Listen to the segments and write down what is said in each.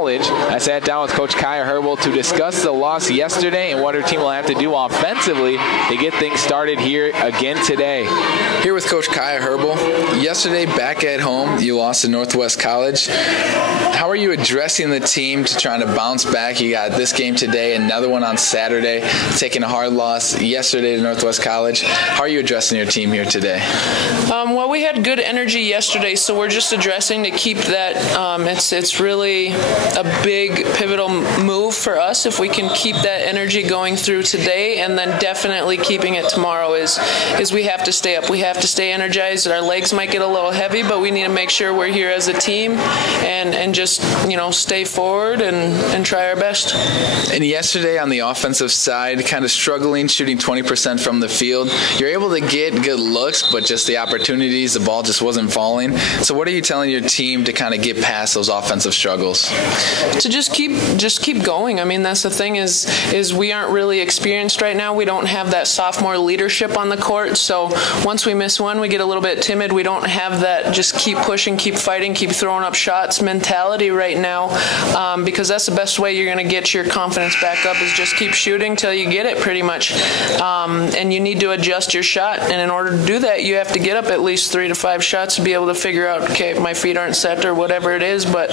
I sat down with Coach Kaya Herbal to discuss the loss yesterday and what her team will have to do offensively to get things started here again today. Here with Coach Kaya Herbal. Yesterday, back at home, you lost to Northwest College. How are you addressing the team to try to bounce back? You got this game today, another one on Saturday, taking a hard loss yesterday to Northwest College. How are you addressing your team here today? Well, we had good energy yesterday, so we're just addressing to keep that. It's really a big pivotal move for us if we can keep that energy going through today, and then definitely keeping it tomorrow is we have to stay up. We have to stay energized. Our legs might get a little heavy, but we need to make sure we're here as a team and just, stay forward and try our best. And yesterday on the offensive side, kind of struggling, shooting 20% from the field. You're able to get good looks, but just the opportunities, the ball just wasn't falling. So what are you telling your team to kind of get past those offensive struggles? To just keep going. I mean, that's the thing is we aren't really experienced right now. We don't have that sophomore leadership on the court. So once we miss one, we get a little bit timid. We don't have that just keep pushing, keep fighting, keep throwing up shots mentality right now, because that's the best way you're going to get your confidence back up is just keep shooting till you get it pretty much. And you need to adjust your shot. And in order to do that, you have to get up at least 3 to 5 shots to be able to figure out, okay, my feet aren't set or whatever it is. But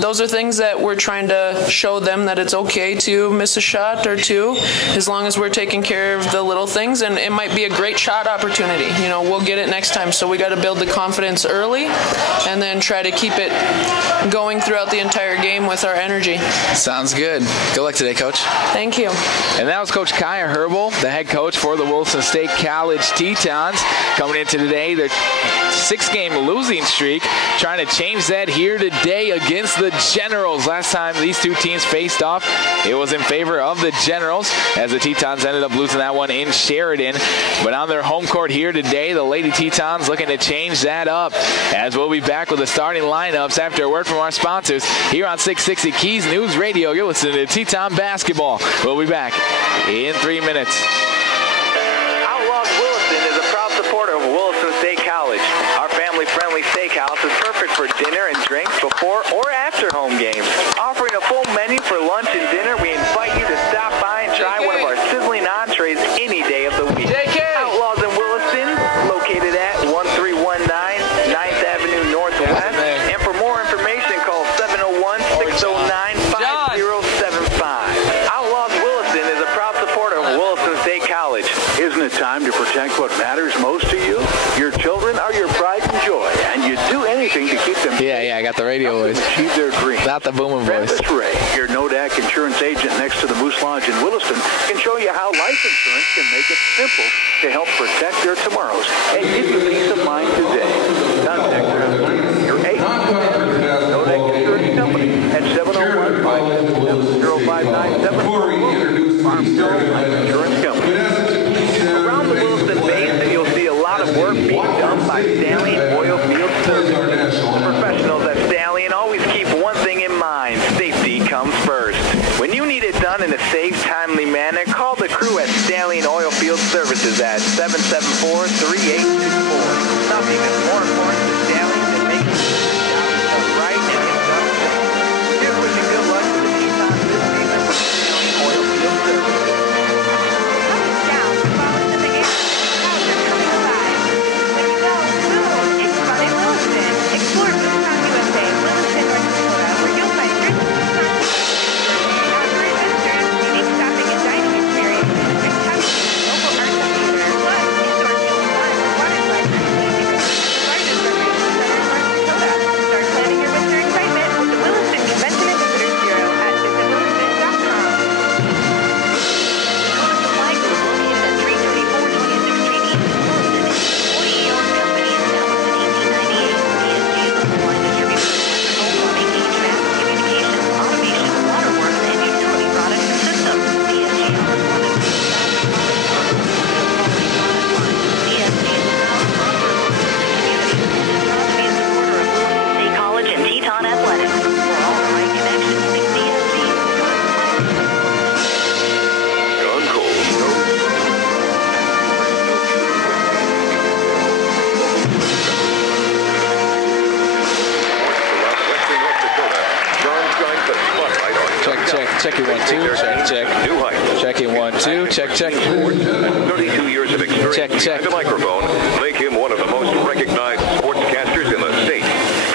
those are things that we're trying to show them that it's okay to miss a shot or two as long as we're taking care of the little things. And it might be a great shot opportunity. We'll get it next time. So we got to build the confidence early and then try to keep it going throughout the entire game with our energy. Sounds good. Good luck today, Coach. Thank you. And that was Coach Kaya Herbal, the head coach for the Williston State College Tetons, coming into today their 6-game losing streak, trying to change that here today against the Generals. Last time these two teams faced off, it was in favor of the Generals, as the Tetons ended up losing that one in Sheridan. But on their home court here today, the Lady Tetons looking to change that up, as we'll be back with the starting lineups after a word from our sponsors here on 660 Keys News Radio. You're listening to Teton Basketball. We'll be back in 3 minutes. Outlaws Williston is a proud supporter of Williston State College. Our family-friendly steakhouse is perfect for dinner and drinks before or after home games. Offering a full menu for lunch and dinner, we invite you to stop by and try one of our sizzling entrees any day of the week. Outlaws in Williston, located at 1319 9th Avenue Northwest. And for more information, call 701-609-5075. Outlaws Williston is a proud supporter of Williston State College. Isn't it time to protect what matters most to you? Your children are your pride and joy, and you'd do anything to keep them Yeah, I got the radio voice. achieve their dreams. Not the booming voice. Travis Ray, your Nodak insurance agent next to the Moose Lodge in Williston, can show you how life insurance can make it simple to help protect your tomorrows and give you peace of mind today. Contact your agent, Nodak Insurance Company at 701-577-0597. Farm Bureau Life Insurance Company. Around the Williston Basin, you'll see a lot of work being done by Stallion Oil Field Services. The professionals at Stallion always keep one thing in mind: safety comes first. When you need it done in a safe, timely manner, call the crew at Stallion Oil Field Services at 774-3824. Nothing is more Checking 1, 2. Check. New height. Checking 1, 2. Check. 32 years of experience Check. behind the microphone make him one of the most recognized sportscasters in the state.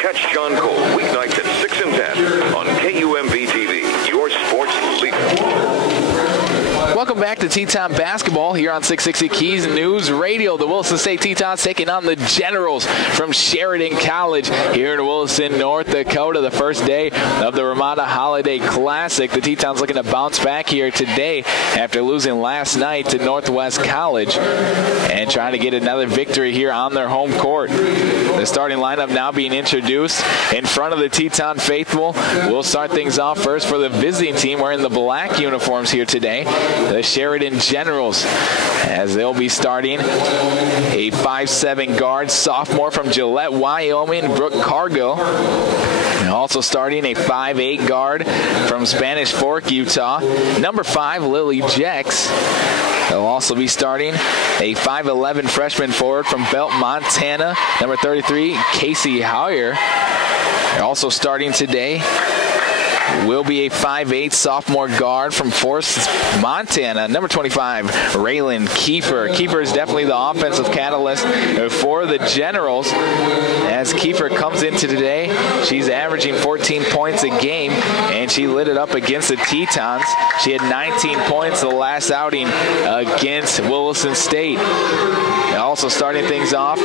Catch John Cole weeknights at 6 and 10 on KUMB TV, your sports leader. Welcome back to Teton basketball here on 660 Keys News Radio. The Williston State Tetons taking on the Generals from Sheridan College here in Williston, North Dakota. The first day of the Ramada Holiday Classic. The Tetons looking to bounce back here today after losing last night to Northwest College and trying to get another victory here on their home court. The starting lineup now being introduced in front of the Teton faithful. We'll start things off first for the visiting team wearing the black uniforms here today. The Sheridan Generals, as they'll be starting a 5'7" guard, sophomore from Gillette, Wyoming, Brooke Cargill. And also starting a 5'8" guard from Spanish Fork, Utah, number 5, Lily Jex. They'll also be starting a 5'11" freshman forward from Belt, Montana, number 33, Casey Hoyer. They're also starting today will be a 5'8" sophomore guard from Forsyth, Montana, number 25, Raylan Kiefer. Kiefer is definitely the offensive catalyst for the Generals. As Kiefer comes into today, she's averaging 14 points a game, and she lit it up against the Tetons. She had 19 points the last outing against Williston State. Also starting things off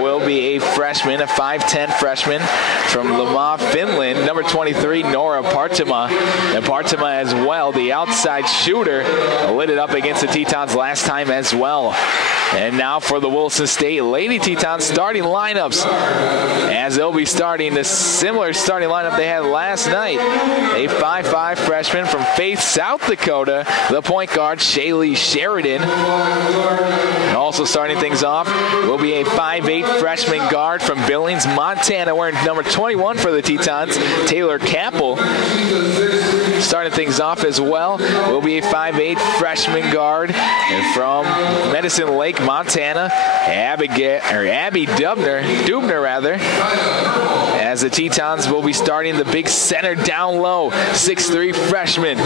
will be a freshman, a 5'10" freshman from Lamar, Finland, number 23, Nora Partima. And Partima as well, the outside shooter, lit it up against the Tetons last time as well. And now for the Williston State Lady Tetons starting lineups, as they'll be starting the similar starting lineup they had last night. A 5'5" freshman from Faith, South Dakota, the point guard, Shaylee Sheridan. And also starting things off will be a 5'8" freshman guard from Billings, Montana, wearing number 21 for the Tetons, Taylor Capel. Starting things off as well will be a 5'8" freshman guard from Medicine Lake, Montana, Abby Dubner, as the Tetons will be starting the big center down low, 6'3" freshman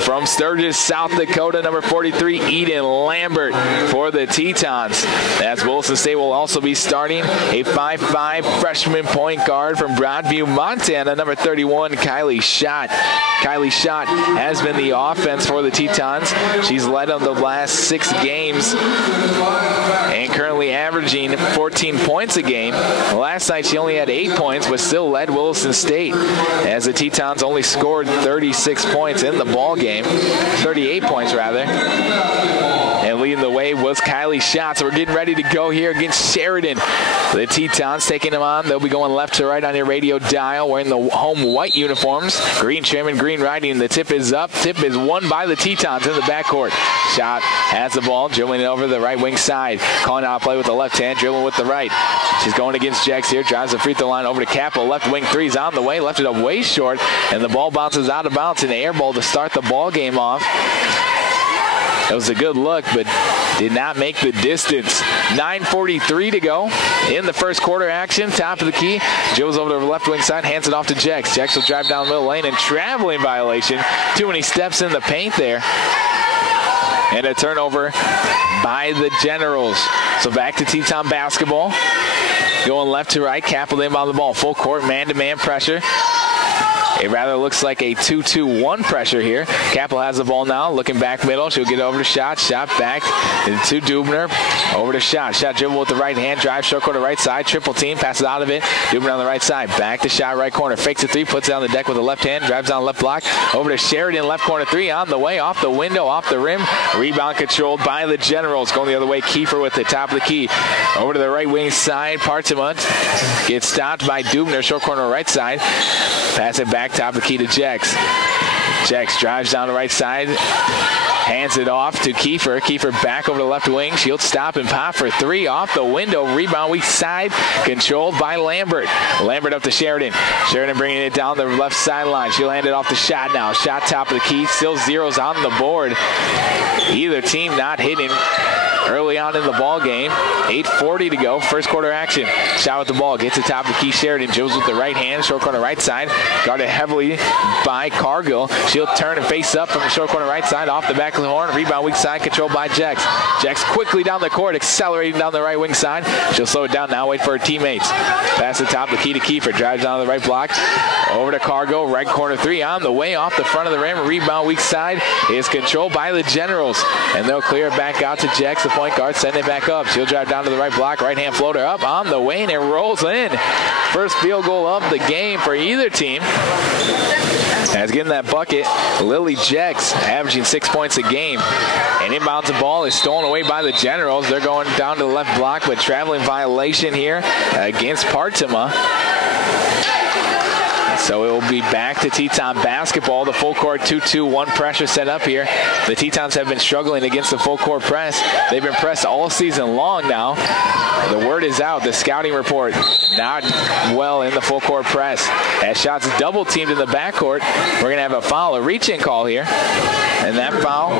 from Sturgis, South Dakota, number 43, Eden Lambert for the Tetons. As Williston State will also be starting a 5'5" freshman point guard from Broadview, Montana, number 31, Kylie Schott. Kylie Schott has been the offense for the Tetons. She's led them the last 6 games and currently averaging 14 points a game. Last night she only had 8 points, but still led Williston State, as the Tetons only scored 36 points in the ball game, 38 points rather. And leading the way was Kylie Schott. So we're getting ready to go here against Sheridan. The Tetons taking them on. They'll be going left to right on your radio dial, wearing the home white uniforms. Green trim and green writing. The tip is up. Tip is won by the Tetons in the backcourt. Schott has the ball, dribbling it over the right wing side. Calling out a play with the left hand, dribbling with the right. She's going against Jex here. Drives the free throw line over to Capel. Left wing three's on the way. Left it up way short. And the ball bounces out of bounds in the air ball to start the ball game off. It was a good look, but did not make the distance. 9:43 to go in the first quarter action. Top of the key. Joe's over to the left wing side, hands it off to Jex. Jex will drive down the middle lane, and traveling violation. Too many steps in the paint there. And a turnover by the Generals. So back to Teton basketball. Going left to right. Capel inbound the ball. Full court, man-to-man pressure. It rather looks like a 2-2-1 pressure here. Capel has the ball now, looking back middle. She'll get over to Schott. Schott back to Dubner. Over to Schott. Schott dribble with the right hand. Drive short corner right side. Triple team. Passes out of it. Dubner on the right side. Back to Schott right corner. Fakes a 3. Puts it on the deck with the left hand. Drives down left block. Over to Sheridan. Left corner 3 on the way. Off the window. Off the rim. Rebound controlled by the Generals. Going the other way. Kiefer with the top of the key. Over to the right wing side. Partima gets stopped by Dubner. Short corner right side. Pass it back. Top of the key to Jex. Jex drives down the right side. Hands it off to Kiefer. Kiefer back over the left wing. She'll stop and pop for 3 off the window. Rebound weak side. Controlled by Lambert. Lambert up to Sheridan. Sheridan bringing it down the left sideline. She'll hand it off to Schott now. Schott top of the key. Still zeros on the board. Either team not hitting early on in the ball game. 8:40 to go. First quarter action. Shot with the ball. Gets to top of the key. Sheridan dribbles with the right hand. Short corner right side. Guarded heavily by Cargill. She'll turn and face up from the short corner right side. Off the back of the horn. Rebound weak side. Controlled by Jex. Jex quickly down the court. Accelerating down the right wing side. She'll slow it down now. Wait for her teammates. Pass the top of the key to Kiefer. Drives down the right block. Over to Cargill. Right corner three on the way. Off the front of the rim. Rebound weak side is controlled by the Generals. And they'll clear it back out to Jex, the point guard. Send it back up. She'll drive down to the right block. Right hand floater up on the way. And it rolls in. First field goal of the game for either team. As getting that bucket, Lily Jex, averaging 6 points a game. And inbounds the ball is stolen away by the Generals. They're going down to the left block, but traveling violation here against Partima. So it will be back to Teton basketball. The full court 2-2-1 pressure set up here. The Tetons have been struggling against the full court press. They've been pressed all season long now. The word is out. The scouting report not well in the full court press. As shots double teamed in the backcourt, we're going to have a foul, a reach-in call here. And that foul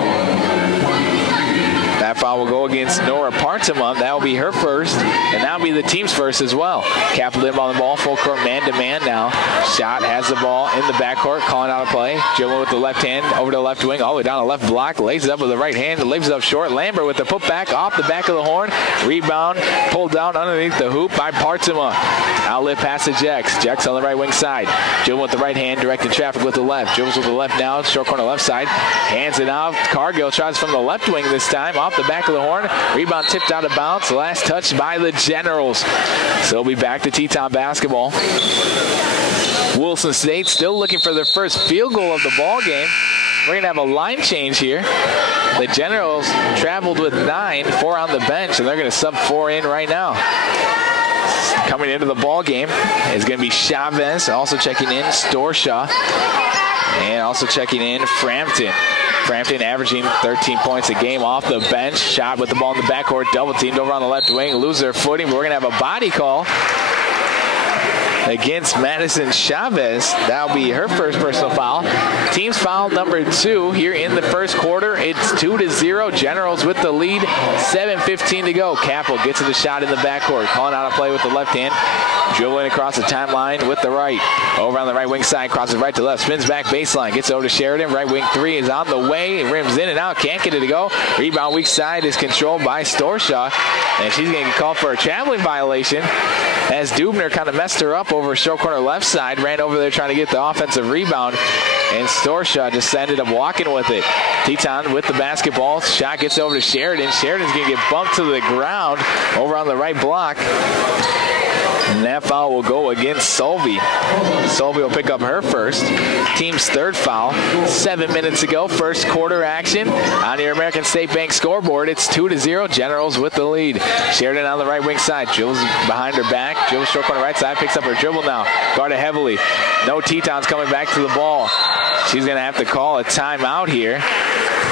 will go against Nora Partima. That will be her first, and that will be the team's first as well. Capital in on the ball, full court man-to-man now. Shot has the ball in the backcourt, calling out a play. Dribbling with the left hand over to the left wing, all the way down the left block. Lays it up with the right hand, lays it up short. Lambert with the putback off the back of the horn. Rebound pulled down underneath the hoop by Partima. Outlet pass to Jex. Jex on the right wing side. Dribbling with the right hand, directing traffic with the left. Dribbles with the left now, short corner left side. Hands it off. Cargill tries from the left wing this time, off the back of the horn. Rebound tipped out of bounds. Last touch by the Generals. So it'll be back to Teton basketball. Williston State still looking for their first field goal of the ball game. We're going to have a line change here. The Generals traveled with 9, 4 on the bench, and they're going to sub 4 in right now. Coming into the ball game is going to be Chavez, also checking in Storshaw, and also checking in Frampton. Frampton averaging 13 points a game off the bench. Shot with the ball in the backcourt, double teamed over on the left wing, lose their footing. We're going to have a body call against Madison Chavez. That'll be her first personal foul. Team's foul number 2 here in the first quarter. It's 2-0. Generals with the lead. 7:15 to go. Capel gets to the shot in the backcourt. Calling out a play with the left hand. Dribbling across the timeline with the right. Over on the right wing side. Crosses right to left. Spins back baseline. Gets over to Sheridan. Right wing 3 is on the way. It rims in and out. Can't get it to go. Rebound weak side is controlled by Storshaw. And she's going to get called for a traveling violation as Dubner kind of messed her up over short corner left side. Ran over there trying to get the offensive rebound. And Storshaw just ended up walking with it. Teton with the basketball. Shot gets over to Sheridan. Sheridan's going to get bumped to the ground over on the right block. And that foul will go against Solvey. Solvey will pick up her first. Team's third foul. 7 minutes to go. First quarter action on your American State Bank scoreboard. It's 2-0. Generals with the lead. Sheridan on the right wing side. Dribbles behind her back. Dribbles short corner right side. Picks up her dribble now. Guarded heavily. No Tetons coming back to the ball. She's going to have to call a timeout here.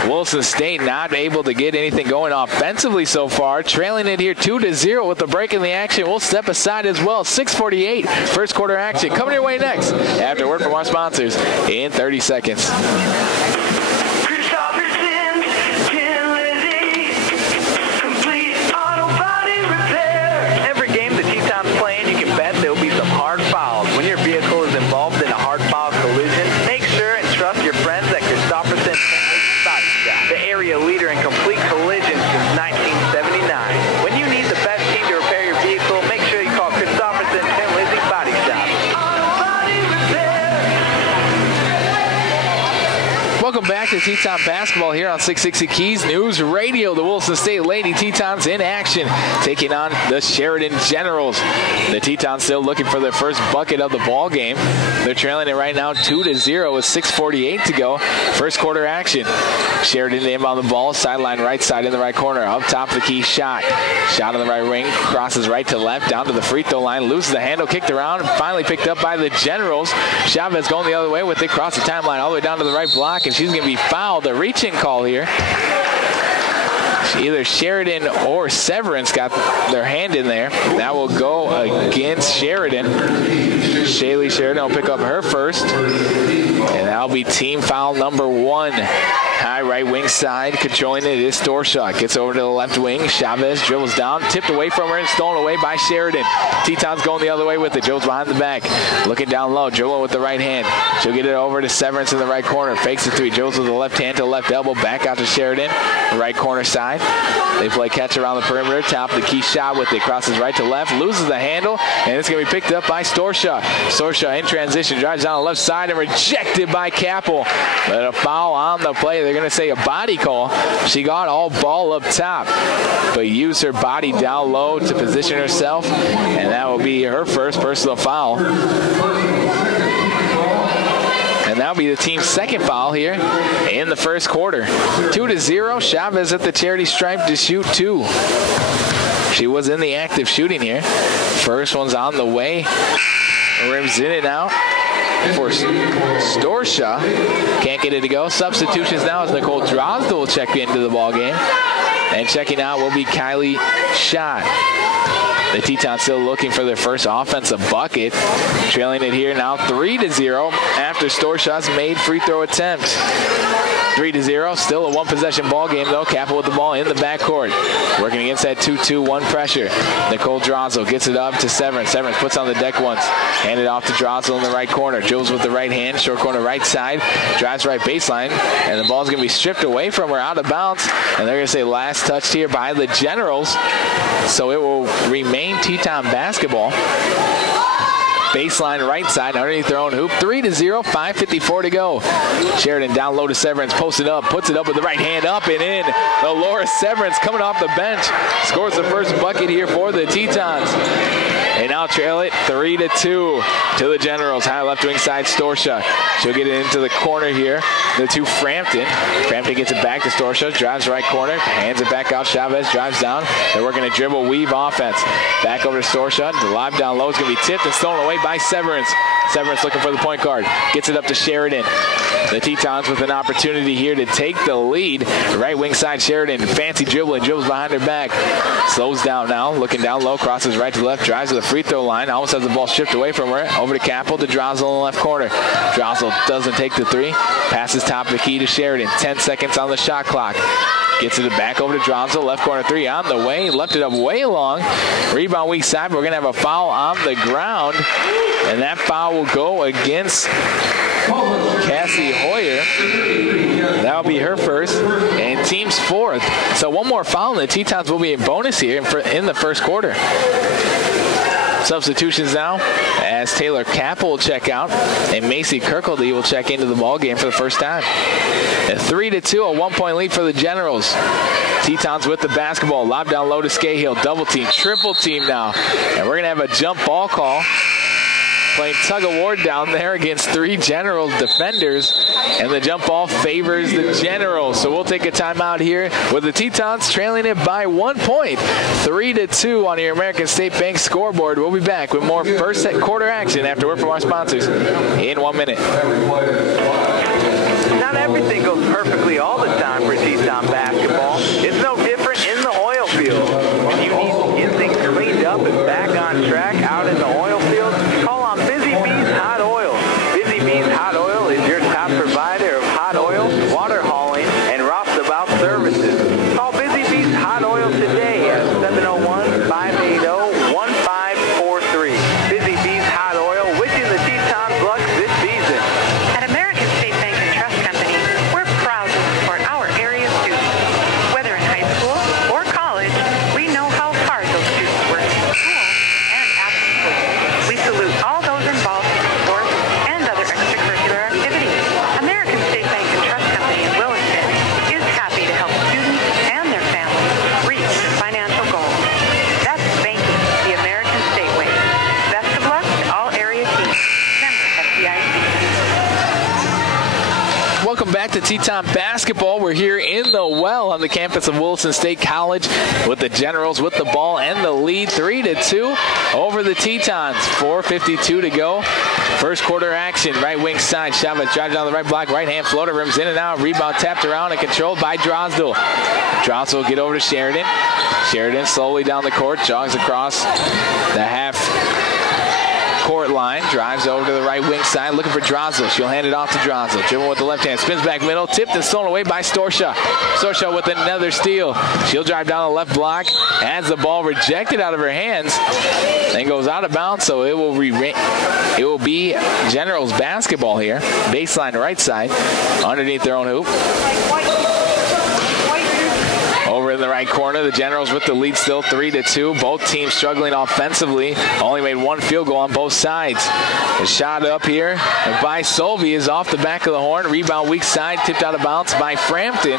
Williston State not able to get anything going offensively so far. Trailing it here 2-0 with the break in the action. We'll step aside as well. 6:48 first quarter action. Coming your way next after word from our sponsors in 30 seconds. Every game the Tetons playing, you can bet there'll be some hard fouls. When your vehicle is involved in a hard foul collision, make sure and trust your friends at Christopherson Body Shop, the area leader in complete collisions since 1979. When you need the best team to repair your vehicle, make sure you call Christopherson Tim Lizzie Body Shop. Welcome back to Teton basketball here on 660 Keys News Radio. The Williston State Lady Tetons in action, taking on the Sheridan Generals. The Tetons still looking for their first bucket of the ball game. They're trailing it right now 2-0 with 6:48 to go. First quarter action. Sheridan inbound the ball, sideline right side in the right corner. Up top of the key shot. Shot on the right wing, crosses right to left, down to the free throw line, loses the handle, kicked around, and finally picked up by the Generals. Chavez going the other way with it, cross the timeline all the way down to the right block, and she's going to be fouled. A reach-in call here. Either Sheridan or Severance got their hand in there. That will go against Sheridan. Shaylee Sheridan will pick up her first. And that'll be team foul number 1. High right wing side, controlling it is Dorshaw. Gets over to the left wing. Chavez dribbles down, tipped away from her and stolen away by Sheridan. Teton's going the other way with it. Jones behind the back, looking down low, dribbling with the right hand. She'll get it over to Severance in the right corner. Fakes the 3. Jones with the left hand to the left elbow. Back out to Sheridan, right corner side. They play catch around the perimeter. Top the key shot with it. Crosses right to left, loses the handle, and it's going to be picked up by Storshaw. Storshaw in transition, drives down the left side and rejected by Capel. But a foul on the play. They're going to say a body call. She got all ball up top, but used her body down low to position herself, and that will be her first personal foul. And that'll be the team's second foul here in the first quarter. 2-0. Chavez at the charity stripe to shoot 2. She was in the act of shooting here. First one's on the way. Rims in and out for Storshaw. Can't get it to go. Substitutions now as Nicole Drozda will check into the ball game. And checking out will be Kylie Schott. The Tetons still looking for their first offensive bucket. Trailing it here now 3-0 after Storshaw's made free throw attempt. 3-0, still a one-possession ball game though. Capel with the ball in the backcourt. Working against that 2-2-1 pressure. Nicole Drozda gets it up to Severance. Severance puts on the deck once. Handed off to Drozda in the right corner. Jules with the right hand, short corner right side. Drives right baseline, and the ball's going to be stripped away from her out of bounds. And they're going to say last touched here by the Generals. So it will remain Teton basketball. Baseline right side, underneath their own hoop. 3-0, 5:54 to go. Sheridan down low to Severance, posted up, puts it up with the right hand, up and in. The Laura Severance coming off the bench, scores the first bucket here for the Tetons. They now trail it 3-2 to the Generals. High left wing side, Storshaw. She'll get it into the corner here. To Frampton. Frampton gets it back to Storshaw, drives right corner, hands it back out. Chavez drives down. They're working a dribble weave offense. Back over to Storshaw. The lob down low is going to be tipped and stolen away by Severance. Severance looking for the point guard. Gets it up to Sheridan. The Tetons with an opportunity here to take the lead. Right wing side, Sheridan. Fancy dribbling, dribbles behind her back. Slows down now, looking down low, crosses right to left, drives to the free throw line. Almost has the ball stripped away from her. Over to Capel, to Drozda in the left corner. Drozda doesn't take the 3. Passes top of the key to Sheridan. 10 seconds on the shot clock. Gets it back over to Drozda. Left corner 3 on the way. Left it up way long. Rebound weak side. We're going to have a foul on the ground. And that foul will go against Cassie Hoyer. That'll be her first. And team's fourth. So one more foul and the Tetons will be in bonus here in the first quarter. Substitutions now as Taylor Capel will check out and Macy Kirkledy will check into the ball game for the first time. At 3-2, a 1-point lead for the Generals. Tetons with the basketball. Lob down low to Scahill. Double team, triple team now. And we're going to have a jump ball call. Playing tug of war down there against 3 Generals defenders, and the jump ball favors the Generals. So we'll take a timeout here with the Tetons trailing it by 1 point, 3-2 on your American State Bank scoreboard. We'll be back with more first quarter action after word from our sponsors in 1 minute. Not everything goes perfectly all the time for Teton basketball. It's no different in the oil field. When you need to get things cleaned up and back on track out in the oil field, call on Busy Bees Hot Oil. Busy Bees Hot Oil is your top provider of hot oil, water hauling, and roustabout services. Call Busy Bees Hot Oil today at 701-580-1543. Busy Bees Hot Oil, wishing the Tetons luck this season. At American State Bank and Trust Company, we're proud to support our area students. Whether in high school to Teton basketball. We're here in the well on the campus of Williston State College with the Generals with the ball and the lead 3-2 over the Tetons. 4:52 to go. First quarter action, right wing side. Chavez drives down the right block, right hand floater, rims in and out. Rebound tapped around and controlled by Drosdell. Drosdell will get over to Sheridan. Sheridan slowly down the court, jogs across the half court line, drives over to the right wing side, looking for Drosdell. She'll hand it off to Drosdell. Dribble with the left hand, spins back middle, tipped and stolen away by Storsha. Storsha with another steal. She'll drive down the left block, has the ball rejected out of her hands, and goes out of bounds, so it will be Generals basketball here. Baseline right side, underneath their own hoop. Over in the right corner, the Generals with the lead still 3-2. Both teams struggling offensively. Only made one field goal on both sides. The shot up here by Solvey is off the back of the horn. Rebound weak side, tipped out of bounds by Frampton.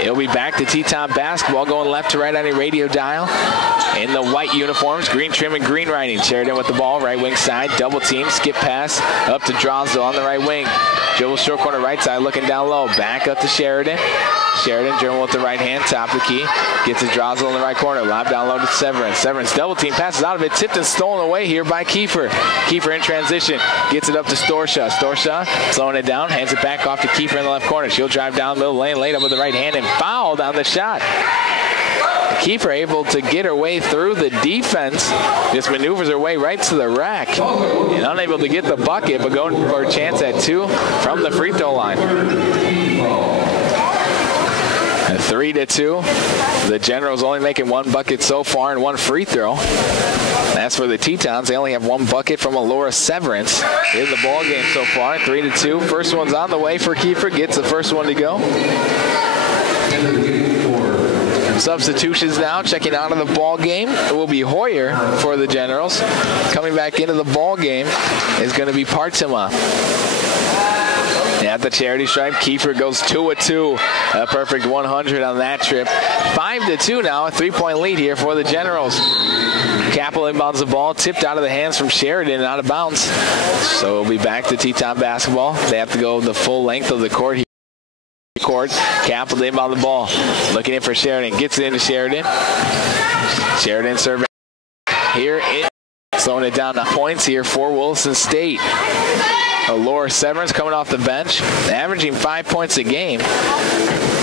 It'll be back to Teton basketball, going left to right on a radio dial. In the white uniforms, green trim and green writing. Sheridan with the ball, right wing side, double team, skip pass, up to Drosdell on the right wing. Dribble short corner right side, looking down low. Back up to Sheridan. Sheridan dribble with the right hand, top of the key. Gets to Drosdell in the right corner. Lob down low to Severance. Severance double team, passes out of it. Tipped and stolen away here by Kiefer. Kiefer in transition. Gets it up to Storsha. Storsha slowing it down. Hands it back off to Kiefer in the left corner. She'll drive down middle lane. Laid up with the right hand and fouled on the shot. Kiefer able to get her way through the defense. Just maneuvers her way right to the rack. And unable to get the bucket, but going for a chance at 2 from the free throw line. 3-2. The Generals only making one bucket so far and one free throw. As for the Tetons, they only have one bucket from Alora Severance in the ball game so far. 3-2. First one's on the way for Kiefer. Gets the first one to go. Substitutions now. Checking out of the ball game. It will be Hoyer for the Generals. Coming back into the ball game is going to be Partima. At the charity stripe, Kiefer goes 2-2. A perfect 100 on that trip. 5-2 now, a 3-point lead here for the Generals. Capel inbounds the ball, tipped out of the hands from Sheridan and out of bounds. So it'll be back to Teton basketball. They have to go the full length of the court here. Capel inbound the ball. Looking in for Sheridan. Gets it into Sheridan. Sheridan serving here. Slowing it down to points here for Williston State. Laura Severance coming off the bench, averaging 5 points a game.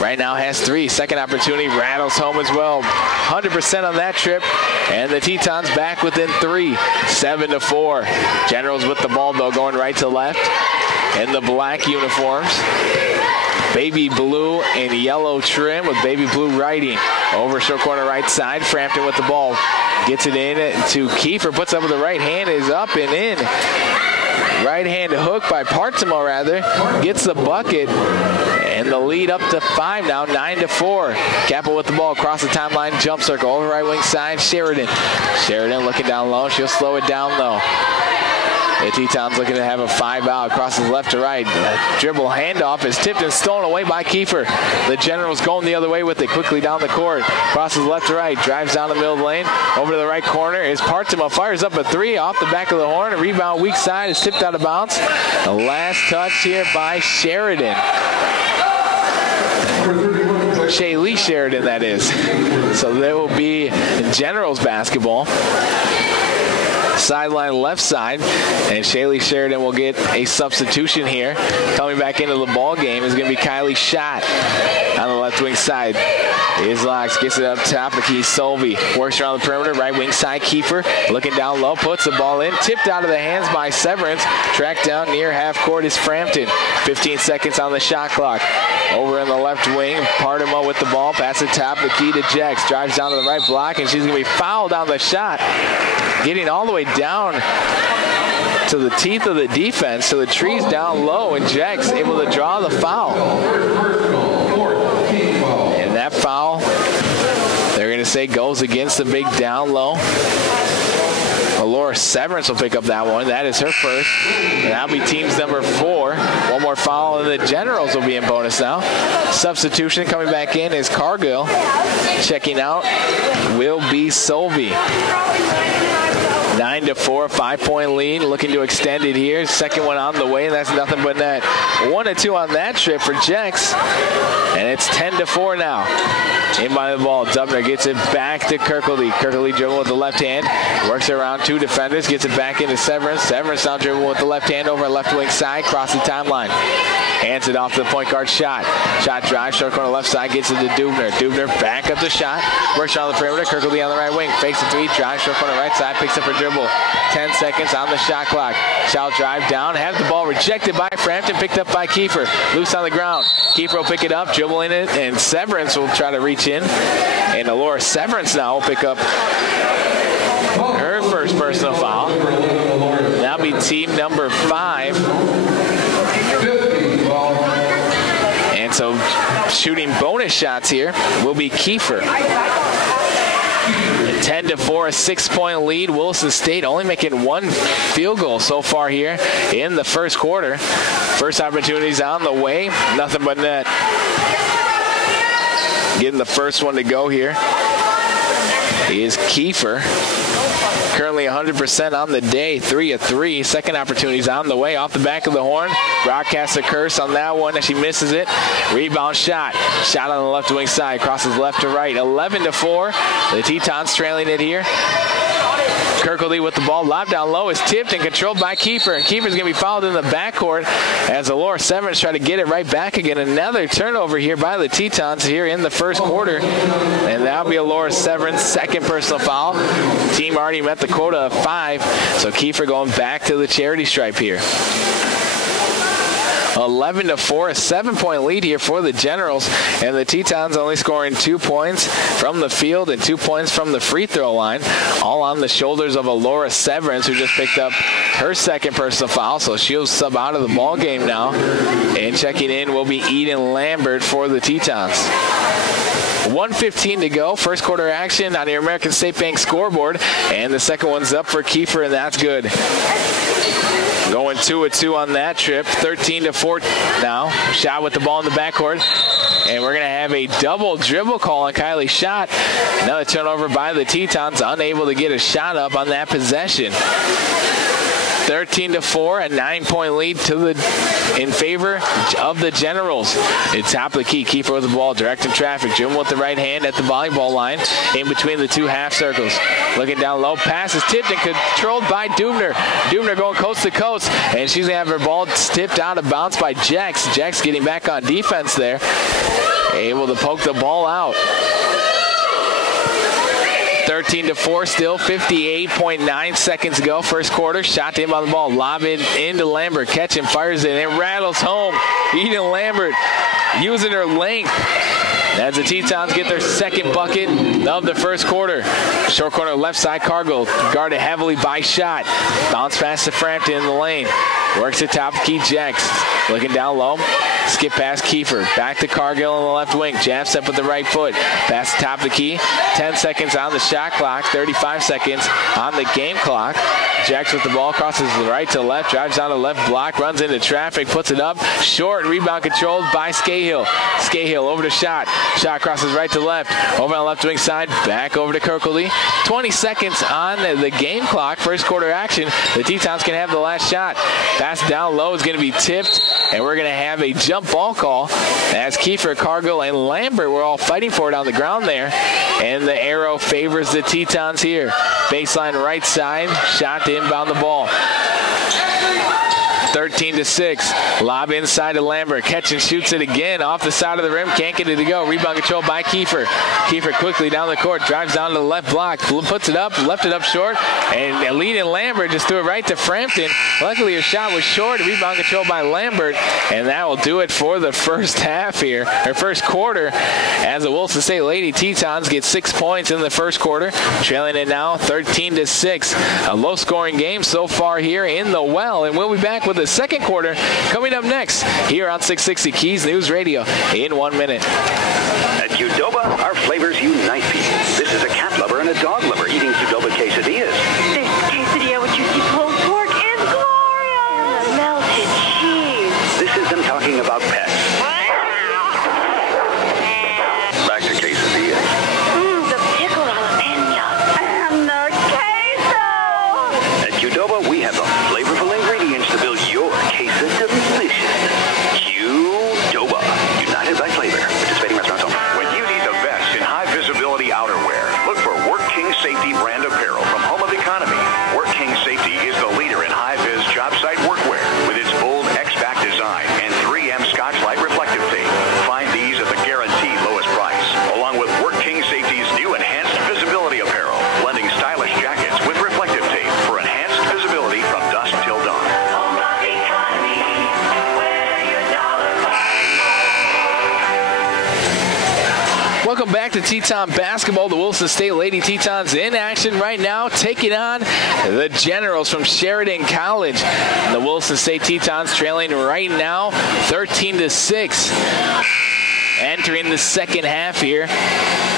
Right now has 3. Second opportunity, rattles home as well. 100% on that trip. And the Tetons back within 3. 7-4. Generals with the ball, though, going right to left. In the black uniforms. Baby blue and yellow trim with baby blue writing. Over short corner right side, Frampton with the ball. Gets it in to Kiefer, puts up with the right hand, is up and in. Right hand hook by Partima, rather. Gets the bucket. And the lead up to 5 now, 9-4. Capel with the ball across the timeline, jump circle. Over right wing side, Sheridan. Sheridan looking down low. She'll slow it down though. The Tetons looking to have a 5-out, crosses left to right. Dribble handoff is tipped and stolen away by Kiefer. The Generals going the other way with it, quickly down the court. Crosses left to right, drives down the middle lane. Over to the right corner is Partima, fires up a 3 off the back of the horn. A rebound weak side is tipped out of bounds. The last touch here by Sheridan. Shaylee Sheridan, that is. So there will be Generals basketball. Sideline left side, and Shaylee Sheridan will get a substitution here. Coming back into the ball game is going to be Kylie Schott on the left wing side. Islocks gets it up top of Key Solvey. Works around the perimeter, right wing side. Kiefer looking down low, puts the ball in. Tipped out of the hands by Severance. Tracked down near half court is Frampton. 15 seconds on the shot clock. Over in the left wing, Partima with the ball. Pass it top of the key to Jex. Drives down to the right block, and she's going to be fouled on the shot. Getting all the way down to the teeth of the defense, so the tree's down low, and Jex able to draw the foul. And that foul, they're going to say, goes against the big down low. Laura Severance will pick up that one. That is her first. And that'll be team's number 4. One more foul, and the Generals will be in bonus now. Substitution coming back in is Cargill. Checking out will be Solvey. 9 9-4, 5-point lead. Looking to extend it here. Second one on the way, and that's nothing but net. 1-2 on that trip for Jex. And it's 10-4 now. In by the ball. Dubner gets it back to Kirkley. Kirkley dribble with the left hand. Works around two defenders. Gets it back into Severance. Severance now dribble with the left hand over left wing side. Cross the timeline. Hands it off to the point guard Shot. Shot drive. Short corner left side. Gets it to Dubner. Dubner back up the shot. Works around the perimeter. Kirkley on the right wing. Fakes a three. Drive. Short corner right side. Picks up her dribble. 10 seconds on the shot clock. Shall drive down. Have the ball rejected by Frampton. Picked up by Kiefer. Loose on the ground. Kiefer will pick it up. Dribbling it. And Severance will try to reach in. And Alora Severance now will pick up her first personal foul. That'll be team number 5. And so shooting bonus shots here will be Kiefer. 10-4, a 6-point lead. Williston State only making one field goal so far here in the first quarter. First opportunities on the way. Nothing but net. Getting the first one to go here is Kiefer. Currently 100% on the day, 3 of 3. Second opportunity's on the way, off the back of the horn. Broadcasts a curse on that one as she misses it. Rebound shot. Shot on the left wing side, crosses left to right. 11-4. The Tetons trailing it here. Kirkley with the ball, lob down low, is tipped and controlled by Kiefer. And Kiefer's going to be fouled in the backcourt as Alora Severance try to get it right back again. Another turnover here by the Tetons here in the first quarter. And that'll be Alora Severance' second personal foul. Team already met the quota of 5, so Kiefer going back to the charity stripe here. 11-4, a 7-point lead here for the Generals, and the Tetons only scoring 2 points from the field and 2 points from the free throw line, all on the shoulders of Alora Severance, who just picked up her second personal foul, so she'll sub out of the ball game now. And checking in will be Eden Lambert for the Tetons. 1:15 to go. First quarter action on the American State Bank scoreboard, and the second one's up for Kiefer, and that's good. Going 2 of 2 on that trip. 13-4 now. Shot with the ball in the backcourt. And we're going to have a double dribble call on Kylie Shot. Another turnover by the Tetons, unable to get a shot up on that possession. 13-4, a 9-point lead in favor of the Generals. It's top of the key. Kiefer with the ball, directing traffic. Jim with the right hand at the volleyball line, in between the two half circles. Looking down low, pass is tipped and controlled by Dubner. Dubner going coast to coast, and she's going to have her ball tipped out of bounds by Jex. Jex getting back on defense there, able to poke the ball out. 13-4 still, 58.9 seconds to go. First quarter, shot to him on the ball. Lob it into Lambert. Catch him, fires it, and it rattles home. Eden Lambert using her length as the Tetons get their second bucket of the first quarter. Short corner left side, Cargill guarded heavily by Shot. Bounce pass to Frampton in the lane. Works it top key, Jex. Looking down low. Skip past Kiefer. Back to Cargill on the left wing. Jab step with the right foot. Pass top of the key. 10 seconds on the shot clock. 35 seconds on the game clock. Jex with the ball, crosses the right to left. Drives down the left block. Runs into traffic. Puts it up. Short. Rebound controlled by Scahill. Scahill over to Shot. Shot crosses right to left. Over on the left wing side. Back over to Kirkley. 20 seconds on the game clock. First quarter action. The Tetons can have the last shot. Pass down low is going to be tipped. And we're going to have a jump ball call as Kiefer, Cargill, and Lambert were all fighting for it on the ground there. And the arrow favors the Tetons here. Baseline right side. Shot to inbound the ball. 13-6. Lob inside to Lambert. Catch and shoots it again off the side of the rim. Can't get it to go. Rebound controlled by Kiefer. Kiefer quickly down the court. Drives down to the left block. Puts it up. Left it up short. And leading Lambert just threw it right to Frampton. Luckily, her shot was short. Rebound controlled by Lambert. And that will do it for the first half here. Or first quarter. As the Williston State Lady Tetons get 6 points in the first quarter. Trailing it now 13-6. A low-scoring game so far here in the Well. And we'll be back with the second quarter coming up next here on 660 Keys News Radio in 1 minute. At Qdoba, our flavors unite people. This is a cat lover and a dog lover eating Qdoba quesadillas. This quesadilla with juicy pulled pork is glorious! And the melted cheese. This is them talking about pets. Back to quesadillas. The pickled jalapeno. And the queso! Qdoba, we have the flavorful ingredients to build your queso delicious. Qdoba, united by flavor. Participating restaurants only. When you need the best in high-visibility outerwear, look for Work King Safety brand apparel from Home of Economy. Work King Safety is the leader in high-vis job site workwear with its bold X-Back design and 3M Scotch-Lite reflective tape. Find these at the guaranteed lowest price, along with Work King Safety's new enhanced visibility apparel, blending stylish jackets with reflective tape for enhanced visibility from dusk till dawn. Welcome back to Teton basketball. The Williston State Lady Tetons in action right now, taking on the Generals from Sheridan College. The Williston State Tetons trailing right now 13-6. Entering the second half here.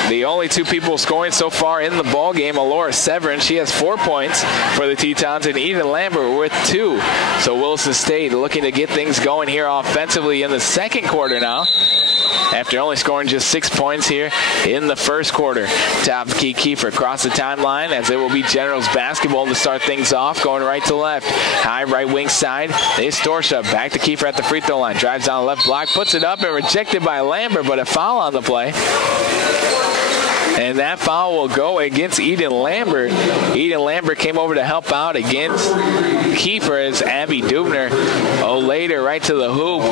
The only two people scoring so far in the ball game, Alora Severin, she has 4 points for the Tetons, and Eden Lambert with 2. So Williston State looking to get things going here offensively in the second quarter now, after only scoring just 6 points here in the first quarter. Top key Kiefer across the timeline, as it will be Generals basketball to start things off, going right to left. High right wing side is Storsha. Back to Kiefer at the free throw line. Drives down the left block, puts it up, and rejected by Lambert, but a foul on the play. And that foul will go against Eden Lambert. Eden Lambert came over to help out against Kiefer as Abby Dubner. Later right to the hoop.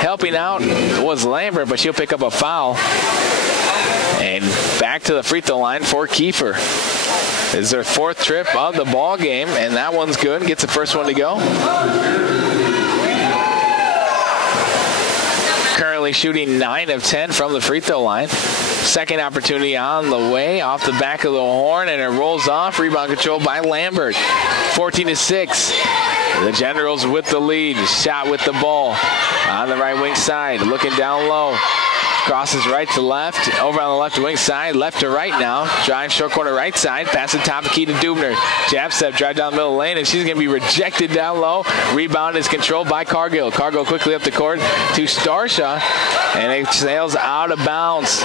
Helping out was Lambert, but she'll pick up a foul. And back to the free throw line for Kiefer. This is their fourth trip of the ball game, and that one's good. Gets the first one to go. Currently shooting 9 of 10 from the free throw line. Second opportunity on the way, off the back of the horn, and it rolls off. Rebound control by Lambert. 14-6. The Generals with the lead. Shot with the ball on the right wing side. Looking down low. Crosses right to left. Over on the left wing side. Left to right now. Drive short corner right side. Pass the top of key to Dubner. Jab step. Drive down the middle lane. And she's going to be rejected down low. Rebound is controlled by Cargill. Cargill quickly up the court to Starsha. And it sails out of bounds.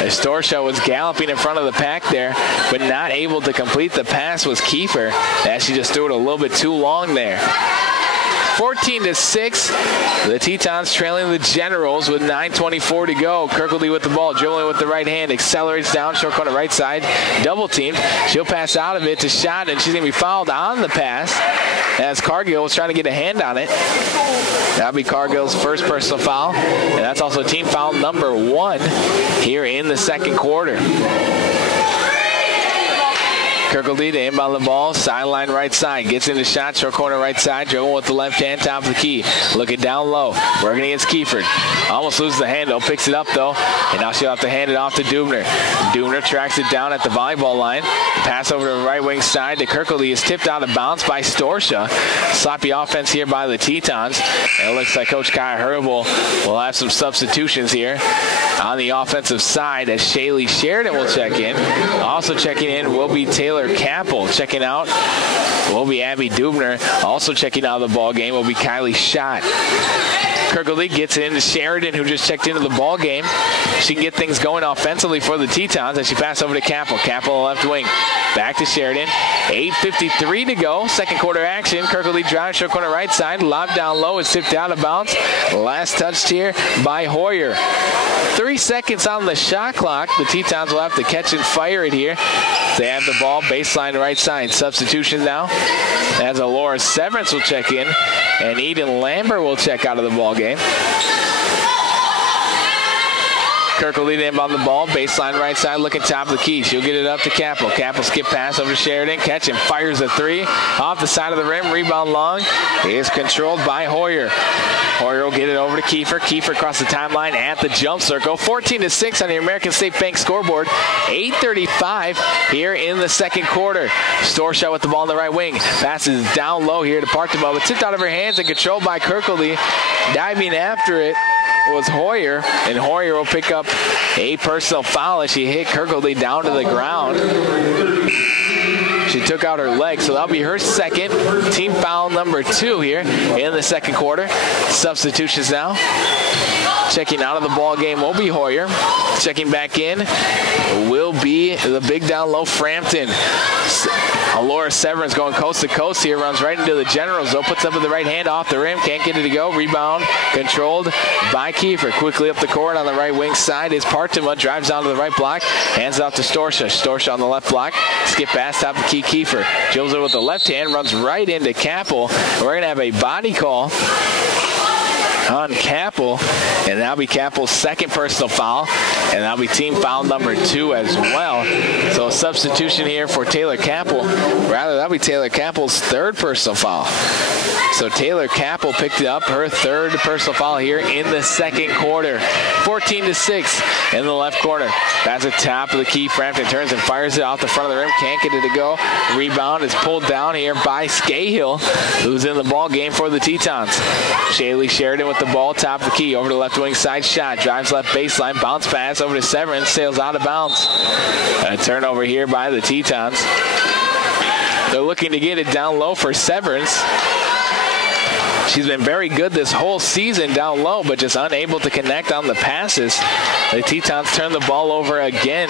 As Starsha was galloping in front of the pack there, but not able to complete the pass was Kiefer, as she just threw it a little bit too long there. 14-6. The Tetons trailing the Generals with 9:24 to go. Kirkley with the ball, dribbling with the right hand, accelerates down, short corner right side, double teamed. She'll pass out of it to Shot, and she's going to be fouled on the pass as Cargill was trying to get a hand on it. That'll be Cargill's first personal foul, and that's also team foul number 1 here in the second quarter. Kirkley to inbound the ball, sideline right side, gets into Shot, short corner right side, dribbling with the left hand, top of the key, looking down low, working against Kiefer. Almost loses the handle, picks it up though, and now she'll have to hand it off to Dubner. Dubner tracks it down at the volleyball line. Pass over to the right wing side to Kirkley, is tipped out of bounds by Storsha. Sloppy offense here by the Tetons, and it looks like Coach Kaya Herbal will have some substitutions here on the offensive side, as Shaylee Sheridan will check in. Also checking in will be Taylor Capel. Checking out will be Abby Dubner. Also checking out of the ball game will be Kylie Schott. Kirkley gets it into Sheridan, who just checked into the ball game. She can get things going offensively for the Tetons as she passes over to Capel. Capel on the left wing. Back to Sheridan. 8:53 to go. Second quarter action. Kirkley drives short corner right side. Lob down low is tipped out of bounds. Last touched here by Hoyer. 3 seconds on the shot clock. The Tetons will have to catch and fire it here. They have the ball baseline right side. Substitution now as Alora Severance will check in, and Eden Lambert will check out of the ball game. Kirkley to inbound the ball, baseline right side, looking top of the key. She'll get it up to Capel. Capel skip pass over to Sheridan, catch and fires a 3 off the side of the rim. Rebound long is controlled by Hoyer. Hoyer will get it over to Kiefer. Kiefer across the timeline at the jump circle. 14-6 on the American State Bank scoreboard. 8:35 here in the second quarter. Storsha with the ball on the right wing. Passes down low here to Partema, but tipped out of her hands and controlled by Kirkley. Diving after it was Hoyer, and Hoyer will pick up a personal foul as she hit Kirkley down to the ground. She took out her leg, so that'll be her second. Team foul number 2 here in the second quarter. Substitutions now. Checking out of the ball game will be Hoyer. Checking back in will be the big down low Frampton. Laura Severance going coast to coast here, runs right into the Generals, though, puts up with the right hand off the rim, can't get it to go. Rebound controlled by Kiefer. Quickly up the court on the right wing side is Partima, drives down to the right block, hands off to Storsha. Storsha on the left block, skip pass, top of key Kiefer. Dribbles it with the left hand, runs right into Capel. We're going to have a body call on Capel, and that'll be Capel's second personal foul, and that'll be team foul number 2 as well. So a substitution here for Taylor Capel. Rather, that'll be Taylor Capel's third personal foul. So Taylor Capel picked up her third personal foul here in the second quarter. 14-6 in the left corner. That's the top of the key. Frampton turns and fires it off the front of the rim. Can't get it to go. Rebound is pulled down here by Scahill, who's in the ball game for the Tetons. Shaylee Sheridan with the ball, top of the key, over the left wing side shot. Drives left baseline, bounce pass over to Severance, sails out of bounds. A turnover here by the Tetons. They're looking to get it down low for Severance. She's been very good this whole season down low, but just unable to connect on the passes. The Tetons turn the ball over again.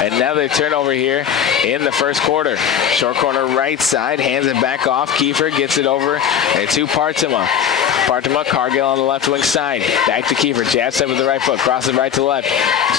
Another turnover here in the first quarter. Short corner right side, hands it back off. Kiefer gets it over to Partima. Partima, Cargill on the left wing side. Back to Kiefer, jab step with the right foot, crosses right to left.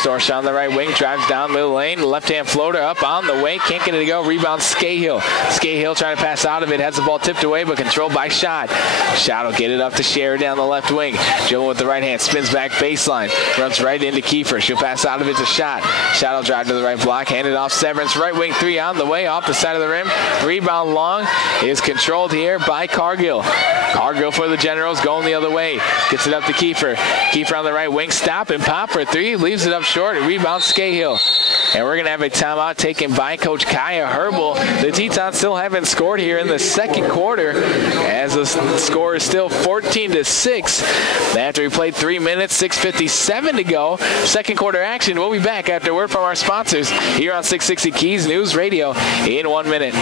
Storsha on the right wing, drives down middle lane. Left-hand floater up on the way, can't get it to go. Rebound Scahill. Scahill trying to pass out of it, has the ball tipped away, but controlled by Schott. Schott will get it up to Sheridan down the left wing. Jill with the right hand, spins back baseline, runs right into Kiefer. She'll pass out of it to Schott. Schott will drive to the right block, hand it off Severance. Right wing 3 on the way, off the side of the rim. Rebound long is controlled here by Cargill. Cargill for the Generals, going the other way. Gets it up to Kiefer. Kiefer on the right wing, stop and pop for 3. Leaves it up short and rebounds Scahill. And we're going to have a timeout taken by Coach Kaya Herbal. The Tetons still haven't scored here in the second quarter, as the score is still 14-6. After we played 3 minutes, 6:57 to go. Second quarter action. We'll be back after word from our sponsors here on 660 Keys News Radio in 1 minute.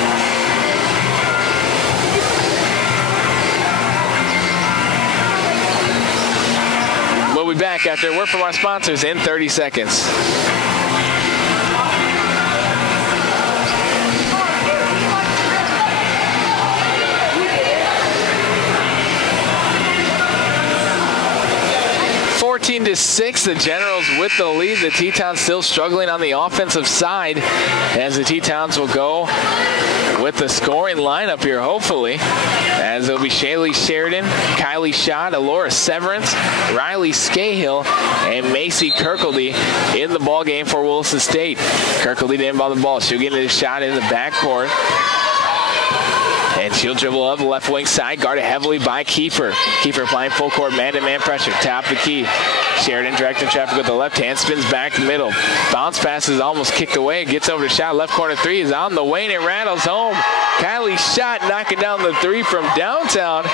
We'll be back after word from our sponsors in 30 seconds. To 6, the Generals with the lead. The Tetons still struggling on the offensive side, as the Tetons will go with the scoring lineup here, hopefully, as it'll be Shaylee Sheridan, Kylie Schott, Alora Severance, Riley Scahill, and Macy Kirkledy in the ball game for Williston State. Kirkledy didn't inbound the ball. She'll get a shot in the backcourt. And she'll dribble up the left wing side, guarded heavily by Kiefer. Kiefer applying full court man-to-man pressure. Top the key. Sheridan directing traffic with the left hand, spins back middle. Bounce pass is almost kicked away. Gets over to Schott. Left corner 3 is on the way, and it rattles home. Kylie Schott knocking down the 3 from downtown.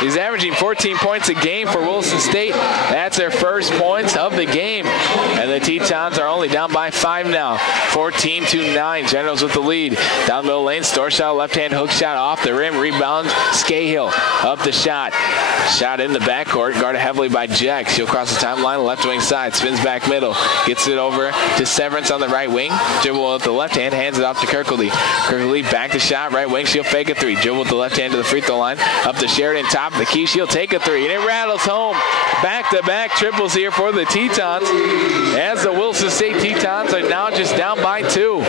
He's averaging 14 points a game for Williston State. That's their first points of the game. And the Tetons are only down by 5 now. 14-9. Generals with the lead. Down middle lane, Storsha, left-hand hook shot off the rim. Rebound, Scahill up the shot. Shot in the backcourt, guarded heavily by Jack. She'll cross the timeline, left wing side, spins back middle. Gets it over to Severance on the right wing. Dribble with the left hand, hands it off to Kirkledy. Kirkledy back to shot, right wing. She'll fake a 3. Dribble with the left hand to the free throw line. Up to Sheridan, top of the key. She'll take a 3, and it rattles home. Back-to-back triples here for the Tetons, as the Williston State Tetons are now just down by 2.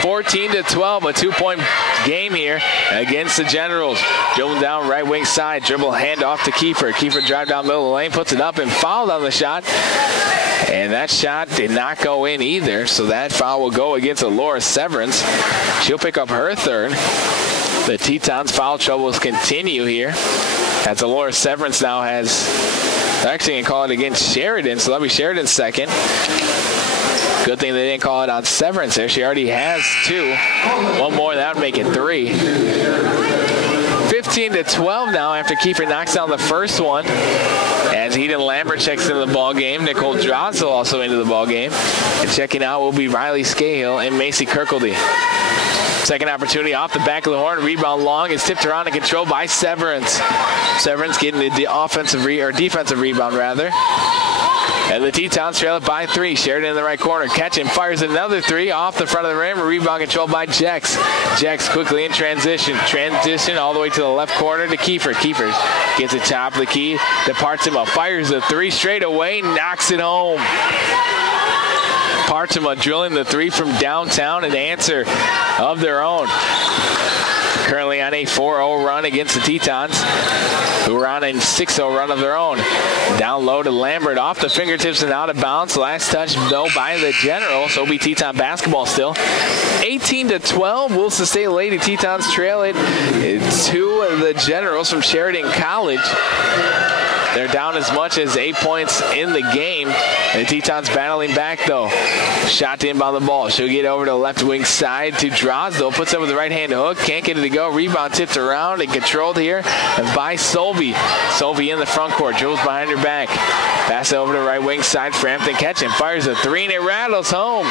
14-12, a 2-point game here against the Generals. Dribbling down right wing side, dribble hand off to Kiefer. Kiefer drive down middle of the lane, puts it up and fouled on the shot. And that shot did not go in either, so that foul will go against Alora Severance. She'll pick up her third. The Tetons' foul troubles continue here, as Alora Severance now has, they're actually going to call it against Sheridan, so that'll be Sheridan's second. Good thing they didn't call it on Severance there. She already has 2. One more, that would make it 3. 14-12 now after Kiefer knocks down the first one. As Eden Lambert checks into the ball game. Nicole Drosel also into the ball game. And checking out will be Riley Scahill and Macy Kirkledee. Second opportunity off the back of the horn. Rebound long is tipped around and controlled by Severance. Severance getting the defensive rebound rather. And the Tetons trail it by 3. Sheridan in the right corner. Catching, fires another 3 off the front of the rim. Rebound controlled by Jex. Jex quickly in transition. Transition all the way to the left corner to Kiefer. Kiefer gets it top of the key. Departs him up. Fires a 3 straight away. Knocks it home. Partima drilling the 3 from downtown, an answer of their own. Currently on a 4-0 run against the Tetons, who are on a 6-0 run of their own. Down low to Lambert, off the fingertips and out of bounds. Last touch, though, by the Generals. So it'll be Teton basketball still. 18-12, Williston State Lady Tetons trail it to the Generals from Sheridan College. They're down as much as 8 points in the game. And the Tetons battling back, though. Shot to inbound the ball. She'll get over to the left wing side to Drosdale. Puts up with the right-hand hook. Can't get it to go. Rebound tipped around and controlled here by Solvey. Solvey in the front court. Dribbles behind her back. Pass it over to the right wing side. Frampton catching. Fires a 3 and it rattles home.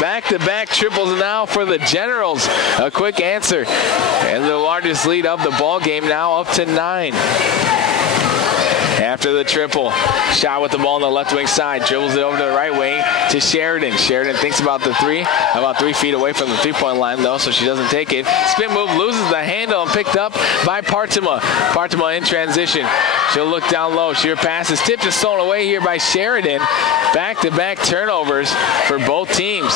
Back-to-back triples now for the Generals. A quick answer. And the largest lead of the ball game now up to 9. After the triple, shot with the ball on the left wing side, dribbles it over to the right wing to Sheridan. Sheridan thinks about the 3, about 3 feet away from the 3-point line though, so she doesn't take it. Spin move, loses the handle and picked up by Partima. Partima in transition. She'll look down low. Sheer pass is tipped and stolen away here by Sheridan. Back-to-back turnovers for both teams.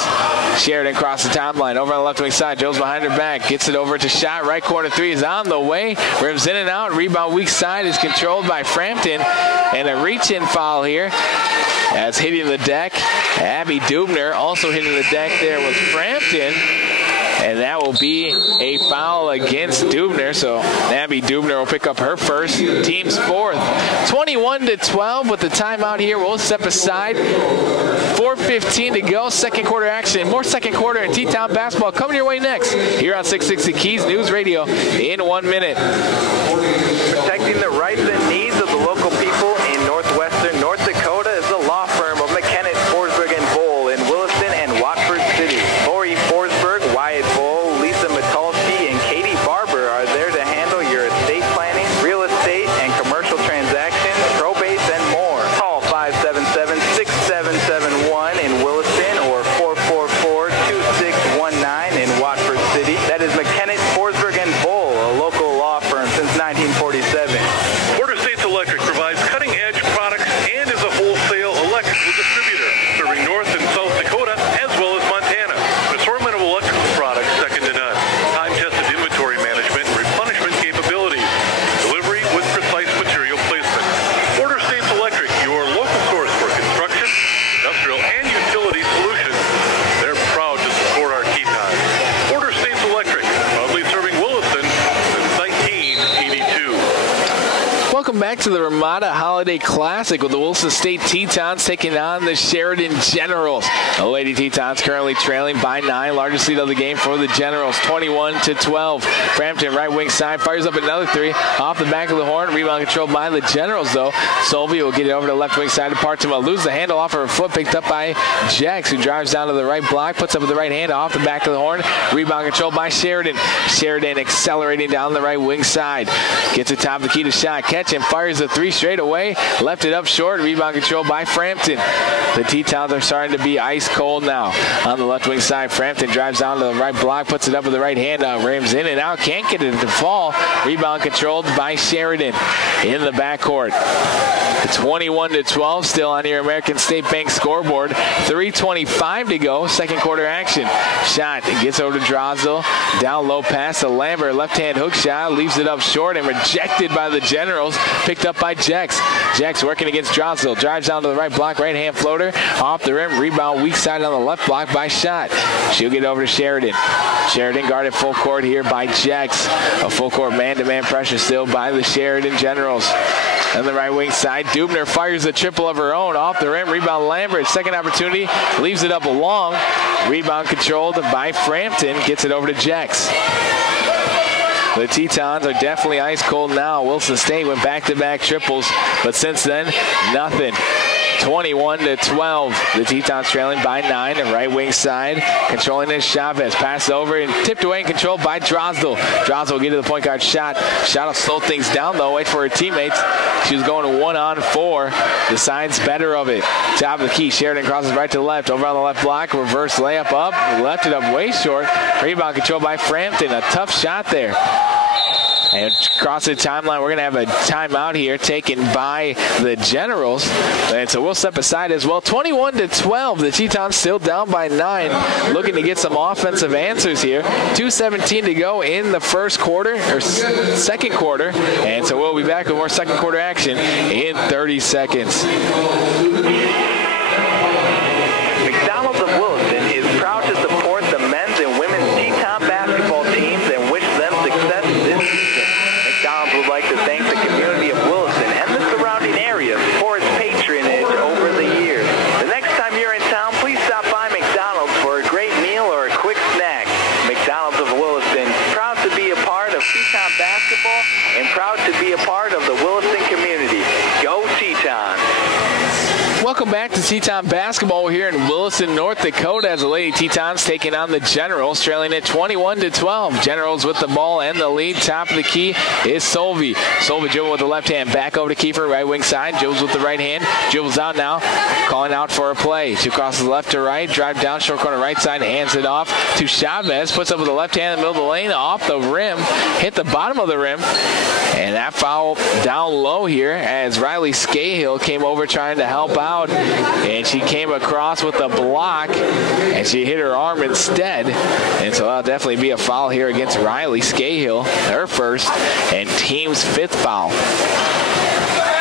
Sheridan across the timeline, over on the left wing side, dribbles behind her back, gets it over to shot. Right corner 3 is on the way. Rims in and out. Rebound weak side is controlled by Frampton. And a reach-in foul here as hitting the deck. Abby Dubner also hitting the deck there with Frampton. And that will be a foul against Dubner. So Abby Dubner will pick up her first, team's 4th. 21-12 with the timeout here. We'll step aside. 4:15 to go. Second quarter action. More second quarter and Teton basketball coming your way next here on 660 Keys News Radio in 1 minute. Protecting the rights and needs of the local people in northwestern North Dakota is the law firm of McKenna, Forsberg & Bowl in Williston and Watford City. Lori Forsberg, Wyatt Bowl, Lisa Mitalski, and Katie Barber are there to handle your estate planning, real estate, and commercial transactions, probates, and more. Call 577-6771 in Williston or 444-2619 in Watford City. That is McKenna, Forsberg & Bowl, a local law firm since 1947. Border States Electric provides cutting-edge products and is a wholesale electrical distributor, serving North and South Dakota as well as Montana. An assortment of electrical products second to none. Time-tested inventory management and replenishment capabilities. Delivery with precise material placement. Border States Electric, your local source for construction, industrial, and utility solutions. They're proud to support our Tetons. Border States Electric, proudly serving Williston since 1982. Welcome back to the Ramada Holiday Classic with the Williston State Tetons taking on the Sheridan Generals. The Lady Tetons currently trailing by 9. Largest lead of the game for the Generals, 21-12. Frampton, right wing side, fires up another 3 off the back of the horn. Rebound controlled by the Generals, though. Solvey will get it over to the left wing side to Partima. Lose the handle off her foot, picked up by Jax, who drives down to the right block, puts up with the right hand off the back of the horn. Rebound controlled by Sheridan. Sheridan accelerating down the right wing side. Gets it top of the key to shot. Catch and fires a 3 straight away. Left it up short. Rebound controlled by Frampton. The Tetons are starting to be ice cold now. On the left wing side, Frampton drives down to the right block, puts it up with the right hand. Rims in and out. Can't get it to fall. Rebound controlled by Sheridan in the backcourt. 21-12 still on your American State Bank scoreboard. 3:25 to go. Second quarter action. Shot. It gets over to Drosdale. Down low pass to Lambert. Left-hand hook shot. Leaves it up short and rejected by the Generals. Picked up by Jex. Jex working against Drosdale. Drives down to the right block. Right-hand floater. Off the rim. Rebound weak side on the left block by Shot. She'll get over to Sheridan. Sheridan guarded full court here by Jex. A full court man-to-man pressure still by the Sheridan Generals. On the right wing side, Dubner fires a triple of her own off the rim. Rebound Lambert. Second opportunity. Leaves it up long. Rebound controlled by Frampton. Gets it over to Jex. The Tetons are definitely ice cold now. Williston State went back-to-back triples, but since then, nothing. 21-12. The Tetons trailing by 9. The right wing side, controlling is Chavez. Pass over and tipped away and controlled by Drosdell. Drosdell will get to the point guard shot. Shot will slow things down, though. Wait for her teammates. She was going to 1-on-4. Decides better of it. Top of the key. Sheridan crosses right to the left. Over on the left block. Reverse layup up. Left it up way short. Rebound controlled by Frampton. A tough shot there. And across the timeline, we're going to have a timeout here taken by the Generals. And so we'll step aside as well. 21-12. The Tetons still down by 9. Looking to get some offensive answers here. 2:17 to go in the first quarter, or second quarter. And so we'll be back with more second quarter action in 30 seconds. McDonald's of Williston is proud to support the men's and women's Teton basketball teams and wish them success this season. McDonald's would like to thank the community of Williston and the surrounding area for its patronage over the years. The next time you're in town, please stop by McDonald's for a great meal or a quick snack. McDonald's of Williston, proud to be a part of Teton basketball and proud to be a part of the Williston community. Go Teton! Welcome back to Teton basketball. We're here in Williston, North Dakota, as the Lady Tetons taking on the Generals, trailing at 21-12. Generals with the ball and the lead. Top of the key is Solvey. Solvey dribble with the left hand. Back over to Kiefer, right wing side. Dribbles with the right hand. Dribbles out now. Calling out for a play. She crosses left to right. Drive down, short corner right side. Hands it off to Chavez. Puts up with the left hand in the middle of the lane. Off the rim. Hit the bottom of the rim. And that foul down low here as Riley Scahill came over trying to help out. And she came across with a block, and she hit her arm instead. And so that'll definitely be a foul here against Riley Scahill, her first and team's 5th foul.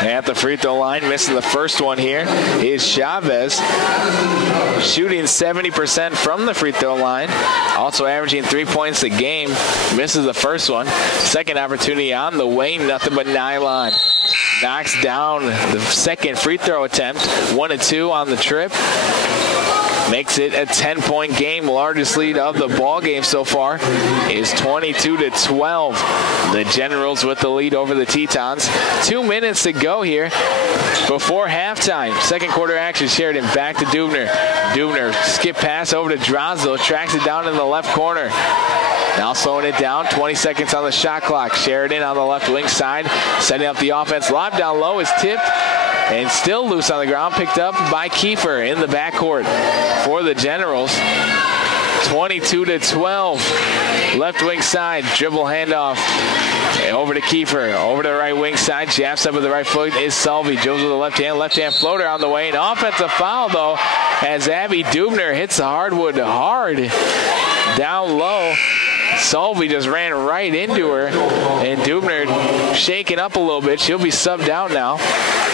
At the free throw line, missing the first one here is Chavez, shooting 70% from the free throw line, also averaging 3 points a game. Misses the first one. Second opportunity on the way, nothing but nylon. Knocks down the second free throw attempt, 1-2 on the trip. Makes it a 10-point game. Largest lead of the ball game so far is 22-12. The Generals with the lead over the Tetons. 2 minutes to go here before halftime. Second quarter action. Sheridan back to Dubner. Dubner skip pass over to Drosdell. Tracks it down in the left corner. Now slowing it down. 20 seconds on the shot clock. Sheridan on the left wing side, setting up the offense. Lob down low is tipped and still loose on the ground. Picked up by Kiefer in the backcourt for the Generals. 22-12. Left wing side, dribble handoff. Over to Kiefer. Over to the right wing side. Jabs up with the right foot is Selvey. Dribbles with the left hand floater on the way. An offensive foul, though, as Abby Dubner hits the hardwood hard down low. Selvey just ran right into her, and Dubner shaking up a little bit. She'll be subbed out now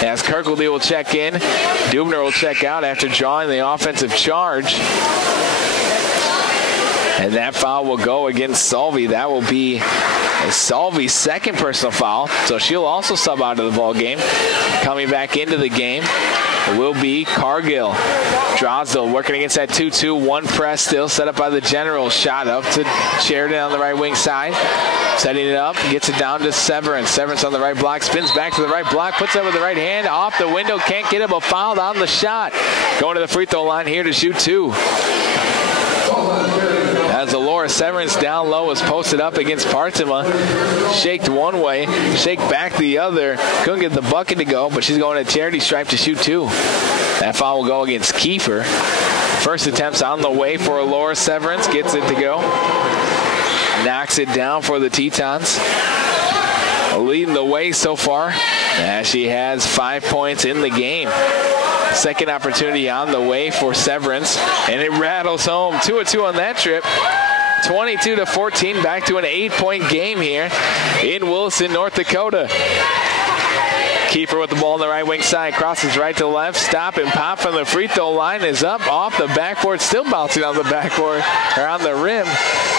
as Kirkley will check in. Dubner will check out after drawing the offensive charge. And that foul will go against Selvey. That will be Selvey's second personal foul, so she'll also sub out of the ball game. Coming back into the game will be Cargill. Drosdell working against that 2-2. One press still set up by the Generals. Shot up to Sheridan on the right wing side. Setting it up. Gets it down to Severance. Severance on the right block. Spins back to the right block. Puts it with the right hand. Off the window. Can't get it, but fouled on the shot. Going to the free throw line here to shoot 2. As Laura Severance down low is posted up against Partima. Shaked one way, shaked back the other. Couldn't get the bucket to go, but she's going to charity stripe to shoot 2. That foul will go against Kiefer. First attempt's on the way for Laura Severance. Gets it to go. Knocks it down for the Tetons. Leading the way so far as she has 5 points in the game. Second opportunity on the way for Severance, and it rattles home. 2-2 on that trip. 22-14, back to an 8-point game here in Williston, North Dakota. Kiefer with the ball on the right wing side, crosses right to left, stop and pop from the free throw line, is up off the backboard, still bouncing on the backboard, or on the rim.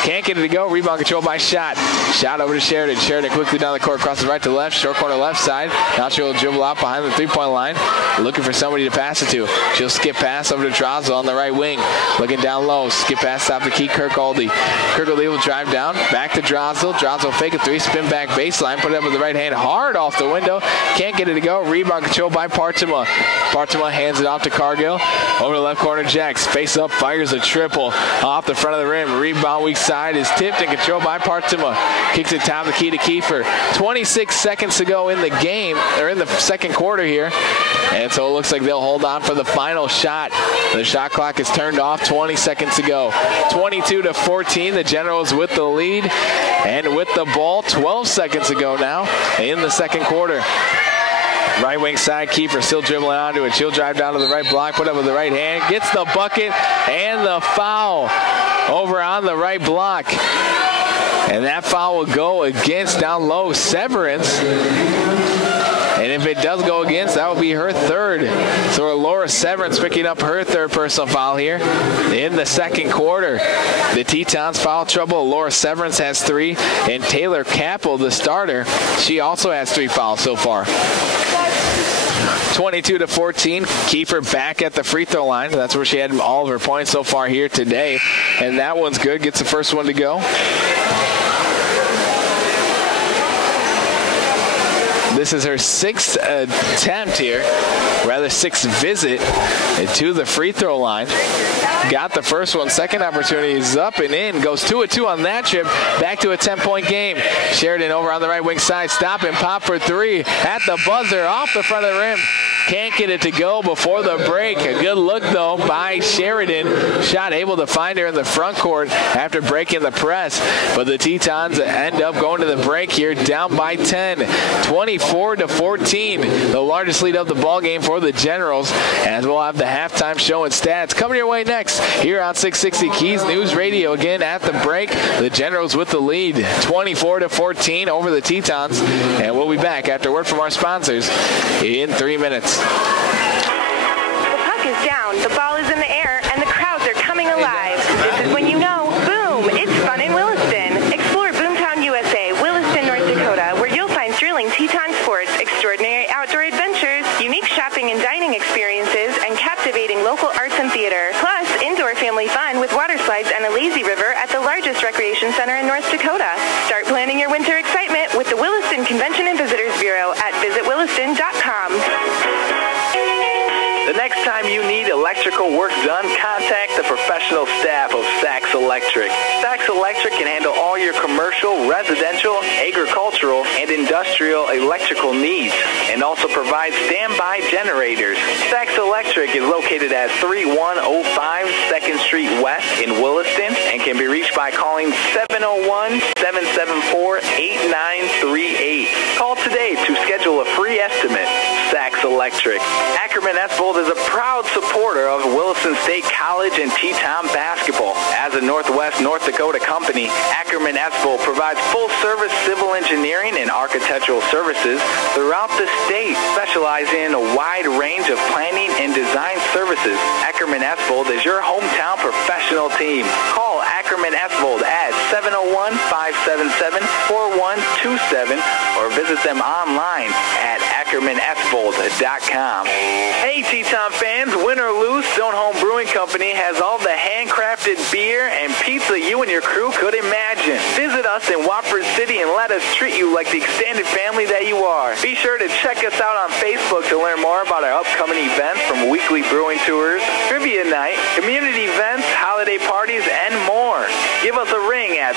Can't get it to go. Rebound control by Shot. Shot over to Sheridan. Sheridan quickly down the court, crosses right to left, short corner left side. Now she'll dribble out behind the three-point line, looking for somebody to pass it to. She'll skip pass over to Drozell on the right wing, looking down low, skip pass top to Key Kirkaldie. Kirkaldie will drive down, back to Drozell. Drozell fake a three, spin back baseline, put it up with the right hand, hard off the window. Can't get it to go. Rebound control by Partima. Partima hands it off to Cargill. Over the left corner, Jacks face up, fires a triple off the front of the rim. Rebound weak side is tipped and controlled by Partima. Kicks it top the key to Kiefer. 26 seconds to go in the game, or in the second quarter here. And so it looks like they'll hold on for the final shot. The shot clock is turned off, 20 seconds to go. 22-14, the Generals with the lead. And with the ball, 12 seconds to go now in the second quarter. Right wing side, Kiefer still dribbling onto it. She'll drive down to the right block, put up with the right hand, gets the bucket and the foul over on the right block. And that foul will go against down low Severance. And if it does go against, that will be her third. So Laura Severance picking up her third personal foul here in the second quarter. The Tetons foul trouble. Laura Severance has 3. And Taylor Capel, the starter, she also has 3 fouls so far. 22-14. Kiefer back at the free throw line. That's where she had all of her points so far here today. And that one's good. Gets the first one to go. This is her 6th attempt here, rather 6th visit to the free throw line. Got the first one. Second opportunity is up and in. Goes 2-2 on that trip. Back to a 10-point game. Sheridan over on the right wing side. Stop and pop for 3 at the buzzer off the front of the rim. Can't get it to go before the break. A good look, though, by Sheridan. Shot able to find her in the front court after breaking the press. But the Tetons end up going to the break here, down by 10. 24-14. The largest lead of the ball game for the Generals. As we'll have the halftime show and stats coming your way next here on 660 Keys News Radio. Again at the break, the Generals with the lead, 24-14 over the Tetons. And we'll be back after word from our sponsors in 3 minutes. The puck is down, the ball is in the air, and the crowds are coming alive. This is when you know, boom, it's fun in Williston. Explore Boomtown, USA, Williston, North Dakota, where you'll find thrilling Teton sports, extraordinary outdoor adventures, unique shopping and dining experiences, and captivating local arts and theater. Plus, indoor family fun with water slides and a lazy river at the largest recreation center in North Dakota. Start planning your winter excitement with the Williston Convention and Visitors Bureau at visitwilliston.com. The next time you need electrical work done, contact the professional staff of Sachs Electric. Sachs Electric can handle all your commercial, residential, agricultural, and industrial electrical needs, and also provides standby generators. Sachs Electric is located at 3105 2nd Street West in Williston and can be reached by calling 701-774-8938. Call today to schedule a free estimate. Sachs Electric. Ackerman-Esbold is a proud supporter of Williston State College and Teton basketball. As a Northwest North Dakota company, Ackerman-Esbold provides full-service civil engineering and architectural services throughout the state, specializing in a wide range of planning and design services. Ackerman-Esbold is your hometown professional team. Call Ackerman-Esbold at 701-577-4127 or visit them online at AckermanEsbold.com. Hey Teton fans, win or lose, Stone Home Brewing Company has all the handcrafted beer and pizza you and your crew could imagine. Visit us in Watford City and let us treat you like the extended family that you are. Be sure to check us out on Facebook to learn more about our upcoming events, from weekly brewing tours, trivia night, community events, holiday parties, and more. Give us a ring at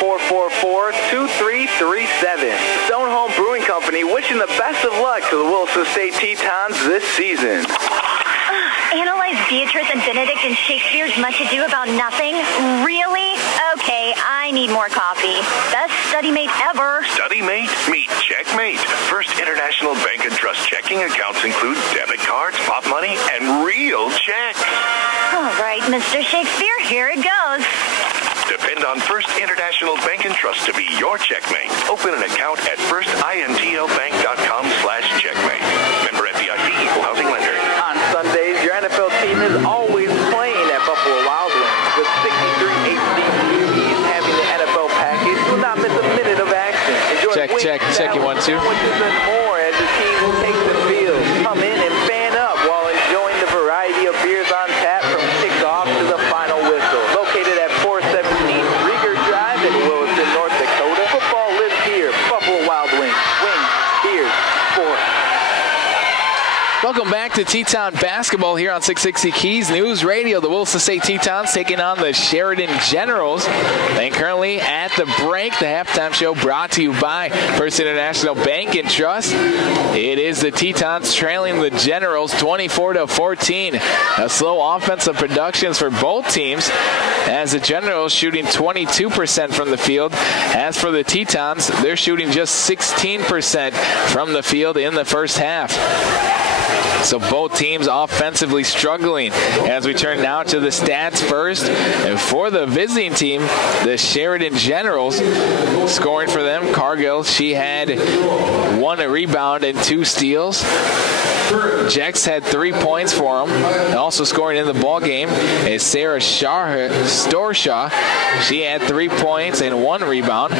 701-444-2337. Stone Home Brewing Company wishing the best of luck to the Williston State Tetons this season. Analyze Beatrice and Benedict and Shakespeare's Much Ado About Nothing? Really? Okay, I need more coffee. Best study mate ever. Study mate? Meet Checkmate. First International Bank and Trust checking accounts include debit cards, pop money, and real checks. All right, Mr. Shakespeare, here it goes. Depend on First International Bank and Trust to be your checkmate. Open an account at firstintlbank.com/ Check you 1, 2. Sandwiches and more as the team takes the field. Come in and fan up while enjoying the variety of beers on tap from kickoff to the final whistle. Located at 417 Rieger Drive in Williston, North Dakota. Football lives here. Buffalo Wild Wings. Wings, beers, sports. Welcome back to Teton basketball here on 660 Keys News Radio. The Williston State Tetons taking on the Sheridan Generals. And currently at the break, the halftime show brought to you by First International Bank and Trust. It is the Tetons trailing the Generals 24-14. A slow offensive productions for both teams as the Generals shooting 22% from the field. As for the Tetons, they're shooting just 16% from the field in the first half. So both teams offensively struggling. As we turn now to the stats first. And for the visiting team, the Sheridan Generals, scoring for them, Cargill, she had 1 rebound and 2 steals. Jex had 3 points for him. Also scoring in the ball game is Sarah Storshaw. She had 3 points and 1 rebound.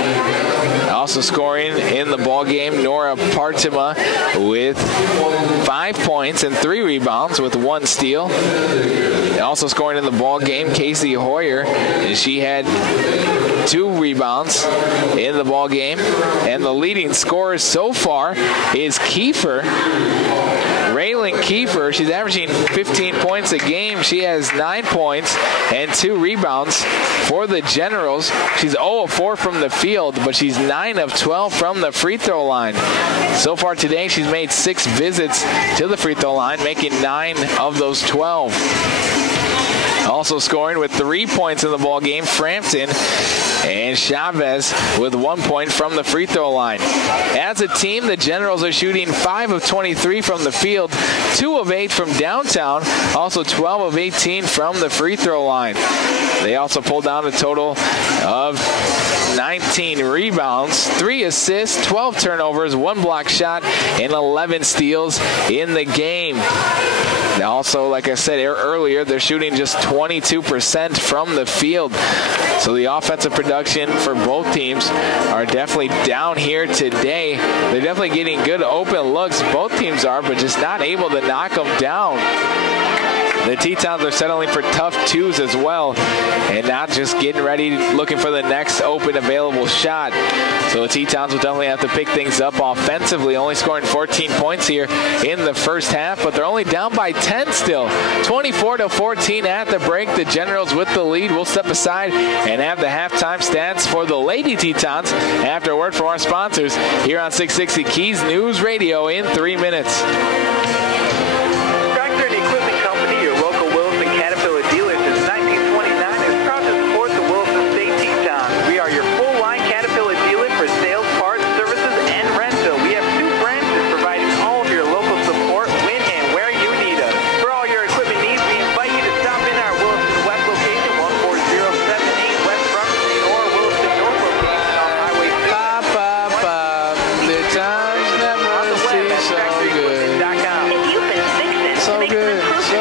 Also scoring in the ball game, Nora Partima with 5 points and 3 rebounds with 1 steal. Also scoring in the ball game, Casey Hoyer, and she had 2 rebounds in the ball game. And the leading scorer so far is Kiefer. Raylan Kiefer, she's averaging 15 points a game. She has 9 points and 2 rebounds for the Generals. She's 0 of 4 from the field, but she's 9 of 12 from the free throw line. So far today, she's made 6 visits to the free throw line, making 9 of those 12. Also scoring with 3 points in the ball game, Frampton, and Chavez with 1 point from the free throw line. As a team, the Generals are shooting 5 of 23 from the field, 2 of 8 from downtown, also 12 of 18 from the free throw line. They also pulled down a total of 19 rebounds, 3 assists, 12 turnovers, 1 block shot, and 11 steals in the game. Also, like I said earlier, they're shooting just 22% from the field. So the offensive production for both teams are definitely down here today. They're definitely getting good open looks, both teams are, but just not able to knock them down. The Tetons are settling for tough 2s as well and not just getting ready, looking for the next open available shot. So the Tetons will definitely have to pick things up offensively, only scoring 14 points here in the first half, but they're only down by 10 still. 24-14 at the break. The Generals with the lead. We'll step aside and have the halftime stats for the Lady Tetons after a word from our sponsors here on 660 Keys News Radio in 3 minutes. So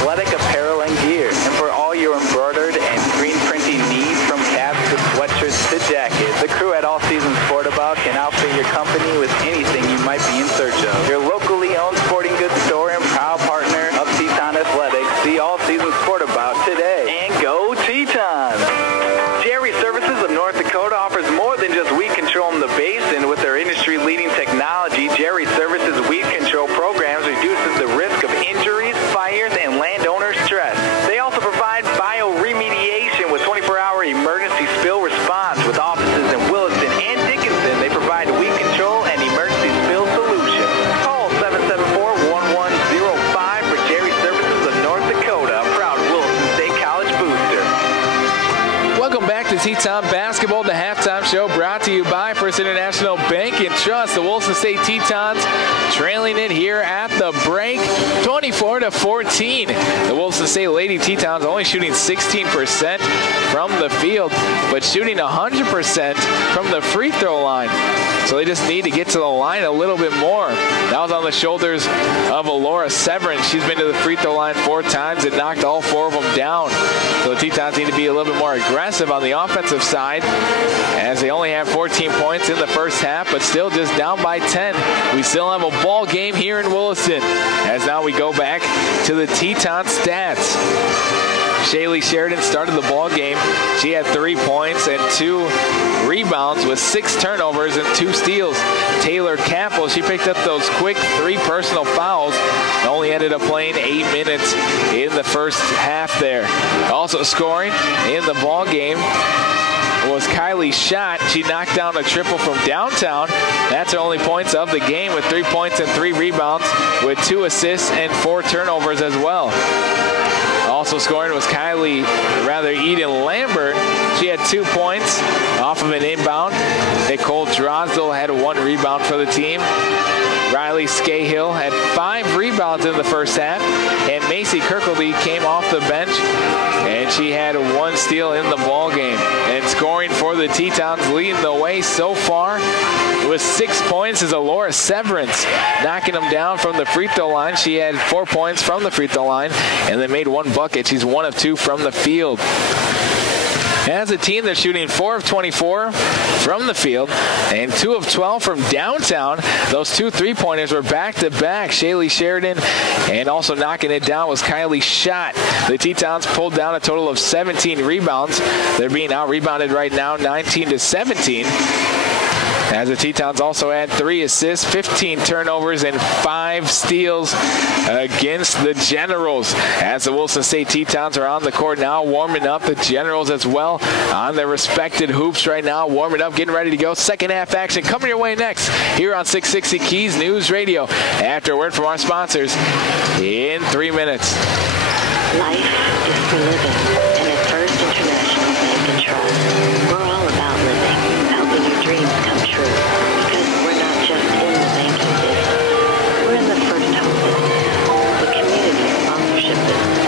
athletic apparel and gear. And for all your embroidered and screen printing needs, from caps to sweatshirts to jackets, the crew at All Seasons Sportabout can outfit your company with anything you might be in search of. Your locally owned sporting goods store and proud partner of Teton Athletics. See All Seasons Sportabout today. And go Tetons! Jerry Services of North Dakota offers more than just weed control in the basin. With their industry-leading technology, Jerry Services weed control programs reduces the risk of injuries, fires, and landowner stress. They also provide bioremediation with 24-hour emergency spill response. With offices in Williston and Dickinson, they provide weed control and emergency spill solutions. Call 774-1105 for Jerry Services of North Dakota, a proud Williston State College booster. Welcome back to Teton Basketball, the halftime show brought to you by First International Bank and Trust. The Williston State Tetons trailing it here at the break, 24-14. The Williston State Lady Tetons only shooting 16% from the field, but shooting 100% from the free throw line. So they just need to get to the line a little bit more. That was on the shoulders of Alora Severin. She's been to the free throw line 4 times and knocked all 4 of them down. So the Tetons need to be a little bit more aggressive on the offensive side, as they only have 14 points in the first half, but still just down by 10. We still have a ball game here in Williston, as now we go back to the Teton stats. Shaylee Sheridan started the ball game. She had 3 points and 2 rebounds with 6 turnovers and 2 steals. Taylor Capel, she picked up those quick 3 personal fouls and only ended up playing 8 minutes in the first half there. Also scoring in the ball game was Kylie Schott. She knocked down a triple from downtown. That's her only points of the game, with 3 points and 3 rebounds with 2 assists and 4 turnovers as well. Also scoring was Eden Lambert. She had 2 points off of an inbound. Nicole Drosdell had 1 rebound for the team. Riley Scahill had 5 rebounds in the first half. And Macy Kirkleby came off the bench, and she had 1 steal in the ball game. And scoring for the Tetons, leading the way so far with 6 points, is Alora Severance, knocking them down from the free throw line. She had 4 points from the free throw line, and they made 1 bucket. She's 1 of 2 from the field. As a team, they're shooting 4 of 24 from the field and 2 of 12 from downtown. Those 2 3-pointers were back-to-back. Shaylee Sheridan, and also knocking it down was Kylie Schott. The Tetons pulled down a total of 17 rebounds. They're being out-rebounded right now, 19-17. As the Tetons also had 3 assists, 15 turnovers, and 5 steals against the Generals. As the Williston State Tetons are on the court now, warming up. The Generals as well on their respected hoops right now, warming up, getting ready to go. Second half action coming your way next here on 660 Keys News Radio. After a word from our sponsors in 3 minutes. Life is for living, and at First International Bank and Trust, we're all about living, helping your dreams come true. Because we're not just in the banking business, we're in the first home business, the community sponsorship business,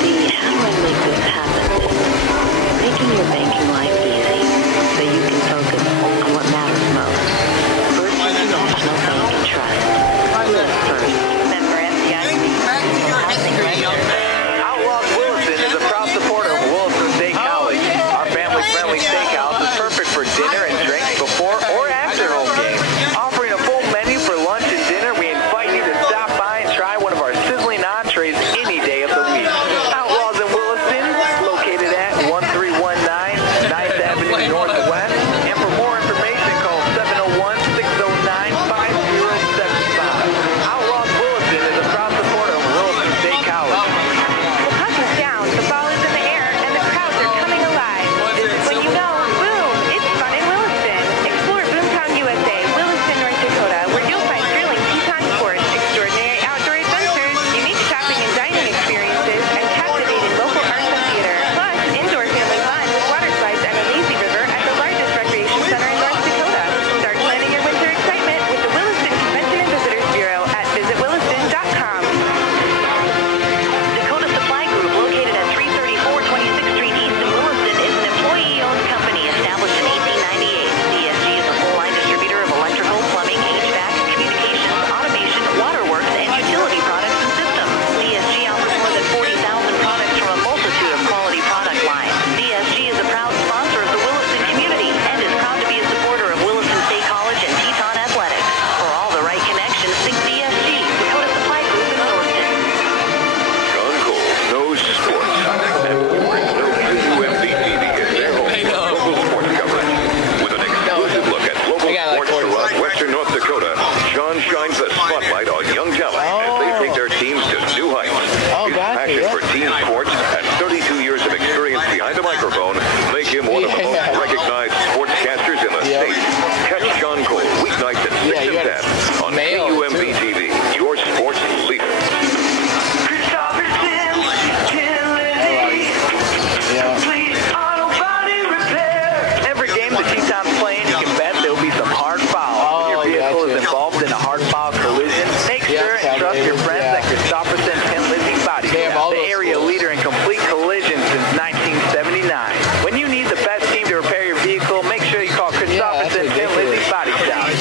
the how do I make this happen business, making your banking life easy so you can focus on what matters most. First International Bank and Trust. Live first. Member FDIC. Housing regulator. passion for team sports and 32 years of experience behind the microphone make him one of the most recognized sportscasters in the state. Catch John Cole weeknights at 6 and 10 on KUMB TV, your sports leader. Every game the Teton's playing, you can bet there will be some hard fouls. If your vehicle is involved in a hard foul collision, make sure and trust your friends at Christopherson Tim Lizzie Body Shop, the area leader in complete collisions since 1979. When you need the best team to repair your vehicle, make sure you call Christopherson Tim Lizzie Body Shop.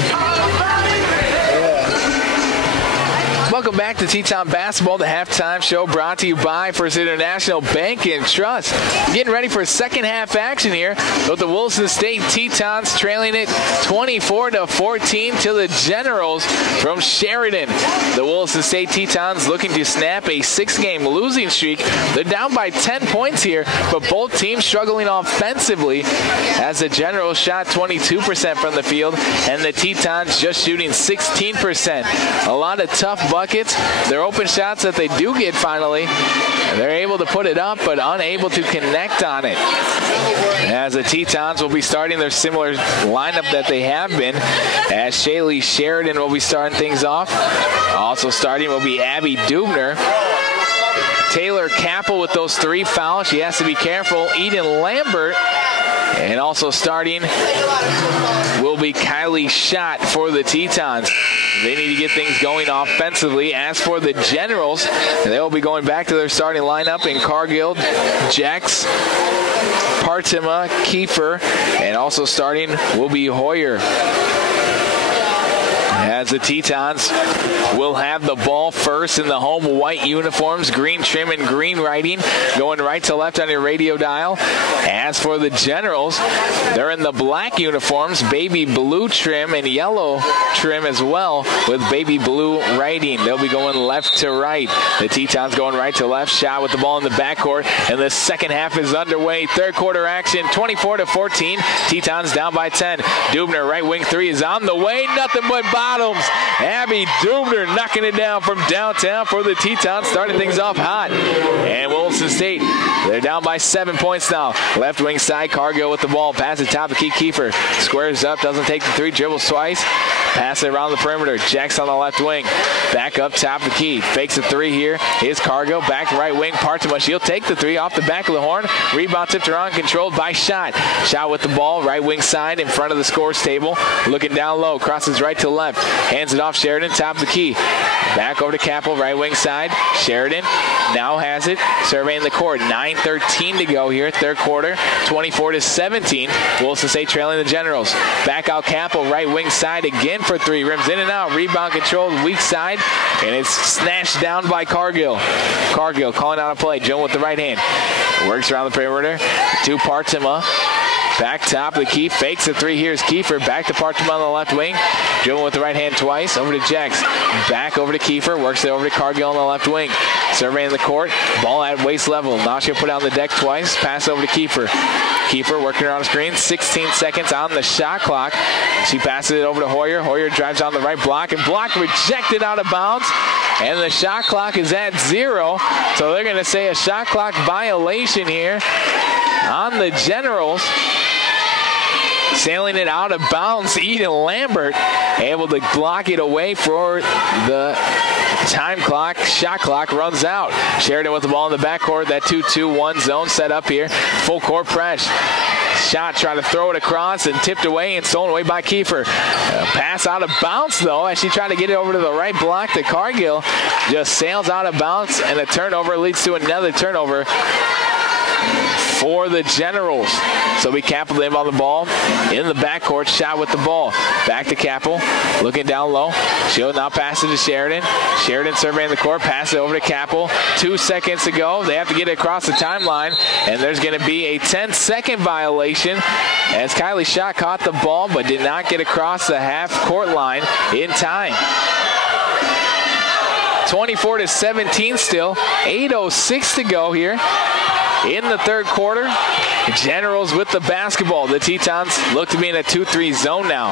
Welcome back to Teton Basketball, the halftime show brought to you by First International Bank and Trust. Getting ready for second half action here with the Williston State Tetons trailing it 24-14 to the Generals from Sheridan. The Williston State Tetons looking to snap a 6-game losing streak. They're down by 10 points here, but both teams struggling offensively as the Generals shot 22% from the field and the Tetons just shooting 16%. A lot of tough buckets. They're open shots that they do get finally. They're able to put it up, but unable to connect on it. As the Tetons will be starting their similar lineup that they have been, as Shaylee Sheridan will be starting things off. Also starting will be Abby Dubner. Taylor Capel with those 3 fouls. She has to be careful. Eden Lambert. And also starting will be Kylie Schott for the Tetons. They need to get things going offensively. As for the Generals, they'll be going back to their starting lineup in Cargill, Jax, Partima, Kiefer, and also starting will be Hoyer. As the Tetons will have the ball first in the home white uniforms, green trim and green writing, going right to left on your radio dial. As for the Generals, they're in the black uniforms, baby blue trim and yellow trim as well, with baby blue writing. They'll be going left to right. The Tetons going right to left. Shot with the ball in the backcourt, and the second half is underway. Third quarter action, 24-14. Tetons down by 10. Dubner, right wing 3 is on the way. Nothing but bottoms. Abby Dubner knocking it down from downtown for the Tetons, starting things off hot. And Williston State, they're down by 7 points now. Left wing side, Cargill with the ball. Pass it top of Key Kiefer. Squares up, doesn't take the 3, dribbles twice. Pass it around the perimeter. Jacks on the left wing. Back up top of Key. Fakes a 3 here. Here's Cargill. Back to right wing. Partima. She'll take the 3 off the back of the horn. Rebound tipped around, controlled by Schott. Schott with the ball. Right wing side in front of the scores table. Looking down low. Crosses right to left. Hands it off Sheridan. Top of the key. Back over to Capel. Right wing side. Sheridan now has it. Surveying the court. 9:13 to go here. Third quarter. 24-17. Williston State trailing the Generals. Back out Capel. Right wing side again for 3. Rims in and out. Rebound controlled. Weak side. And it's snatched down by Cargill. Cargill calling out a play. Joan with the right hand. Works around the perimeter. To Partima. Back top of the key. Fakes a 3. Here's Kiefer. Back to Partima on the left wing. Joan with the right hand twice. Over to Jax. Back over to Kiefer. Works it over to Cargill on the left wing. Surveying the court. Ball at waist level. Now she'll put it on the deck twice. Pass over to Kiefer. Kiefer working around the screen. 16 seconds on the shot clock. She passes it over to Hoyer. Hoyer drives on the right block. And block rejected out of bounds. And the shot clock is at 0. So they're going to say a shot clock violation here on the Generals. Sailing it out of bounds, Eden Lambert able to block it away for the time clock. Shot clock runs out. Sheridan with the ball in the backcourt. That 2-2-1 zone set up here. Full court press. Shot, trying to throw it across and tipped away and stolen away by Kiefer. Pass out of bounds, though, as she tried to get it over to the right block to Cargill. Just sails out of bounds, and a turnover leads to another turnover for the Generals. So we Capel them on the ball in the backcourt. Shot with the ball. Back to Capel. Looking down low. She'll now pass it to Sheridan. Sheridan surveying the court. Pass it over to Capel. 2 seconds to go. They have to get it across the timeline. And there's going to be a 10-second violation as Kylie Schott caught the ball but did not get across the half-court line in time. 24-17 still. 8:06 to go here in the third quarter. Generals with the basketball. The Tetons look to be in a 2-3 zone now.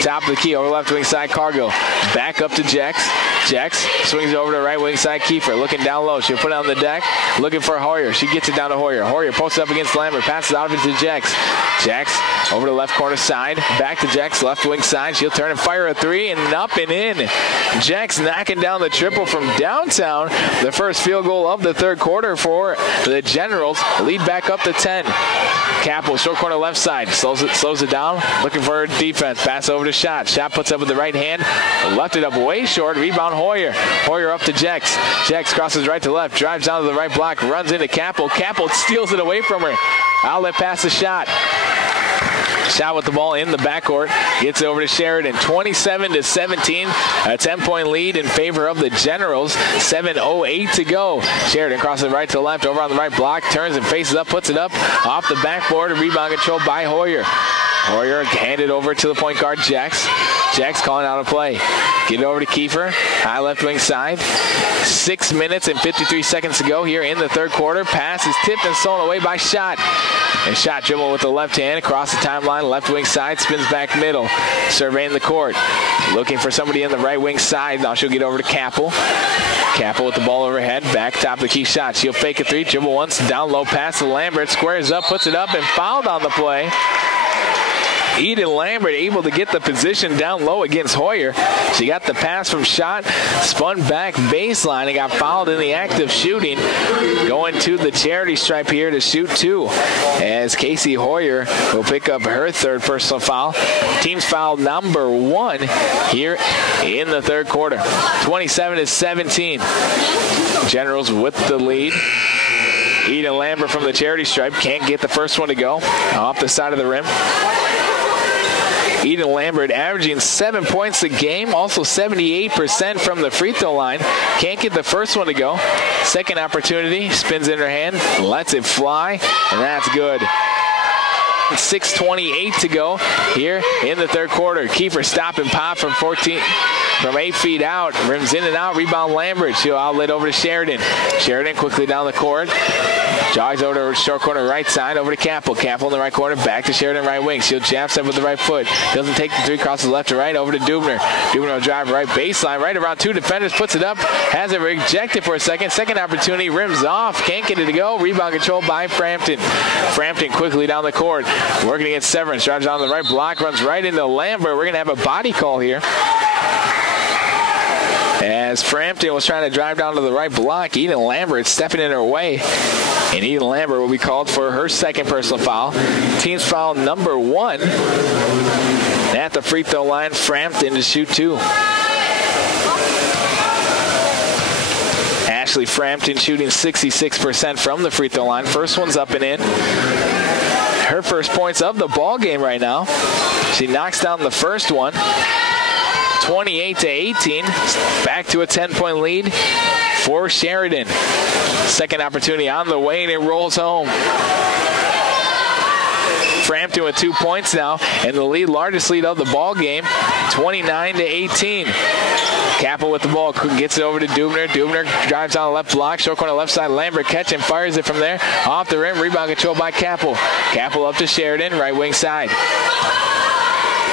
Top of the key over left wing side, Cargill. Back up to Jax. Jex swings it over to the right wing side. Kiefer looking down low. She'll put it on the deck, looking for Hoyer. She gets it down to Hoyer. Hoyer posts up against Lambert, passes out of it to Jex. Jex over to left corner side, back to Jex, left wing side. She'll turn and fire a three, and up and in. Jex knocking down the triple from downtown. The first field goal of the third quarter for the Generals. Lead back up to 10. Capel, short corner left side, slows it down, looking for defense. Pass over to Schott. Schott puts up with the right hand, left it up way short. Rebound Hoyer. Hoyer up to Jex. Jex crosses right to left, drives down to the right block, runs into Capel. Capel steals it away from her. Outlet pass to Schott. Schott with the ball in the backcourt. Gets it over to Sheridan. 27-17. A 10-point lead in favor of the Generals. 7:08 to go. Sheridan crosses right to left, over on the right block. Turns and faces up, puts it up off the backboard. Rebound controlled by Hoyer. Hoyer handed over to the point guard, Jex. Jex calling out a play. Get it over to Kiefer. High left wing side. 6 minutes and 53 seconds to go here in the third quarter. Pass is tipped and stolen away by Schott. And Schott dribble with the left hand across the timeline. Left wing side, spins back middle. Surveying the court. Looking for somebody in the right wing side. Now she'll get over to Capel. Capel with the ball overhead. Back top of the key shot. She'll fake a three. Dribble once. Down low pass to Lambert. Squares up. Puts it up and fouled on the play. Eden Lambert able to get the position down low against Hoyer. She got the pass from Schott, spun back baseline, and got fouled in the act of shooting. Going to the charity stripe here to shoot two, as Casey Hoyer will pick up her third personal foul. Team's foul number 1 here in the third quarter. 27-17. Generals with the lead. Eden Lambert from the charity stripe can't get the first one to go. Off the side of the rim. Eden Lambert averaging 7 points a game, also 78% from the free throw line. Can't get the first one to go. Second opportunity, spins in her hand, lets it fly, and that's good. 6:28 to go here in the third quarter. Kiefer stop and pop from 8 feet out. Rims in and out. Rebound Lambert. She'll outlet over to Sheridan. Sheridan quickly down the court. Jogs over to short corner right side. Over to Capel. Capel in the right corner. Back to Sheridan right wing. She'll jab step with the right foot. Doesn't take the three. Crosses left to right. Over to Dubner. Dubner will drive right baseline. Right around 2 defenders. Puts it up. Has it rejected for a second. Second opportunity. Rims off. Can't get it to go. Rebound controlled by Frampton. Frampton quickly down the court. Working against Severance. Drives on the right block. Runs right into Lambert. We're going to have a body call here. As Frampton was trying to drive down to the right block, Eden Lambert stepping in her way. And Eden Lambert will be called for her second personal foul. Team's foul number 1. At the free throw line, Frampton to shoot 2. Ashley Frampton shooting 66% from the free throw line. First one's up and in. Her first points of the ball game right now. She knocks down the first one. 28-18. Back to a 10-point lead for Sheridan. Second opportunity on the way, and it rolls home. Frampton with 2 points now, and the lead, largest lead of the ball game, 29-18. Capel with the ball, gets it over to Dubner. Dubner drives on the left block, short corner left side. Lambert catch and fires it from there. Off the rim, rebound controlled by Capel. Capel up to Sheridan, right wing side.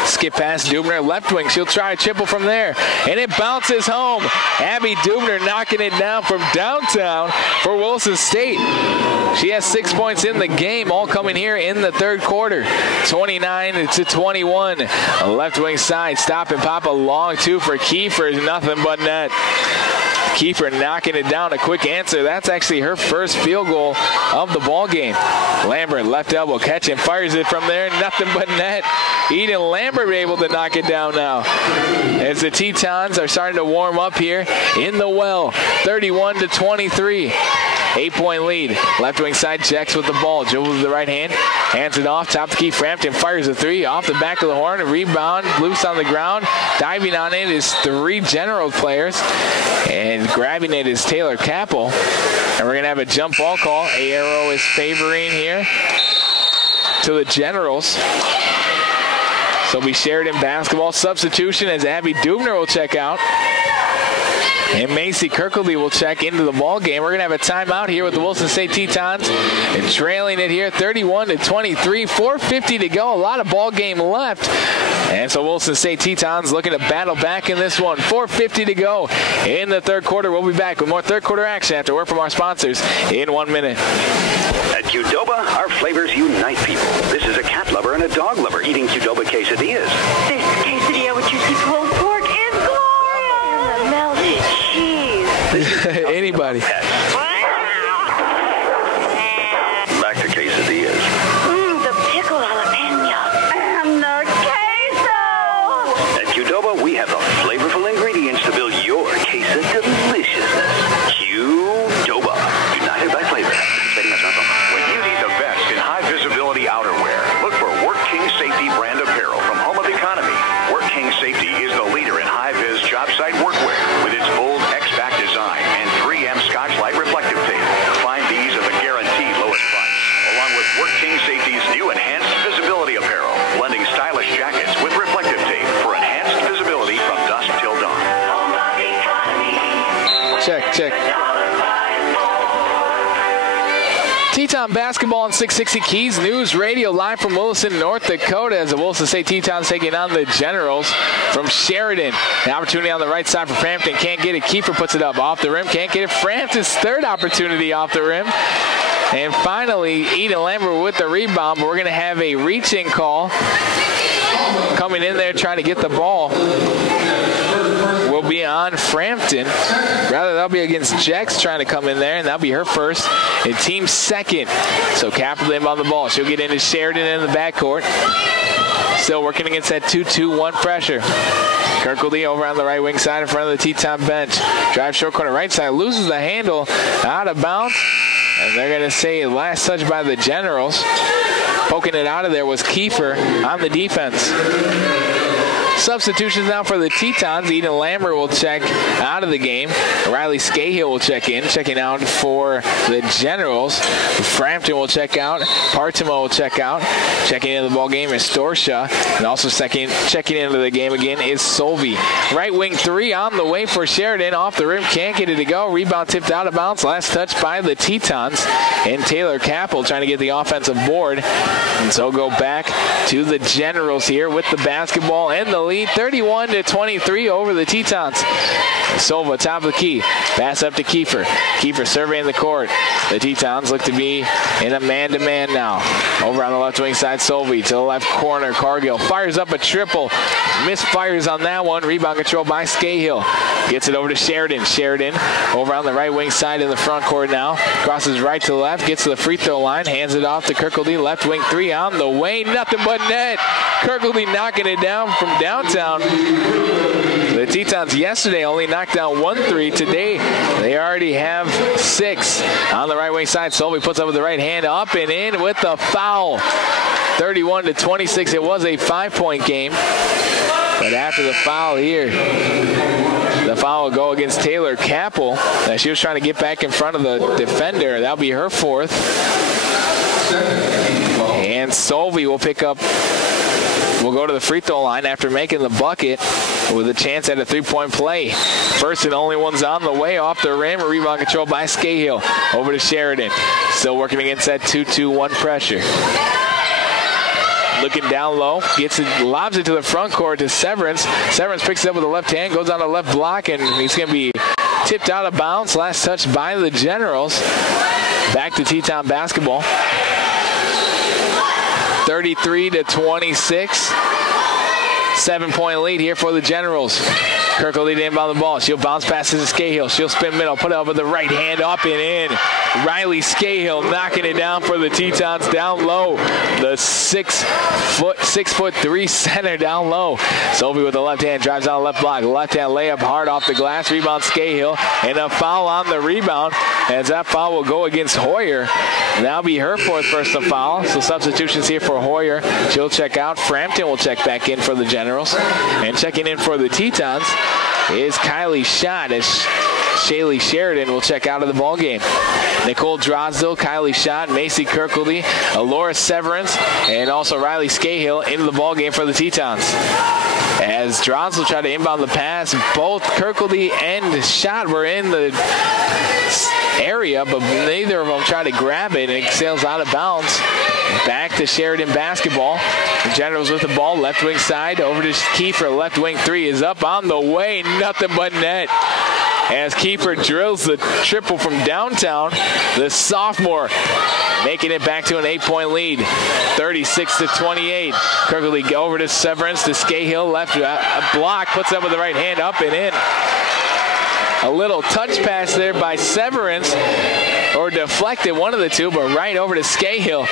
Skip past Dubner, left wing. She'll try a triple from there, and it bounces home. Abby Dubner knocking it down from downtown for Williston State. She has 6 points in the game, all coming here in the third quarter. 29-21. Left wing side, stop and pop a long 2 for Kiefer. Nothing but net. Kiefer knocking it down. A quick answer. That's actually her first field goal of the ball game. Lambert, left elbow, catch and fires it from there. Nothing but net. Eden Lambert able to knock it down now. As the Tetons are starting to warm up here in the well. 31-23. 8-point lead. Left wing side, Jex with the ball. Dribbles with the right hand. Hands it off. Top of the key. Frampton fires a 3 off the back of the horn. A rebound. Loose on the ground. Diving on it is 3 General players. And grabbing it is Taylor Capel. And we're going to have a jump ball call. A arrow is favoring here to the Generals. So it'll be Sheridan basketball. Substitution as Abby Dubner will check out. And Macy Kirkleby will check into the ball game. We're going to have a timeout here with the Williston State Tetons and trailing it here 31-23, 4:50 to go. A lot of ball game left. And so Williston State Tetons looking to battle back in this one. 4:50 to go in the third quarter. We'll be back with more third quarter action after word from our sponsors in 1 minute. At Qdoba, our flavors unite people. This is a cat lover and a dog lover eating Qdoba quesadillas. This quesadilla with juicy pulled pork is glorious. And the melted cheese. Anybody. Back to quesadillas. The pickled jalapeno. And the queso. At Qdoba, we have the flavorful ingredients to build your queso deliciousness. Qdoba, united by flavor. When you need the best in high-visibility outerwear, look for Work King Safety brand apparel from Home of Economy. Work King Safety is the leader in high-vis job site workwear with its bold X-back design and 3M Scotch-Lite reflective tape. Find these at the guaranteed lowest price, along with Work King Safety's new enhanced visibility apparel, blending stylish jackets with reflective tape for enhanced visibility from dusk till dawn. Check. Teton basketball on 660 Keys News Radio live from Williston, North Dakota, as the Williston State Tetons taking on the Generals from Sheridan. An opportunity on the right side for Frampton. Can't get it. Kiefer puts it up off the rim. Can't get it. Frampton's third opportunity off the rim. And finally, Eden Lambert with the rebound, but we're going to have a reaching call coming in there trying to get the ball. Will be on Frampton. Rather, that'll be against Jex trying to come in there, and that'll be her first and team second. So Capital on the ball. She'll get into Sheridan in the backcourt. Still working against that 2-2-1 pressure. Kirkleby over on the right wing side in front of the Teton bench. Drive short corner right side. Loses the handle. Out of bounds. And they're going to say last touch by the Generals. Poking it out of there was Kiefer on the defense. Substitutions now for the Tetons. Eden Lambert will check out of the game. Riley Scahill will check in. Checking out for the Generals. Frampton will check out. Partimo will check out. Checking into the ball game is Storsha. And also checking into the game again is Solvey. Right wing three on the way for Sheridan. Off the rim. Can't get it to go. Rebound tipped out of bounds. Last touch by the Tetons. And Taylor Capel trying to get the offensive board. And so go back to the Generals here with the basketball and the lead, 31-23 over the Tetons. Silva, top of the key. Pass up to Kiefer. Kiefer surveying the court. The Tetons look to be in a man-to-man now. Over on the left wing side, Solvey to the left corner. Cargill fires up a triple. Misfires on that one. Rebound control by Scahill. Gets it over to Sheridan. Sheridan over on the right wing side in the front court now. Crosses right to left. Gets to the free throw line. Hands it off to Kirkleby. Left wing three on the way. Nothing but net. Kirkleby knocking it down from downtown. The Tetons yesterday only knocked down 1 3. Today they already have 6. On the right wing side, Solvey puts up with the right hand. Up and in with the foul. 31-26. It was a 5-point game. But after the foul here, the foul will go against Taylor Capel. She was trying to get back in front of the defender. That'll be her fourth. And Solvey will pick up. We'll go to the free throw line after making the bucket with a chance at a 3-point play. First and only one's on the way off the rim. A rebound control by Scahill. Over to Sheridan. Still working against that 2-2-1 pressure. Looking down low, lobs it to the front court to Severance. Severance picks it up with the left hand, goes on the left block, and he's going to be tipped out of bounds. Last touch by the Generals. Back to Teton basketball. 33-26. 7-point lead here for the Generals. Kirkleby to inbound the ball. She'll bounce passes to Scahill. She'll spin middle, put it up with the right hand, up and in. Riley Scahill knocking it down for the Tetons down low. The 6'3" center down low. Solvey with the left hand drives on the left block. Left hand layup hard off the glass. Rebound Scahill. And a foul on the rebound. As that foul will go against Hoyer. That'll be her fourth personal foul. So substitutions here for Hoyer. She'll check out. Frampton will check back in for the Generals. And checking in for the Tetons is Kylie Schott as Shaylee Sheridan will check out of the ball game. Nicole Drosdale, Kylie Schott, Macy Kirkledy, Alora Severance, and also Riley Scahill into the ball game for the Tetons. As Drosdale tried to inbound the pass, both Kirkledy and Schott were in the area, but neither of them tried to grab it, and it sails out of bounds. Back to Sheridan basketball. The Generals with the ball, left wing side, over to Kiefer. Left wing three is up on the way, nothing but net. As Kiefer drills the triple from downtown, the sophomore making it back to an 8-point lead, 36-28. Kirkledy over to Severance, to Scahill, left block, puts up with the right hand, up and in. A little touch pass there by Severance, or deflected, one of the two, but right over to Scahill.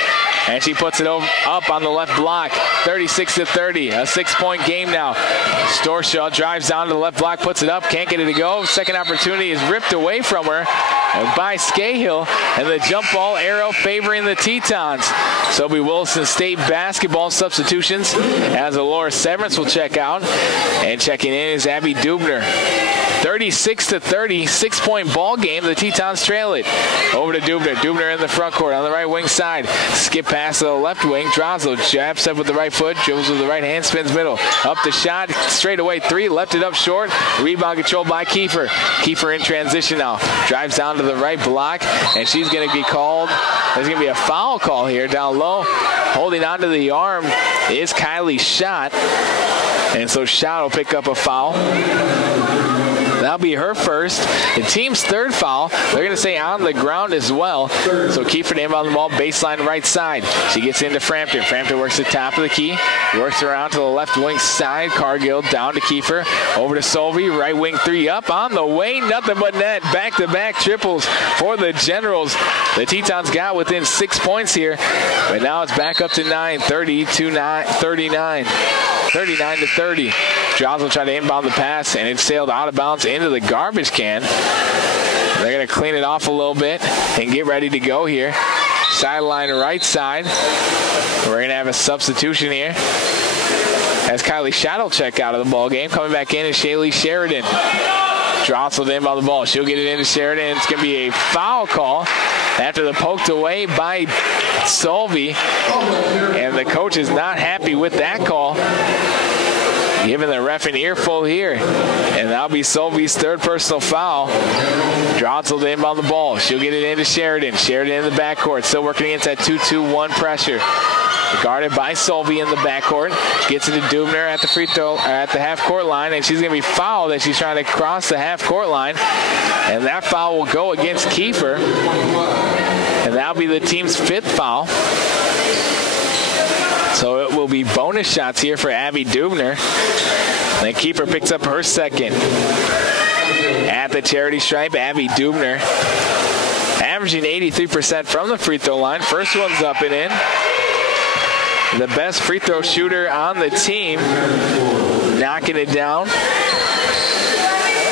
And she puts it up on the left block, 36-30, a 6-point game now. Storshaw drives down to the left block, puts it up, can't get it to go. Second opportunity is ripped away from her by Scahill, and the jump ball arrow favoring the Tetons. So it'll be Williston State basketball substitutions as Alora Severance will check out, and checking in is Abby Dubner. 36-30, 6-point ball game. The Tetons trail it. Over to Dubner. Dubner in the front court on the right wing side. Skip pass to the left wing. Drosdale jabs up with the right foot. Dribbles with the right hand. Spins middle. Up the shot. Straight away three. Left it up short. Rebound controlled by Kiefer. Kiefer in transition now. Drives down to the right block. And she's going to be called. There's going to be a foul call here down low. Holding onto the arm is Kylie Schott. And so Schott will pick up a foul. That'll be her first. The team's third foul. They're going to say on the ground as well. So Kiefer to inbound the ball, baseline right side. She gets into Frampton. Frampton works the top of the key. Works around to the left wing side. Cargill down to Kiefer. Over to Solvey. Right wing three up on the way. Nothing but net. Back-to-back triples for the Generals. The Tetons got within 6 points here. But now it's back up to 9. 39-30. Drosdale will try to inbound the pass, and it sailed out of bounds into the garbage can. They're going to clean it off a little bit and get ready to go here. Sideline right side. We're going to have a substitution here as Kylie Schott will check out of the ball game. Coming back in is Shaylee Sheridan. Drosdale to inbound the ball. She'll get it into Sheridan. It's going to be a foul call after the poked away by Solvey. And the coach is not happy with that call. Giving the ref an earful here. And that'll be Solvey's third personal foul. Drosdale to inbound the ball. She'll get it into Sheridan. Sheridan in the backcourt. Still working against that 2-2-1 pressure. Guarded by Solvey in the backcourt. Gets it to Dubner at the free throw, at the half-court line, and she's going to be fouled as she's trying to cross the half-court line. And that foul will go against Kiefer. And that'll be the team's fifth foul. So it will be bonus shots here for Abby Dubner. Then Kiefer picks up her second. At the charity stripe, Abby Dubner averaging 83% from the free throw line. First one's up and in. The best free throw shooter on the team, knocking it down.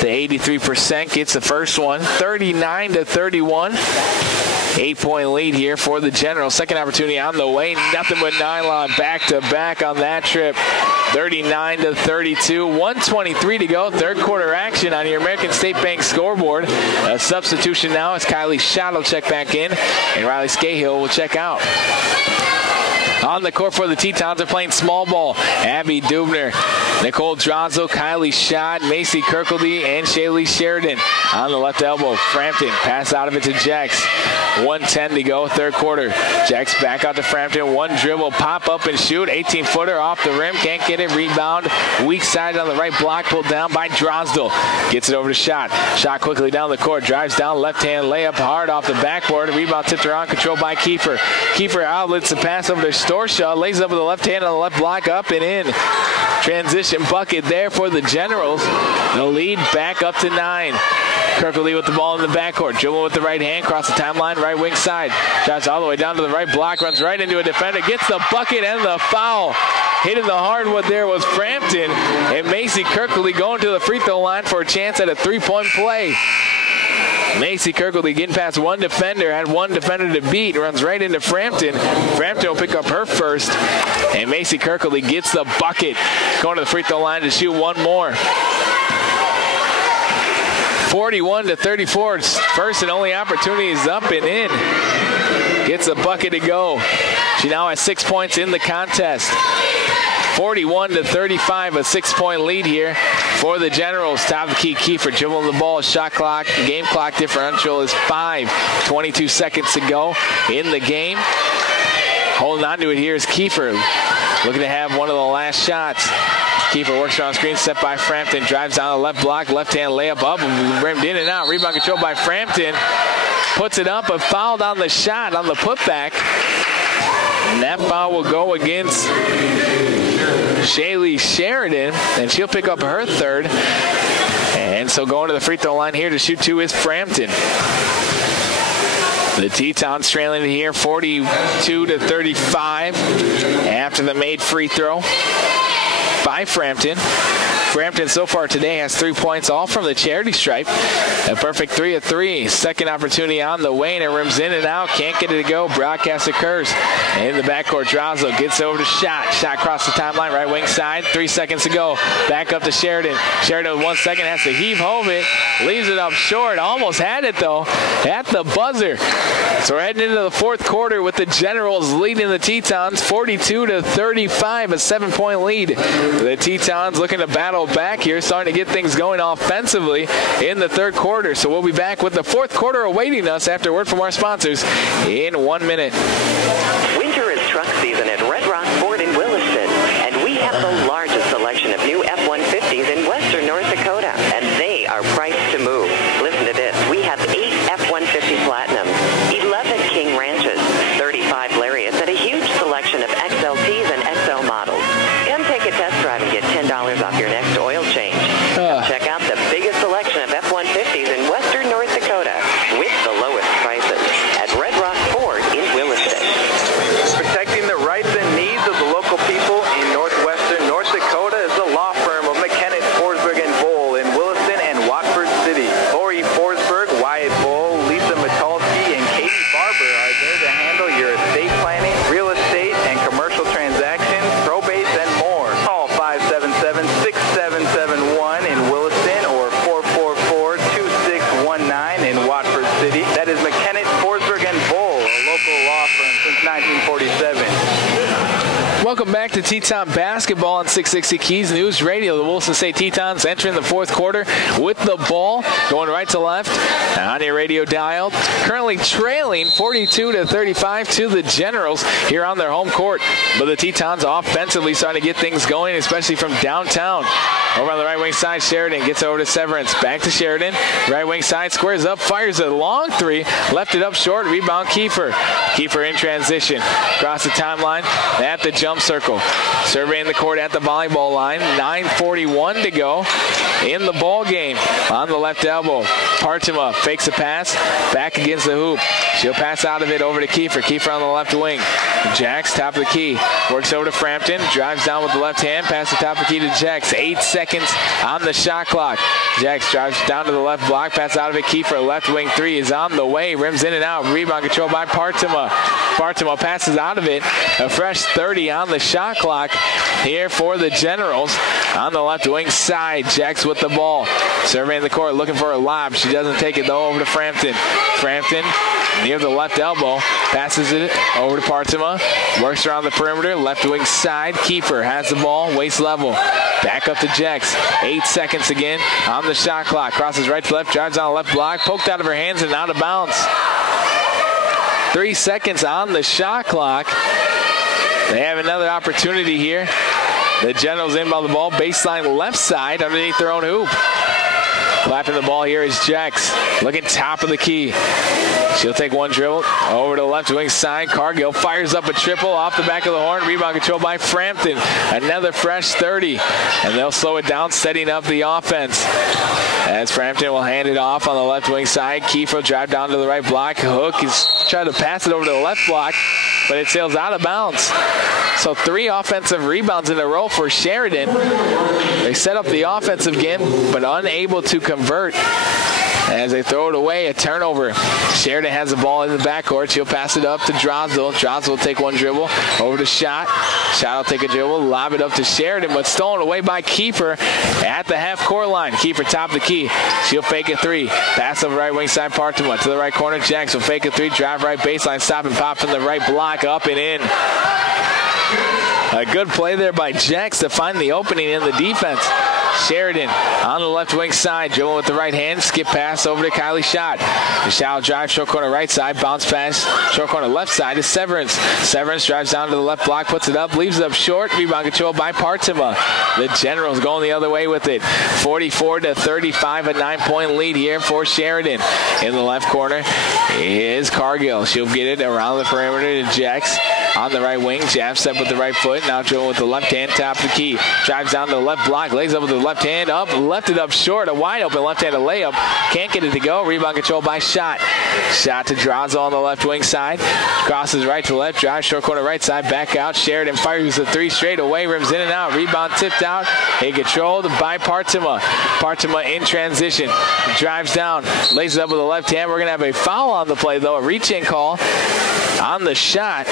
The 83% gets the first one, 39-31. 8-point lead here for the Generals. Second opportunity on the way. Nothing but nylon back-to-back on that trip. 39-32. 1:23 to go. Third quarter action on your American State Bank scoreboard. A substitution now as Kylie Schott will check back in, and Riley Scahill will check out. On the court for the Tetons, they're playing small ball. Abby Dubner, Nicole Drosdale, Kylie Schott, Macy Kirkledy, and Shaylee Sheridan. On the left elbow, Frampton, pass out of it to Jax. 1:10 to go, third quarter. Jax back out to Frampton, one dribble, pop up and shoot. 18-footer off the rim, can't get it, rebound. Weak side on the right block, pulled down by Drosdale. Gets it over to Schott. Schott quickly down the court, drives down, left-hand layup hard off the backboard. Rebound tipped around, controlled by Kiefer. Kiefer outlets the pass over to Storshaw, lays up with the left hand on the left block, up and in. Transition bucket there for the Generals. The lead back up to 9. Kirkledy with the ball in the backcourt. Dribble with the right hand, cross the timeline, right wing side. Drives all the way down to the right block, runs right into a defender, gets the bucket and the foul. Hitting the hardwood there was Frampton, and Macy Kirkledy going to the free throw line for a chance at a three-point play. Macy Kirkledy getting past one defender, had one defender to beat, runs right into Frampton. Frampton will pick up her first, and Macy Kirkledy gets the bucket. Going to the free throw line to shoot one more. 41-34. First and only opportunity is up and in. Gets a bucket to go. She now has 6 points in the contest. 41-35, a 6-point lead here for the Generals. Top of the key, Kiefer dribbling the ball. Shot clock, game clock differential is 5. 22 seconds to go in the game. Holding on to it here is Kiefer. Looking to have one of the last shots. Kiefer works around screen, set by Frampton. Drives down the left block, left-hand layup up. Rimmed in and out. Rebound controlled by Frampton. Puts it up, but fouled on the shot on the putback. And that foul will go against Shaylee Sheridan, and she'll pick up her third. And so going to the free throw line here to shoot two is Frampton. The Tetons trailing it here 42-35 after the made free throw by Frampton. Frampton so far today has 3 points, all from the charity stripe. A perfect 3 of 3. Second opportunity on the way, and it rims in and out. Can't get it to go. Broadcast occurs. In the backcourt, Drazo gets over to Shot. Shot across the timeline, right wing side. 3 seconds to go. Back up to Sheridan. Sheridan with 1 second has to heave-hove it. Leaves it up short. Almost had it, though, at the buzzer. So we're heading into the fourth quarter with the Generals leading the Tetons 42-35, a 7-point lead. The Tetons looking to battle back here, starting to get things going offensively in the third quarter. So we'll be back with the fourth quarter awaiting us after word from our sponsors in 1 minute. Winter is truck season at Red Rock Ford in Williston, and we have the largest selection of new F-150s in western North Dakota, and they are priced to move. Listen to this. We have 8 F-150 Platinums, 11 King Ranches, 35 Lariats, and a huge selection of XLTs and XL models. Come take a test drive and get $10 off your next oil change. Check out the biggest selection of F-150s in western North Dakota with the lowest prices at Red Rock Ford in Williston. Protecting the rights and needs of the local people in northwestern North Dakota is the law firm of McKenna, Forsberg & Bowl in Williston and Watford City. Lori Forsberg, Wyatt Bowl, Lisa Mitalski, and Katie Barber are there to handle your estate planning, real estate, and commercial transactions, probates, and more. Call 577-6771 in Williston or 444-2619 in Watford City. That is McKenna, Forsberg & Bowl, a local law firm since 1947. Welcome back to Teton Basketball on 660 Keys News Radio. The Williston State Tetons entering the fourth quarter with the ball, going right to left on your radio dial. Currently trailing 42-35 to the Generals here on their home court. But the Tetons offensively starting to get things going, especially from downtown. Over on the right wing side, Sheridan gets over to Severance. Back to Sheridan. Right wing side, squares up, fires a long three. Left it up short. Rebound, Kiefer. Kiefer in transition. Across the timeline at the jump circle. Surveying the court at the volleyball line. 9:41 to go in the ball game. On the left elbow, Partima fakes a pass. Back against the hoop. She'll pass out of it over to Kiefer. Kiefer on the left wing. Jax, top of the key. Works over to Frampton. Drives down with the left hand. Pass the top of the key to Jax. 8 seconds on the shot clock. Jax drives down to the left block. Pass out of it. Kiefer, left wing three is on the way. Rims in and out. Rebound controlled by Partima. Partima passes out of it. A fresh 30 on the shot clock here for the Generals. On the left wing side, Jax with the ball. Surveying the court, looking for a lob. She doesn't take it, though, over to Frampton. Frampton near the left elbow. Passes it over to Partima. Works around the perimeter. Left wing side. Kiefer has the ball. Waist level. Back up to Jax. 8 seconds again on the shot clock. Crosses right to left. Drives on the left block. Poked out of her hands and out of bounds. 3 seconds on the shot clock. They have another opportunity here. The Generals inbound the ball. Baseline left side underneath their own hoop. Clapping the ball here is Jax. Looking top of the key. She'll take one dribble over to the left wing side. Cargill fires up a triple off the back of the horn. Rebound controlled by Frampton. Another fresh 30. And they'll slow it down, setting up the offense. As Frampton will hand it off on the left wing side. Kiefer drive down to the right block. Hook is trying to pass it over to the left block, but it sails out of bounds. So 3 offensive rebounds in a row for Sheridan. They set up the offensive game, but unable to convert. as they throw it away, a turnover. Sheridan has the ball in the backcourt. She'll pass it up to Drosdell. Drosdell will take one dribble over to Schott. Schott will take a dribble, lob it up to Sheridan, but stolen away by Kiefer at the half-court line. Kiefer top the key. She'll fake a three. Pass over right wing side, Partema to the right corner. Jackson will fake a three, drive right baseline, stop and pop from the right block, up and in. A good play there by Jax to find the opening in the defense. Sheridan on the left wing side, dribbling with the right hand, skip pass over to Kylie Schott. The Schott drive, short corner right side, bounce pass, short corner left side to Severance. Severance drives down to the left block, puts it up, leaves it up short, rebound control by Partema. The Generals going the other way with it. 44-35, a 9-point lead here for Sheridan. In the left corner is Cargill. She'll get it around the perimeter to Jax. On the right wing, jab step with the right foot, now dribbling with the left hand, top the key. Drives down to the left block, lays up with the left hand, up, left it up short, a wide open left-handed layup. Can't get it to go, rebound control by Schott. Schott to Drosdell on the left wing side. Crosses right to left, drive short corner right side, back out. Sheridan fires the three straight away, rims in and out, rebound tipped out, and controlled by Partema. Partema in transition, drives down, lays it up with the left hand. We're going to have a foul on the play though, a reach-in call on the shot,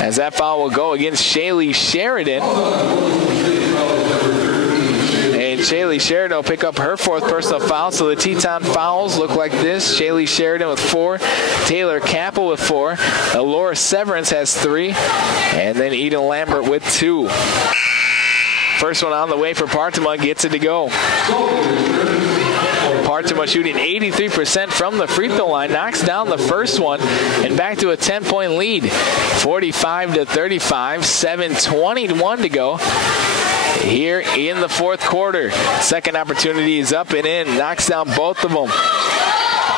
as that foul will go against Shaylee Sheridan. And Shaylee Sheridan will pick up her 4th personal foul. So the Teton fouls look like this. Shaylee Sheridan with 4. Taylor Capel with 4. Alora Severance has 3. And then Eden Lambert with 2. First one on the way for Partema, gets it to go. Partema shooting 83% from the free throw line, knocks down the first one, and back to a 10-point lead. 45-35, 7:21 to go here in the 4th quarter. Second opportunity is up and in, knocks down both of them.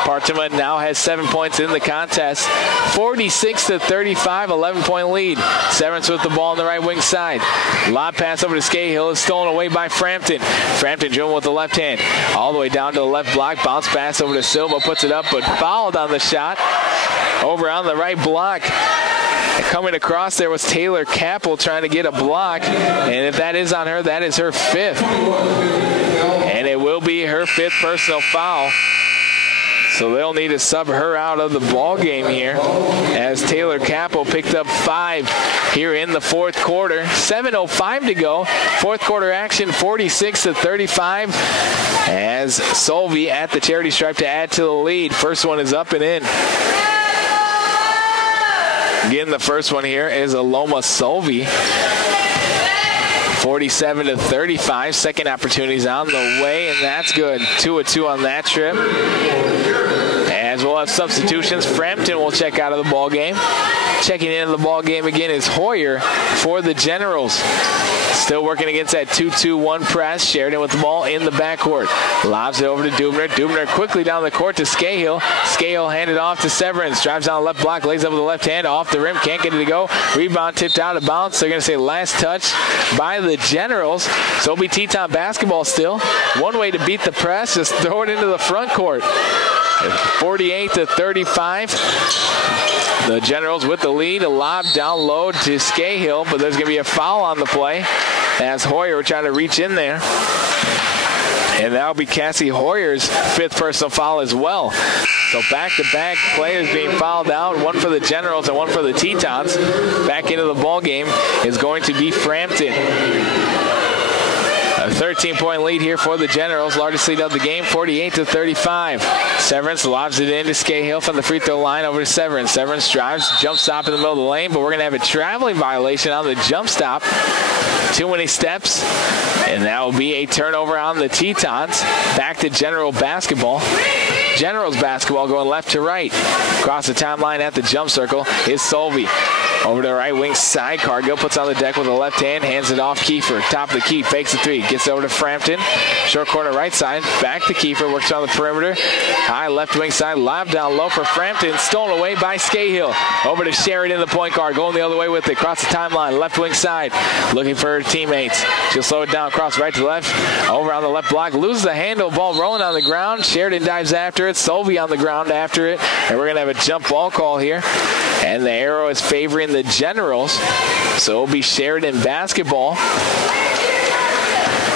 Partema now has 7 points in the contest. 46-35, 11-point lead. Severance with the ball on the right wing side. Lob pass over to Scahill is stolen away by Frampton. Frampton dribbling with the left hand. All the way down to the left block. Bounce pass over to Silva. Puts it up, but fouled on the shot. Over on the right block. Coming across there was Taylor Capel trying to get a block. And if that is on her, that is her 5th. And it will be her 5th personal foul. So they'll need to sub her out of the ball game here, as Taylor Capel picked up 5 here in the 4th quarter. 7:05 to go. 4th quarter action, 46-35, as Solvey at the charity stripe to add to the lead. First one is up and in. Again, the first one here is Aloma Solvey. 47-35. Second opportunity's on the way, and that's good. 2 of 2 on that trip. As we'll have substitutions. Frampton will check out of the ball game. Checking into the ball game again is Hoyer for the Generals. Still working against that 2-2-1 press. Sheridan with the ball in the backcourt. Lobs it over to Dubner. Dubner quickly down the court to Scahill. Scahill handed off to Severance. Drives down the left block. Lays up with the left hand. Off the rim. Can't get it to go. Rebound tipped out of bounds. They're going to say last touch by the Generals. So it'll be Teton basketball still. One way to beat the press, just throw it into the front court. 48-35. The Generals with the lead. A lob down low to Scahill, but there's going to be a foul on the play as Hoyer will try to reach in there. And that'll be Cassie Hoyer's 5th personal foul as well. So back-to-back players being fouled out, one for the Generals and one for the Tetons. Back into the ball game is going to be Frampton. A 13-point lead here for the Generals. Largest lead of the game, 48-35. Severance lobs it into Scahill from the free throw line over to Severance. Severance drives, jump stop in the middle of the lane, but we're going to have a traveling violation on the jump stop. Too many steps, and that will be a turnover on the Tetons. Back to General basketball. Generals basketball going left to right. Across the timeline at the jump circle is Solvey. Over to the right wing side. Cargill puts on the deck with the left hand. Hands it off Kiefer. Top of the key. Fakes the 3. Gets over to Frampton. Short corner right side. Back to Kiefer. Works on the perimeter. High left wing side. Lob down low for Frampton. Stolen away by Scahill. Over to Sheridan, the point guard. Going the other way with it. Across the timeline. Left wing side. Looking for her teammates. She'll slow it down. Across right to left. Over on the left block. Loses the handle. Ball rolling on the ground. Sheridan dives after it. Solvey on the ground after it. And we're going to have a jump ball call here. And the arrow is favoring the Generals. So it'll be Sheridan basketball.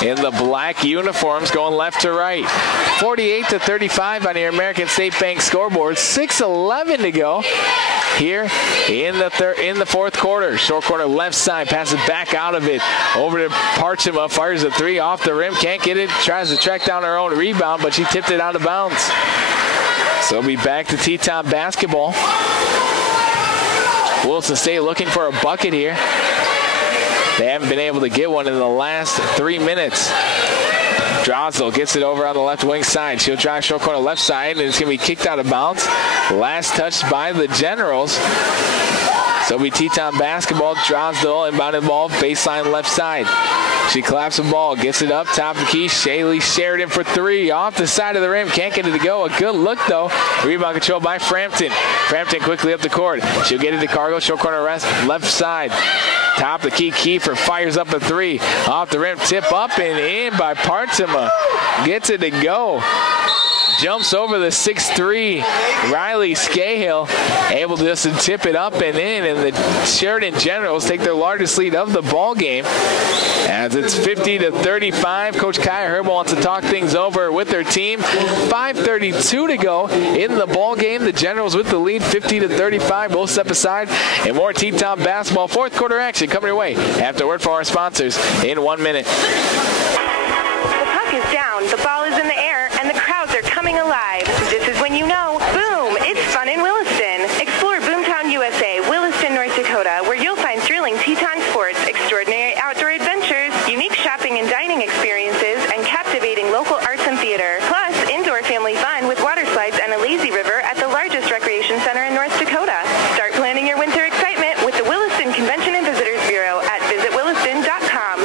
in the black uniforms going left to right. 48-35 on your American State Bank scoreboard. 6:11 to go here in the fourth quarter. Short corner left side, passes back out of it over to Parchima, fires a three off the rim, can't get it, tries to track down her own rebound, but she tipped it out of bounds. So we'll be back to Teton basketball. Williston State looking for a bucket here. They haven't been able to get one in the last 3 minutes. Drosdell gets it over on the left wing side. She'll drive short corner left side, and it's going to be kicked out of bounds. Last touched by the Generals. So it'll be Teton basketball. Drosdell inbounded the ball, baseline left side. She claps the ball, gets it up, top of the key. Sheridan for three, off the side of the rim, can't get it to go. A good look though. Rebound control by Frampton. Frampton quickly up the court. She'll get it to Cargo, short corner left side. Top of the key, Kiefer fires up a three. Off the rim, tip up and in by Partima. Gets it to go. Jumps over the 6'3", Riley Scahill, able to just tip it up and in, and the Sheridan Generals take their largest lead of the ball game as it's 50-35. Coach Kaya Herbal wants to talk things over with their team. 5:32 to go in the ball game. The Generals with the lead, 50-35. We'll step aside, and more Teton basketball fourth quarter action coming your way after a word from our sponsors in 1 minute. The puck is down, the ball is in the air, and the crowds are coming alive. This is when you know, boom, it's fun in Williston. Explore Boomtown USA, Williston, North Dakota, where you'll find thrilling Teton sports, extraordinary outdoor adventures, unique shopping and dining experiences, and captivating local arts and theater. Plus, indoor family fun with water slides and a lazy river at the largest recreation center in North Dakota. Start planning your winter excitement with the Williston Convention and Visitors Bureau at visitwilliston.com.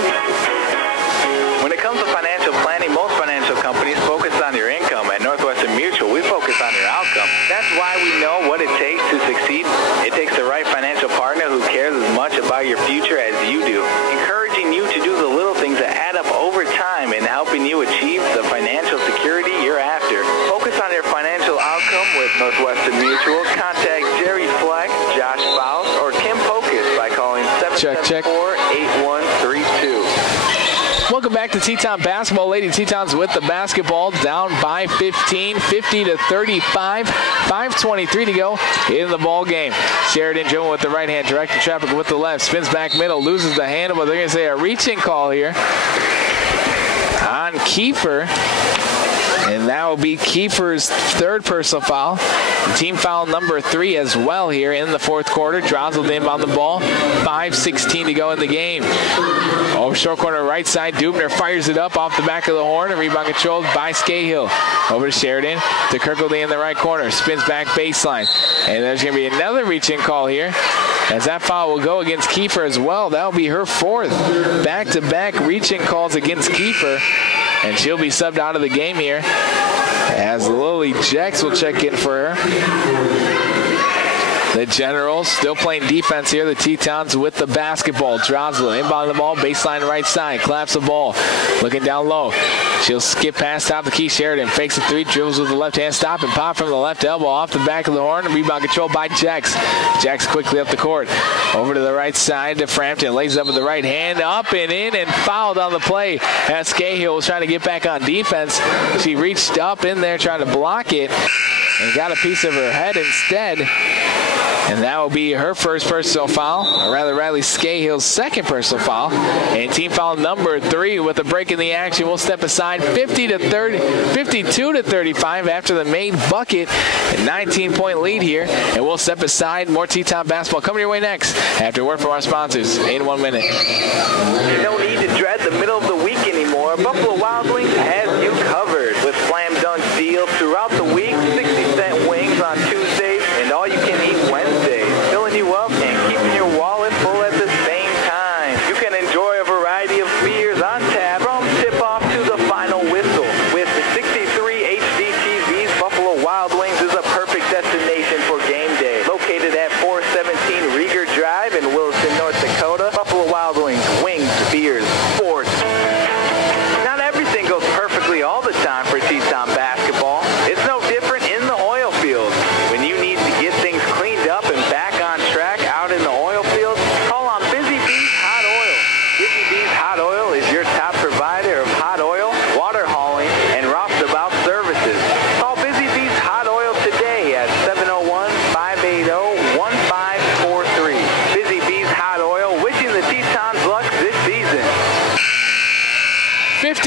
When it comes to financial planning, most financial companies focus on your income. At Northwestern Mutual, we focus on your outcome. That's why we know what it takes to succeed. It takes the right financial partner who cares as much about your future as you do, encouraging you to do the little things that add up over time and helping you achieve the financial security you're after. Focus on your financial outcome with Northwestern Mutual. Contact Jerry Fleck, Josh Faust, or Kim Pocus by calling 774-8132. Welcome back to Teton basketball. Lady Tetons with the basketball, down by 15, 50-35. 5:23 to go in the ball game. Sheridan Jones with the right hand, directing traffic with the left, spins back middle, loses the handle, but they're going to say a reaching call here on Kiefer. And that will be Kiefer's third personal foul. Team foul number 3 as well here in the fourth quarter. Drosdell inbound the ball. 5:16 to go in the game. Over short corner right side, Dubner fires it up off the back of the horn. And rebound controlled by Scahill. Over to Sheridan. To Kirkley in the right corner. Spins back baseline. And there's going to be another reach-in call here, as that foul will go against Kiefer as well. That will be her fourth. Back-to-back reach-in calls against Kiefer. And she'll be subbed out of the game here, as Lily Jex will check in for her. The Generals still playing defense here. The Tetons with the basketball. Drosdell inbound the ball, baseline right side. Claps the ball. Looking down low. She'll skip past top of the key. Sheridan fakes a three, dribbles with the left hand, stop and pop from the left elbow off the back of the horn. Rebound controlled by Jex. Jex quickly up the court. Over to the right side to Frampton. Lays up with the right hand, up and in, and fouled on the play as Scahill was trying to get back on defense. She reached up in there trying to block it and got a piece of her head instead. And that will be her first personal foul, or rather Riley Scahill's second personal foul. And team foul number 3 with a break in the action. We'll step aside 52-35 after the made bucket. A 19-point lead here. And we'll step aside. More Teton basketball coming your way next after a word from our sponsors in 1 minute. You don't need to dread the middle of the week anymore. Buffalo Wild Wings has you covered with slam dunk deals throughout the week. 60-cent wings on Tuesdays and all you can eat Wednesdays, filling you up and keeping your wallet full at the same time. You can enjoy a variety of beers on tap from tip-off to the final whistle. With the 63 HD TVs, Buffalo Wild Wings is a perfect destination for game day. Located at 417 Rieger Drive in Williston, North Dakota, Buffalo Wild Wings, wings, beers, sports. Not everything goes perfectly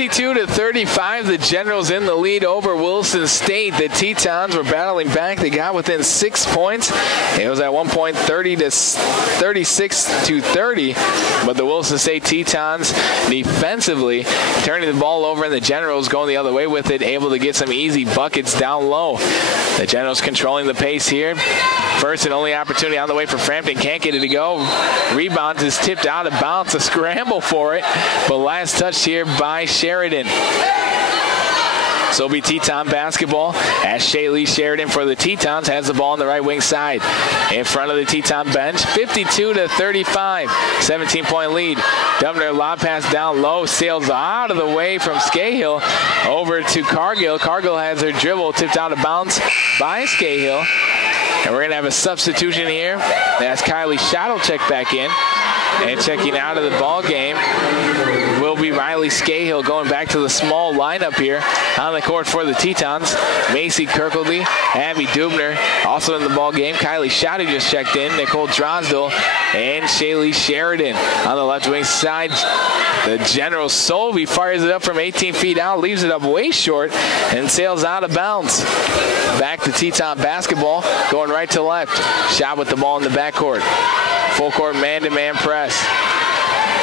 52-35, the Generals in the lead over Williston State. The Tetons were battling back. They got within 6 points. It was at one point 36-30, but the Williston State Tetons defensively turning the ball over, and the Generals going the other way with it, able to get some easy buckets down low. The Generals controlling the pace here. First and only opportunity on the way for Frampton. Can't get it to go. Rebound is tipped out of bounds. A scramble for it, but last touch here by Sheridan. So it'll be Teton basketball as Shaylee Sheridan for the Tetons has the ball on the right wing side. In front of the Teton bench, 52-35, 17-point lead. Dubner lob pass down low, sails out of the way from Scahill over to Cargill. Cargill has her dribble tipped out of bounds by Scahill. And we're going to have a substitution here. That's Kylie Schott will check back in. And checking out of the ball game will be Riley Scahill, going back to the small lineup here on the court for the Tetons. Macy Kirkledy, Abby Dubner also in the ball game. Kylie Schott who just checked in. Nicole Drosdell and Shaylee Sheridan on the left wing side. The General Solvey fires it up from 18 feet out, leaves it up way short, and sails out of bounds. Back to Teton basketball, going right to left. Schott with the ball in the backcourt. Full court man-to-man press.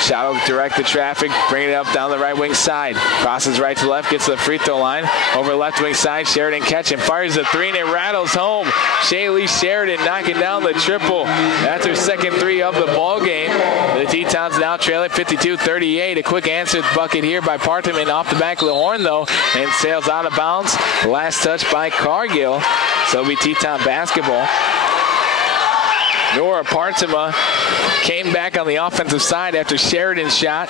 Schott will direct the traffic, bring it up down the right wing side. Crosses right to left, gets to the free throw line. Over left wing side, Sheridan catching, fires the three, and it rattles home. Shaylee Sheridan knocking down the triple. That's her second three of the ball game. The Tetons now trailing 52-38. A quick answer bucket here by Parteman off the back of the horn, though, and sails out of bounds. Last touch by Cargill. So it'll be Teton basketball. Nora Partema came back on the offensive side after Sheridan's shot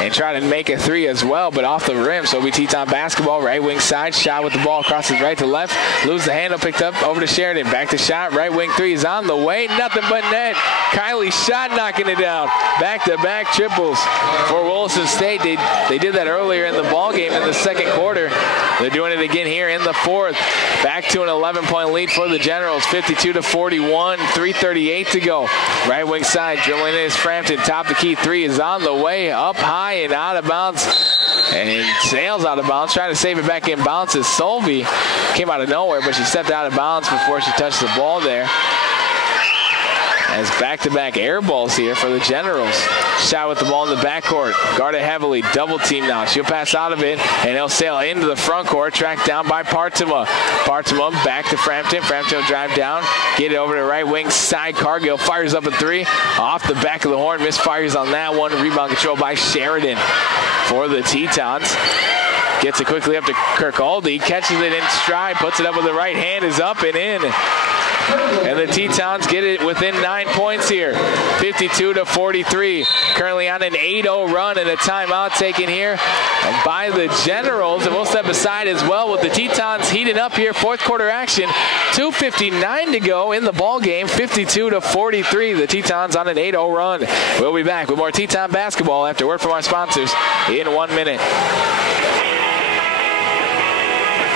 and tried to make a three as well, but off the rim. So we Teton basketball, right wing side. Schott with the ball, crosses right to left. Lose the handle, picked up over to Sheridan. Back to Schott, right wing three is on the way. Nothing but net. Kylie Schott knocking it down. Back-to-back triples for Williston State. They did that earlier in the ball game in the second quarter. They're doing it again here in the fourth. Back to an 11-point lead for the Generals, 52-41, 3:38 to go. Right wing side, dribbling in is Frampton. Top of the key three is on the way, up high and out of bounds. And sails out of bounds, trying to save it back in bounds as Solvey came out of nowhere, but she stepped out of bounds before she touched the ball there. As back-to-back air balls here for the Generals. Schott with the ball in the backcourt. Guarded heavily, double team now. She'll pass out of it, and he'll sail into the front court, tracked down by Partema. Partema back to Frampton. Frampton will drive down, get it over to right wing side. Cargill fires up a three. Off the back of the horn, misfires on that one. Rebound control by Sheridan for the Tetons. Gets it quickly up to Kirkaldy, catches it in stride, puts it up with the right hand, is up and in. And the Tetons get it within 9 points here, 52-43. Currently on an 8-0 run, and a timeout taken here by the Generals. And we'll step aside as well with the Tetons heating up here. Fourth quarter action, 2:59 to go in the ball game, 52-43. The Tetons on an 8-0 run. We'll be back with more Teton basketball after word from our sponsors in 1 minute.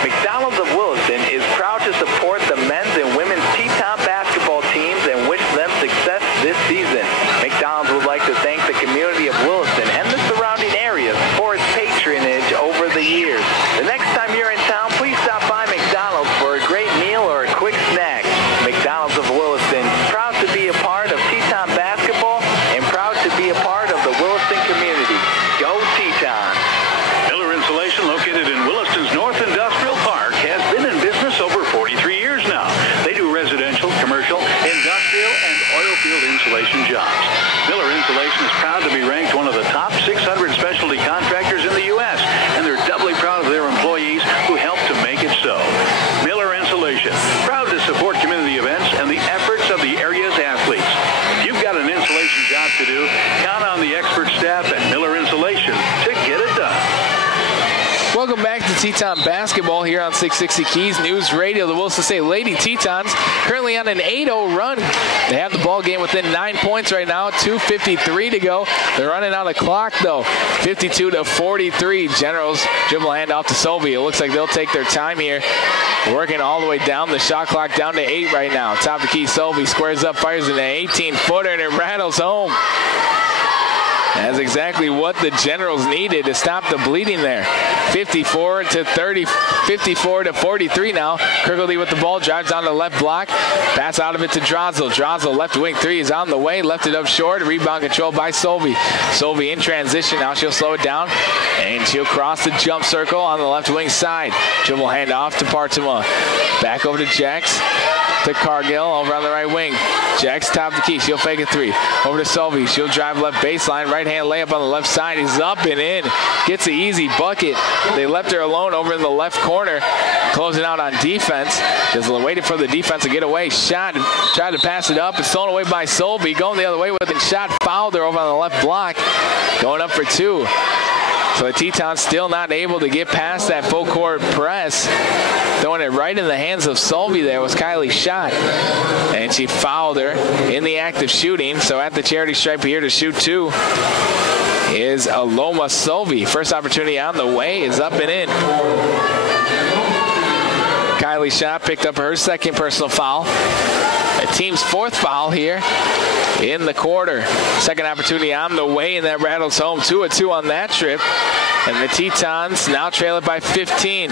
McDonald's of Williston is proud to support the men's and women's Teton basketball teams and wish them success this season. McDonald's would like to thank the community of Williston and the surrounding areas for its patronage over the years. The next time you're in town, please stop by McDonald's for a great meal or a quick snack. McDonald's of Williston, proud to be a part of Teton basketball and proud to be a part of the Williston community. Go Teton! Miller Insulation, located in Williston's North Industrial Park, has been in business over 43 years now. They do residential, commercial, industrial, and oil field insulation jobs. Miller Insulation is proud to be ranked one of the top 600 specialty contractors in the U.S., and they're doubly proud of their employees who help to make it so. Miller Insulation, proud to support community events and the efforts of the area's athletes. If you've got an insulation job to do, count on the expert staff at Miller Insulation to get it done. Welcome back to Teton basketball here on 660 Keys News Radio. The Williston State Lady Tetons currently on an 8-0 run. They have the ball game within 9 points right now, 2:53 to go. They're running out of clock though, 52-43. Generals dribble handoff to Solvey. It looks like they'll take their time here, working all the way down. The shot clock down to 8 right now. Top of the key, Solvey squares up, fires in an 18-footer, and it rattles home. That's exactly what the Generals needed to stop the bleeding there. 54 to 30, 54 to 43 now. Kirkley with the ball, drives down to the left block. Pass out of it to Drozdel. Drozdel, left wing three is on the way. Left it up short. Rebound controlled by Solvey. Solvey in transition. Now she'll slow it down. And she'll cross the jump circle on the left wing side. Dribble hand off to Partema. Back over to Jax. To Cargill over on the right wing. Jax top the key. She'll fake a three. Over to Solvey. She'll drive left baseline. Right hand layup on the left side. He's up and in. Gets an easy bucket. They left her alone over in the left corner. Closing out on defense. Just waiting for the defense to get away. Shot. Tried to pass it up. It's stolen away by Solvey. Going the other way with it. Shot fouled her over on the left block. Going up for two. So the Tetons still not able to get past that full court press. Throwing it right in the hands of Solvey there was Kylie's shot. And she fouled her in the act of shooting. So at the charity stripe here to shoot two is Aloma Solvey. First opportunity on the way is up and in. Kylie's shot picked up her second personal foul. The team's fourth foul here in the quarter. Second opportunity on the way, and that rattles home 2-2 on that trip. And the Tetons now trail it by 15.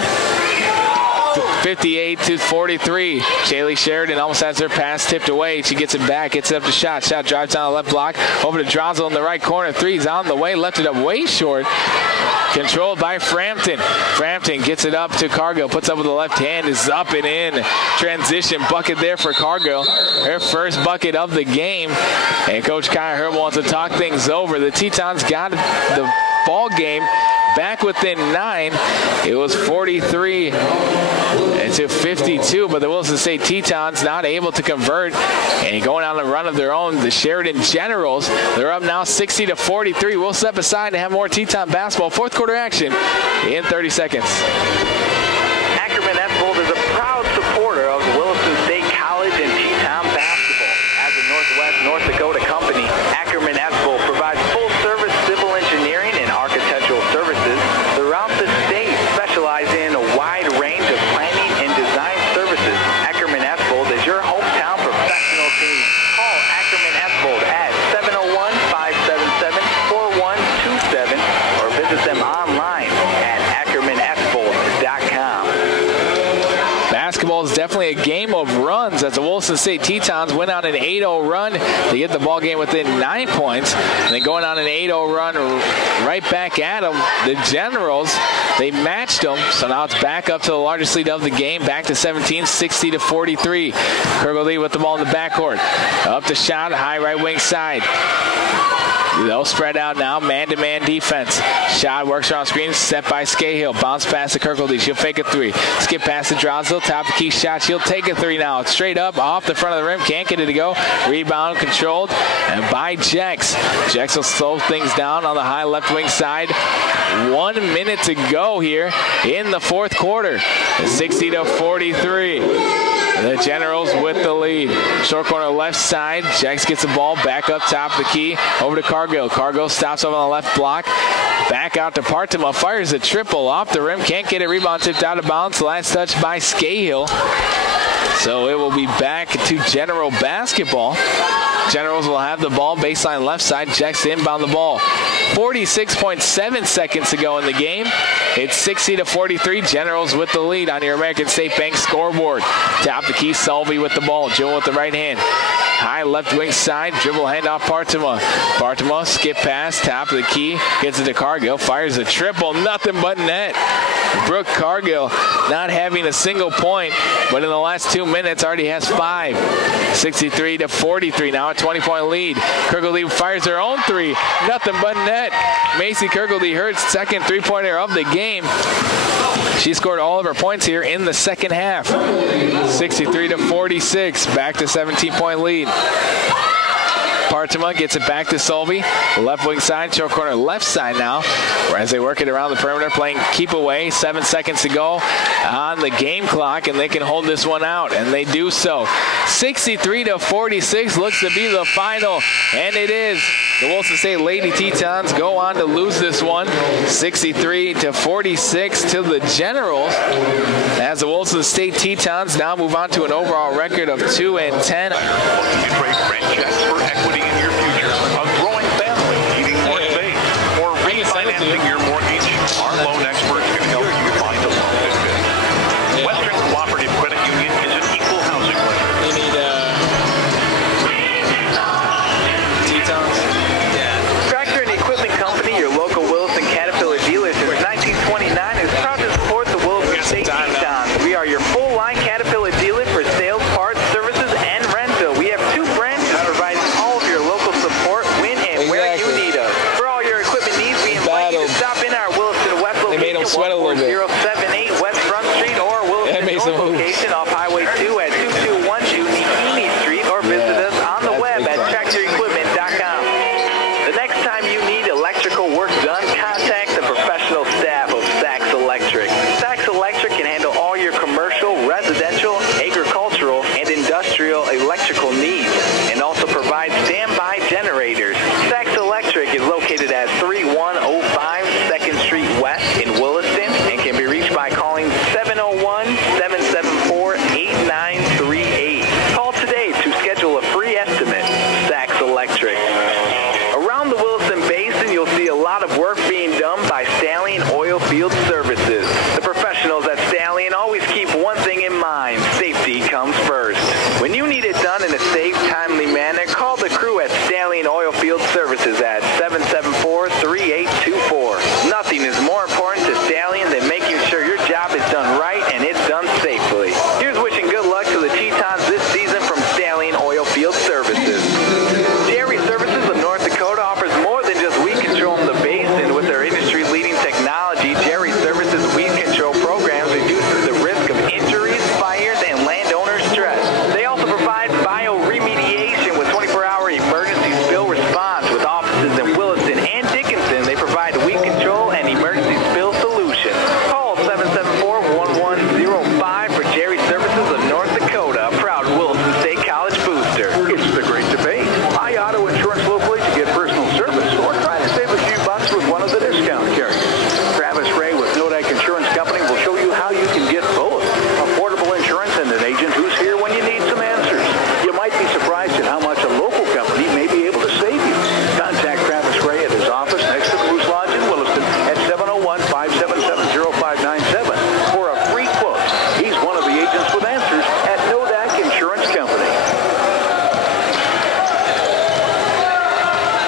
58 to 43. Shaylee Sheridan almost has her pass tipped away. She gets it back, gets it up to Shot. Shot drives down the left block. Over to Drozdel in the right corner. Three's on the way. Left it up way short. Controlled by Frampton. Frampton gets it up to Cargill. Puts up with the left hand. Is up and in. Transition bucket there for Cargill. Her first bucket of the game. And Coach Kaya Herbal wants to talk things over. The Tetons got the ball game back within 9. It was 43 to 52, but the Williston State Tetons not able to convert and going on a run of their own. The Sheridan Generals, they're up now 60 to 43. We'll step aside to have more Teton basketball. Fourth quarter action in 30 seconds. Ackerman Esfold is a proud supporter of Williston State College and Teton basketball. As a Northwest North Dakota company, Ackerman Esfold provides full-service civil engineering and architectural services throughout the state, specializing in a wide range of planning and design services. Ackerman Esfold is your hometown professional team. Call Ackerman Esfold at 701-577-4127 or visit them online at ackermanesfold.com. Basketball is definitely a game of runs as the Williston State Tetons went on an 8-0 run to get the ball game within 9 points. And then going on an 8-0 run right back at them. The Generals, they matched them. So now it's back up to the largest lead of the game. Back to 17, 60 to 43. Kirkley with the ball in the backcourt. Up to Shot, high right wing side. They'll spread out now, man-to-man defense. Shot works around screen, set by Scahill. Bounce pass to Kirkley. She'll fake a three. Skip pass to Drozdel. Top of key shot. She'll take a three now. Straight up off the front of the rim. Can't get it to go. Rebound controlled and by Jex. Jex will slow things down on the high left wing side. 1 minute to go here in the fourth quarter. 60 to 43. The Generals with the lead. Short corner left side. Jax gets the ball back up top of the key. Over to Cargill. Cargill stops over on the left block. Back out to Partema. Fires a triple off the rim. Can't get it. Rebound tipped out of bounds. Last touch by Scahill. So it will be back to General basketball. Generals will have the ball baseline left side. Jax inbound the ball. 46.7 seconds to go in the game. It's 60 to 43. Generals with the lead on your American State Bank scoreboard. Top the key, Solvey with the ball. Joe with the right hand. High left wing side. Dribble handoff Partema. Partema skip pass. Top of the key. Gets it to Cargill. Fires a triple. Nothing but net. Brooke Cargill not having a single point, but in the last 2 minutes already has 5. 63 to 43. Now a 20-point lead. Kirkley fires her own three. Nothing but net. Macy Kirkley, her second three-pointer of the game. She scored all of her points here in the second half. 63 to 46. Back to 17-point lead. Partema gets it back to Solvey. Left wing side, short corner left side now. As they work it around the perimeter, playing keep away. 7 seconds to go on the game clock, and they can hold this one out, and they do so. 63 to 46 looks to be the final, and it is. The Williston State Lady Tetons go on to lose this one, 63 to 46 to the Generals. As the Williston State Tetons now move on to an overall record of 2-10. Looking to trade franchise for equity in your future. A growing family needing more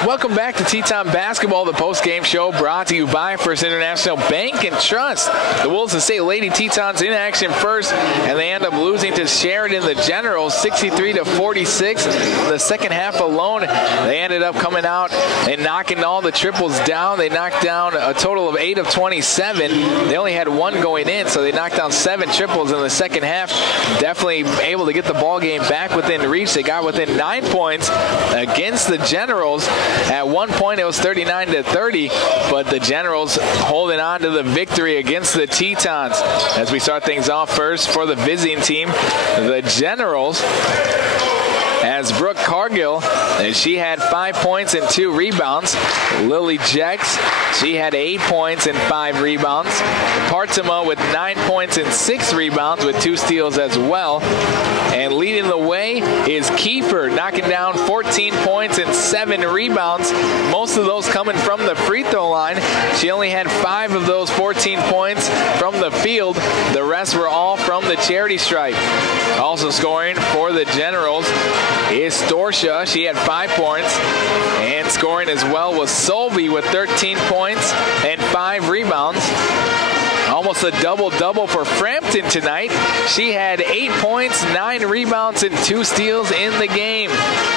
Welcome back to Teton Basketball, the post-game show brought to you by First International Bank and Trust. The Williston State Lady Tetons in action first, and they end up losing to Sheridan, the Generals, 63-46. In the second half alone, they ended up coming out and knocking all the triples down. They knocked down a total of 8 of 27. They only had one going in, so they knocked down 7 triples in the second half. Definitely able to get the ball game back within reach. They got within 9 points against the Generals. At one point, it was 39-30, but the Generals holding on to the victory against the Tetons. As we start things off first for the visiting team, the Generals, as Brooke Cargill, and she had 5 points and 2 rebounds. Lily Jex, she had 8 points and 5 rebounds. Partima with 9 points and 6 rebounds with 2 steals as well. And leading the way is Kiefer, knocking down 14 points and 7 rebounds. Most of those coming from the free throw line. She only had 5 of those 14 points from the field. The rest were all from the charity stripe. Also scoring for the Generals is Storsha. She had 5 points. And scoring as well was Solvey with 13 points and 5 rebounds. Almost a double-double for Frampton tonight. She had 8 points, 9 rebounds, and 2 steals in the game.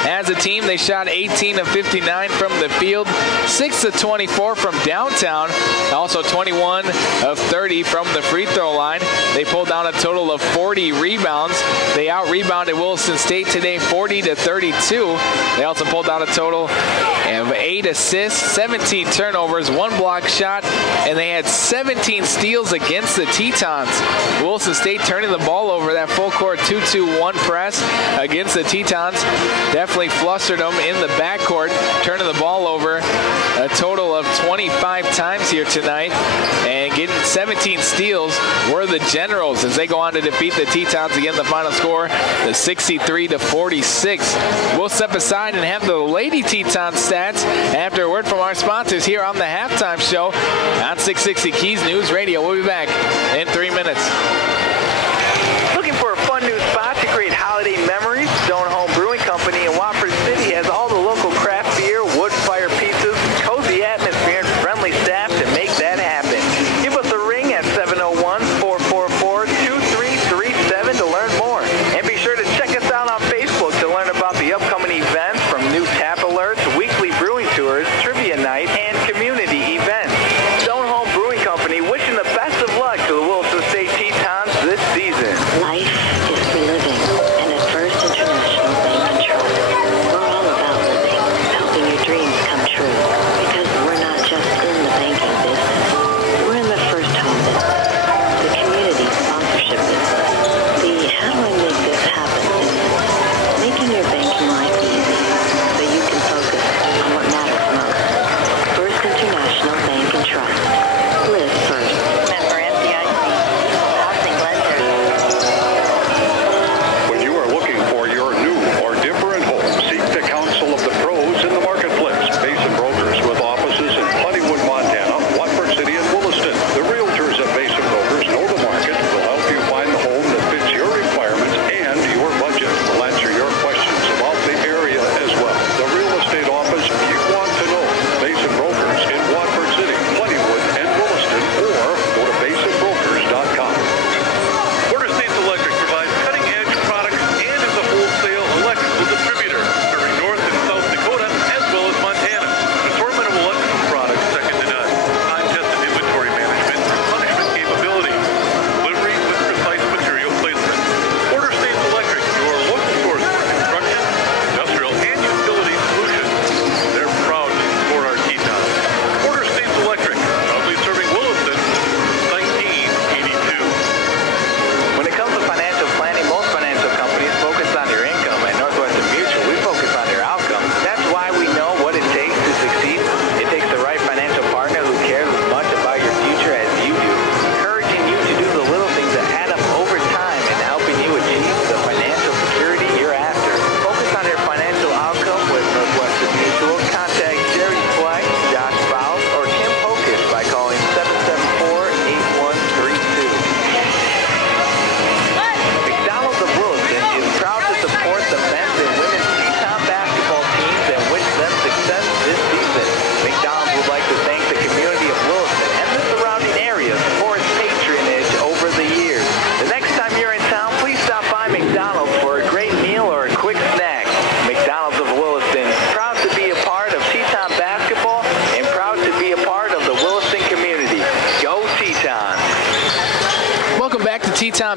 As a team, they shot 18 of 59 from the field, 6 of 24 from downtown, also 21 of 30 from the free throw line. They pulled down a total of 40 rebounds. They out-rebounded Williston State today 40-32. They also pulled down a total of 8 assists, 17 turnovers, 1 block shot, and they had 17 steals against the Tetons. Williston State turning the ball over, that full court 2-2-1 press against the Tetons. Definitely flustered them in the backcourt, turning the ball over a total of 25 times here tonight, and getting 17 steals were the Generals as they go on to defeat the Tetons. Again, the final score, the 63-46. We'll step aside and have the Lady Teton stats after a word from our sponsors here on the halftime show on 660 Keys News Radio. We'll be back in 3 minutes. Looking for a fun new spot to create holiday memories? Stone Home Brewing Company in Wofford City has all the local craft beer, wood fire pizzas, cozy atmosphere, and friendly staff to make that happen. Give us a ring at 701-444-2337 to learn more. And be sure to check us out on Facebook to learn about the upcoming events, from new tap alerts, weekly brewing tours, trivia night, and community events. Stone Home Brewing Company wishing the best of luck to the Williston State Tetons this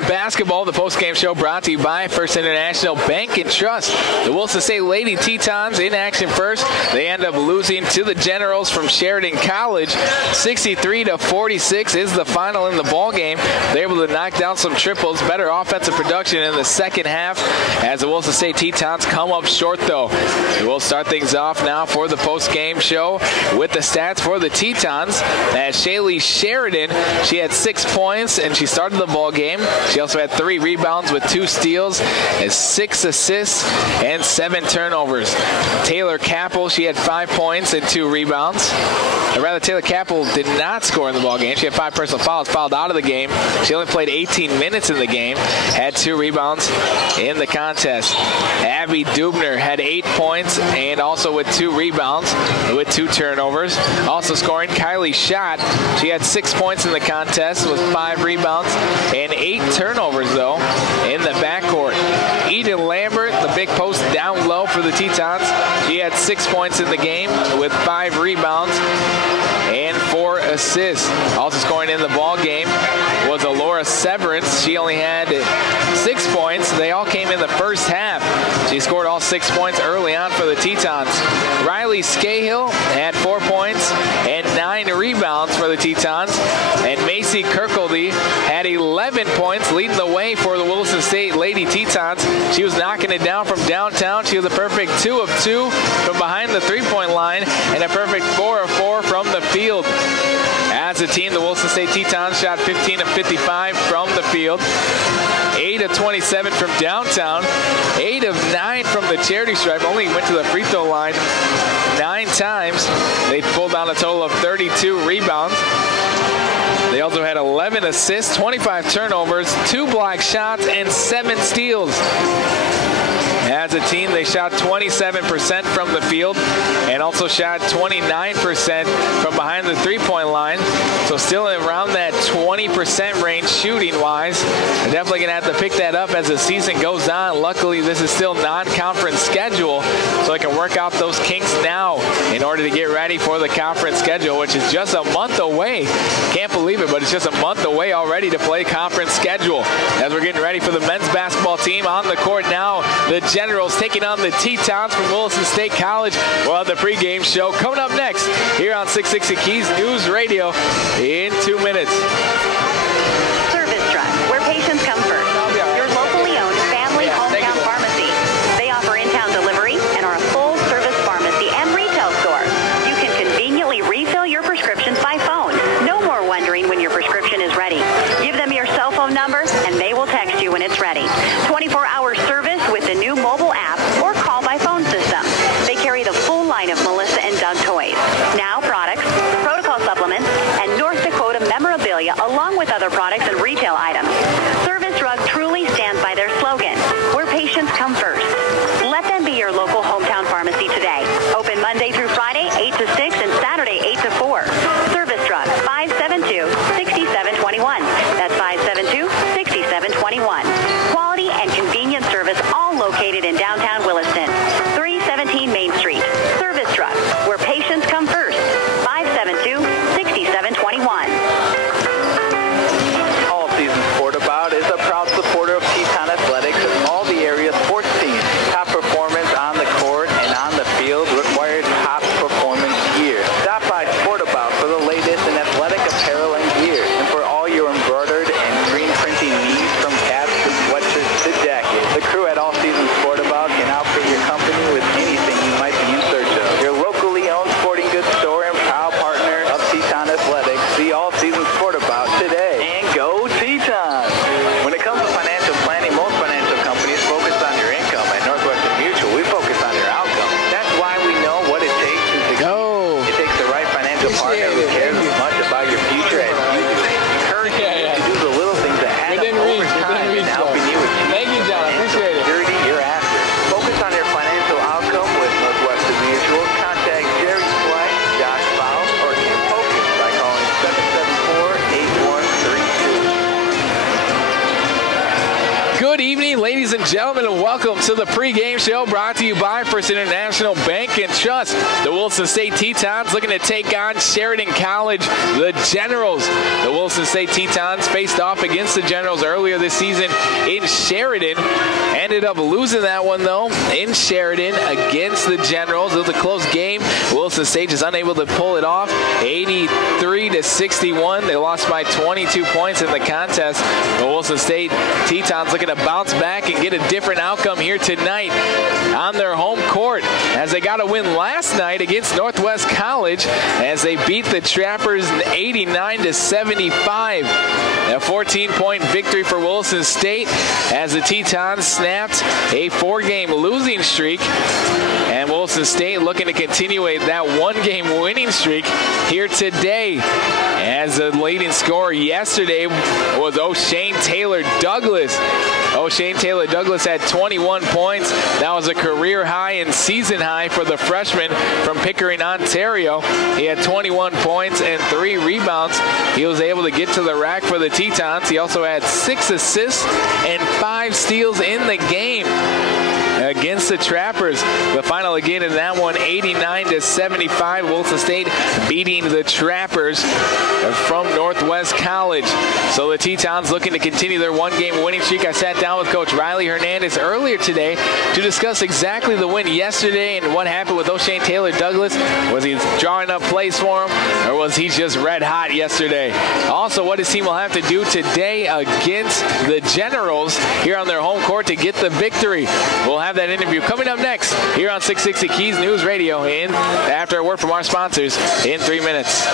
Teton basketball, the postgame show brought to you by First International Bank and Trust. The Williston State Lady Tetons in action first. They end up losing to the Generals from Sheridan College. 63-46 is the final in the ball game. They're able to knock down some triples. Better offensive production in the second half as the Williston State Tetons come up short, though. We'll start things off now for the postgame show with the stats for the Tetons. As Shaylee Sheridan, she had 6 points and she started the ball game. She also had 3 rebounds with 2 steals, 6 assists, and 7 turnovers. Taylor Capel, she had 5 points and 2 rebounds. Or rather, Taylor Capel did not score in the ball game. She had 5 personal fouls, fouled out of the game. She only played 18 minutes in the game, had 2 rebounds in the contest. Abby Dubner had 8 points and also with 2 rebounds with 2 turnovers. Also scoring, Kylie Schott. She had 6 points in the contest with 5 rebounds and 8 turnovers, though, in the backcourt. Eden Lambert, the big post down low for the Tetons. She had 6 points in the game with 5 rebounds and 4 assists. Also scoring in the ball game was Alora Severance. She only had 6 points. They all came in the first half. She scored all 6 points early on for the Tetons. Riley Scahill had 4 points and 9 rebounds for the Tetons. And Macy Kirkaldie had 11 points, leading the way for the Williston State Lady Tetons. She was knocking it down from downtown. She was a perfect 2 of 2 from behind the three-point line and a perfect 4 of 4 from the field. As a team, the Williston State Tetons shot 15 of 55 from the field, 8 of 27 from downtown, 8 of 9 from the charity stripe. Only went to the free throw line 9 times. They pulled down a total of 32 rebounds. They also had 11 assists, 25 turnovers, 2 block shots, and 7 steals. As a team, they shot 27% from the field and also shot 29% from behind the three-point line. So still around that 20% range shooting-wise. They're definitely going to have to pick that up as the season goes on. Luckily, this is still non-conference schedule, so they can work out those kinks now in order to get ready for the conference schedule, which is just a month away. Can't believe it, but it's just a month away already to play conference schedule. As we're getting ready for the men's basketball team on the court now, the Generals taking on the Tetons from Williston State College. We'll have the pregame show coming up next here on 660 Keys News Radio in 2 minutes. Service Truck, where patients come first. Your locally owned family hometown pharmacy. They offer in-town delivery and are a full-service pharmacy and retail store. You can conveniently refill your prescriptions by phone. No more wondering when your prescription is ready. Give them your cell phone number and they will text you when it's ready. 24-hour service with the new mobile app or call by phone system. They carry the full line of Melissa and Doug toys, Now products, protocol supplements, and North Dakota memorabilia, along with other products and retail items. Service Drug truly stands by their slogan, where patients come first. Let them be your local hometown pharmacy today. Open Monday through Friday, 8 to 6, and Saturday, 8 to 4. Service Drug, 572-6721. That's 572-6721. Quality and convenient service, all located in downtown Williston. 317 Main Street. Service Truck, where patients come first. 572-6721. All Season Sport About is a proud supporter of Teton Athletics and all the area sports teams. Top performance on the court and on the field requires top gentlemen, and welcome to the pregame show brought to you by First International Bank and Trust. The Williston State Tetons looking to take on Sheridan College, the Generals. The Williston State Tetons faced off against the Generals earlier this season in Sheridan. Ended up losing that one, though, in Sheridan against the Generals. It was a close game. Williston State is unable to pull it off. 83-61. They lost by 22 points in the contest. The Williston State Tetons looking to bounce back and get a different outcome here tonight on their home court, as they got a win last night against Northwest College as they beat the Trappers 89-75. A 14-point victory for Williston State as the Tetons snapped a 4-game losing streak, and Williston State looking to continue that 1-game winning streak here today, as the leading scorer yesterday was O'Shane Taylor Douglas. O'Shane Taylor Douglas had 21 points. That was a career high and season high for the freshman from Pickering, Ontario. He had 21 points and 3 rebounds. He was able to get to the rack for the Tetons. He also had 6 assists and 5 steals in the game against the Trappers. The final again in that one, 89-75. Williston State beating the Trappers from Northwest College. So the Tetons looking to continue their 1-game winning streak. I sat down with Coach Riley Hernandez earlier today to discuss exactly the win yesterday and what happened with O'Shane Taylor Douglas. Was he drawing up plays for him, or was he just red hot yesterday? Also, what his team will have to do today against the Generals here on their home court to get the victory. We'll have that interview coming up next here on 660 Keys News Radio after a word from our sponsors in 3 minutes.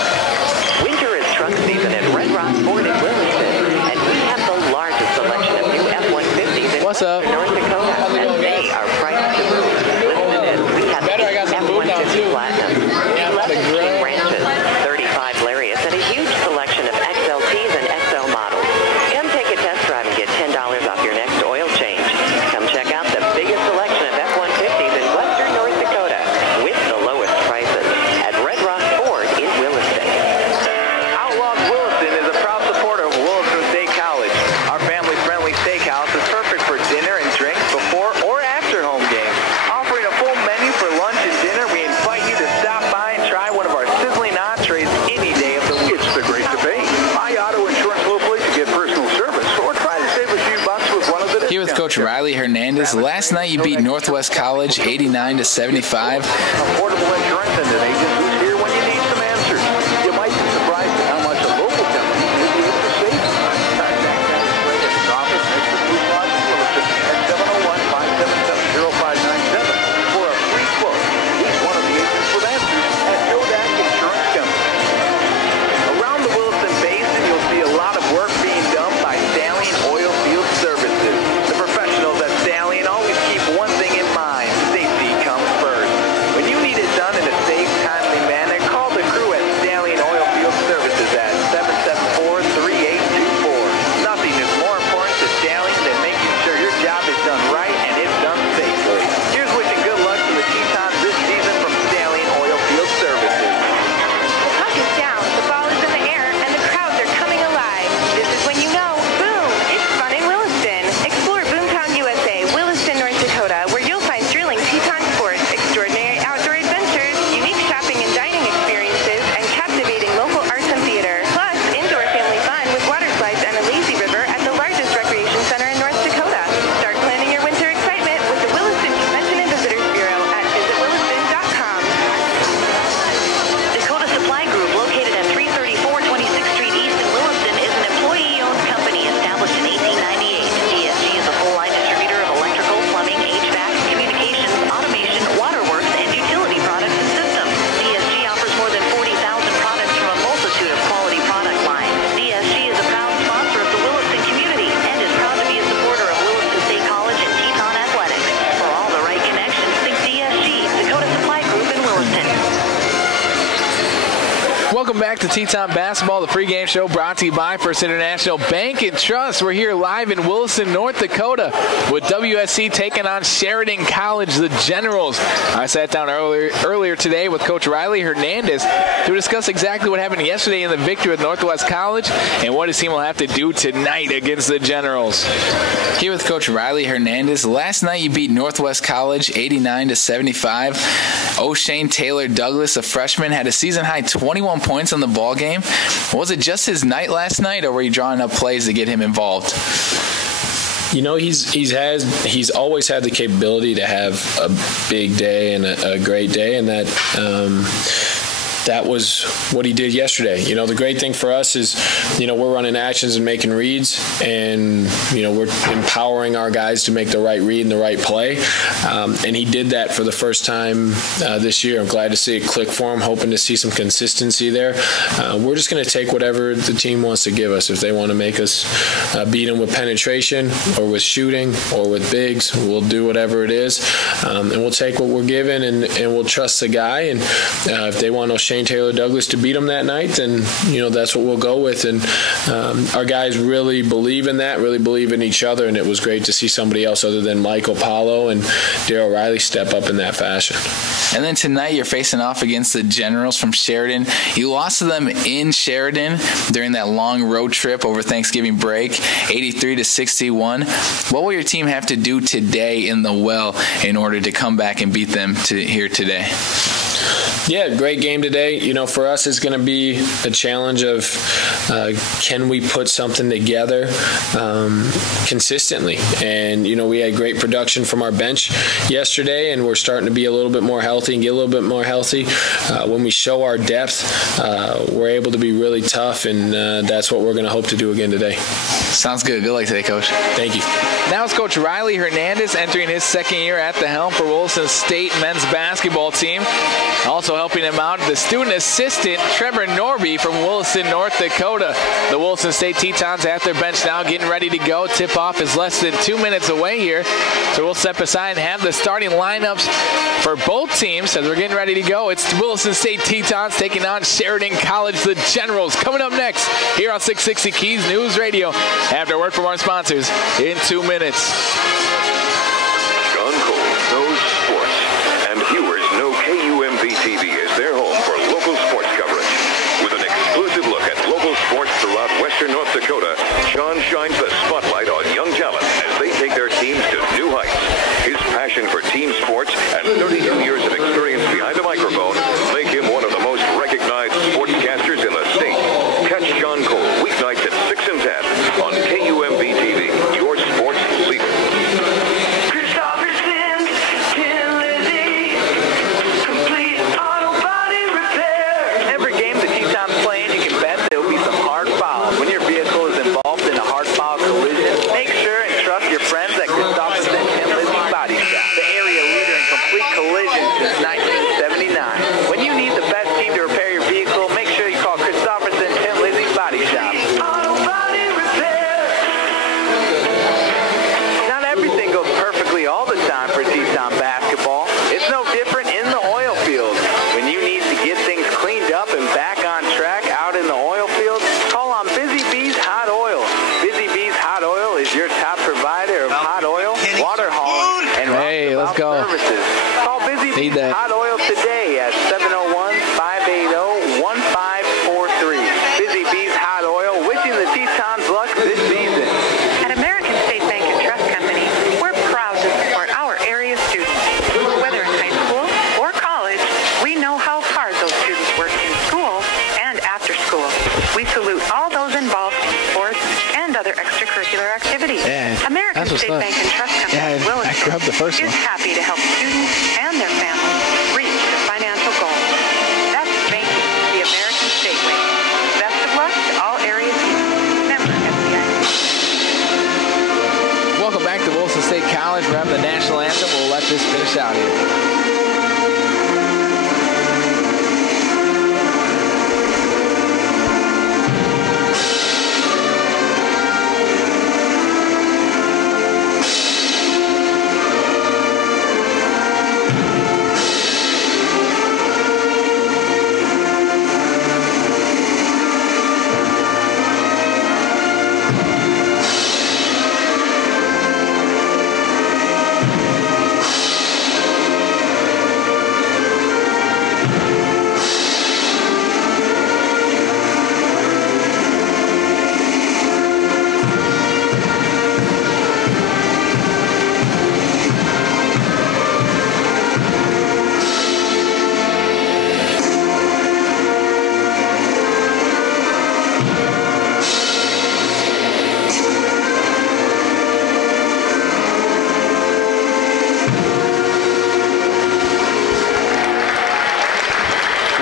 Winter is truck season at Red Rock Ford in Williston, and we have the largest selection of new F-150s in North Dakota, and they are priced to move. Listen to this, we have 8 F-150 Platinum, 11 King Ranches, 35 Lariats, and a huge selection of XLTs and XL models. Come take a test drive and get $10 off your next oil change. Come check out the biggest selection of F-150s in western North Dakota with the lowest prices at Red Rock Ford in Williston. Outlaws Williston is a proud supporter of Williston State College. Our family-friendly steakhouse is perfect for dinner and drinks before or after home games. Offering a full menu for lunch and dinner, we invite you to stop by and try one of our sizzling entrees any day of the week. It's the great debate. Buy auto insurance locally to get personal service, or try to save a few bucks with one of the Here with Coach Riley Hernandez. Last night you beat Northwest College 89-75. Affordable insurance and an agent who's here when you need some answers. You might be surprised at how much a local company is able to save you. Contact Dennis office next to Blue Cross in Williston at 701-577-0597 for a free quote. He's one of the agents with answers at Yodak Insurance Company. Around the Williston Basin, you'll see a lot of work being done by Stallion Oil Field Services. The professionals at Stallion always keep one thing in mind: safety comes first. When you need it done in a safe, timely Welcome back to Teton Basketball, the pregame show brought to you by First International Bank and Trust. We're here live in Williston, North Dakota, with WSC taking on Sheridan College, the Generals. I sat down earlier today with Coach Riley Hernandez to discuss exactly what happened yesterday in the victory with Northwest College and what his team will have to do tonight against the Generals. Here with Coach Riley Hernandez. Last night you beat Northwest College 89-75. O'Shane Taylor Douglas, a freshman, had a season-high 21 points on the ball game. Was it just his night last night, or were you drawing up plays to get him involved? You know, he's always had the capability to have a big day and a great day, and that was what he did yesterday. You know, the great thing for us is, you know, we're running actions and making reads, and, you know, we're empowering our guys to make the right read and the right play. And he did that for the first time this year. I'm glad to see it click for him, hoping to see some consistency there. We're just going to take whatever the team wants to give us. If they want to make us beat them with penetration or with shooting or with bigs, we'll do whatever it is. And we'll take what we're given, and we'll trust the guy. And if they want O'Shane Taylor Douglas to beat them that night, then, you know, that's what we'll go with. And our guys really believe in that, really believe in each other, and it was great to see somebody else other than Michael Paulo and Daryl Riley step up in that fashion. And then tonight you're facing off against the Generals from Sheridan. You lost to them in Sheridan during that long road trip over Thanksgiving break, 83-61. What will your team have to do today in the well in order to come back and beat them here today? Yeah, great game today. You know, for us, it's going to be a challenge of can we put something together consistently? And, you know, we had great production from our bench yesterday, and we're starting to be a little bit more healthy and get a little bit more healthy. When we show our depth, we're able to be really tough, and that's what we're going to hope to do again today. Sounds good. Good luck today, Coach. Thank you. Now it's Coach Riley Hernandez entering his second year at the helm for Williston State men's basketball team. Also helping him out, the student assistant, Trevor Norby from Williston, North Dakota. The Williston State Tetons at their bench now, getting ready to go. Tip-off is less than 2 minutes away here. So we'll step aside and have the starting lineups for both teams as we're getting ready to go. It's Williston State Tetons taking on Sheridan College, the Generals. Coming up next here on 660 Keys News Radio. After a word from our sponsors in 2 minutes. John Cole knows sports, and viewers know KUMV-TV is their home for local sports coverage. With an exclusive look at local sports throughout western North Dakota, John shines the spotlight on young talent as they take their teams to new heights. His passion for team sports and 32 years of experience behind the microphone make him one of the most recognized sportscasters in the state. Catch John Cole weeknights at 6 and 10 on KUMV-TV, your sports leader. Every game the Teton's playing, you can bet there will be some hard fouls. When your vehicle is involved in a hard foul collision, make sure and trust your friends at Christopherson and Lizzie Body Shop, the area leader in complete collisions since 1979. When you need the best team to repair your vehicle, make sure you call Christopherson and Lizzie Body Shop. Not everything goes perfectly all the time for Teton basketball. It's no different in the oil field. When you need to get things cleaned up and back on track out in the oil field, call on Busy Bees Hot Oil. Busy Bees Hot Oil is your top provider of hot oil, water hauling, and let's go. services. Call Busy Bees Hot Oil today at 701-580-1543. Busy Bees Hot Oil, wishing the Tetons luck this season. At American State Bank and Trust Company, we're proud to support our area students. Whether in high school or college, we know how hard those students work in school and after school. We salute all those involved in sports and other extracurricular activities. American State Bank and Trust Company Williston is happy to help students and their families reach their financial goals. That's banking the American State way. Best of luck to all area teams. Member FDIC. Welcome back to Williston State College. We're having the national anthem. We'll let this finish out here.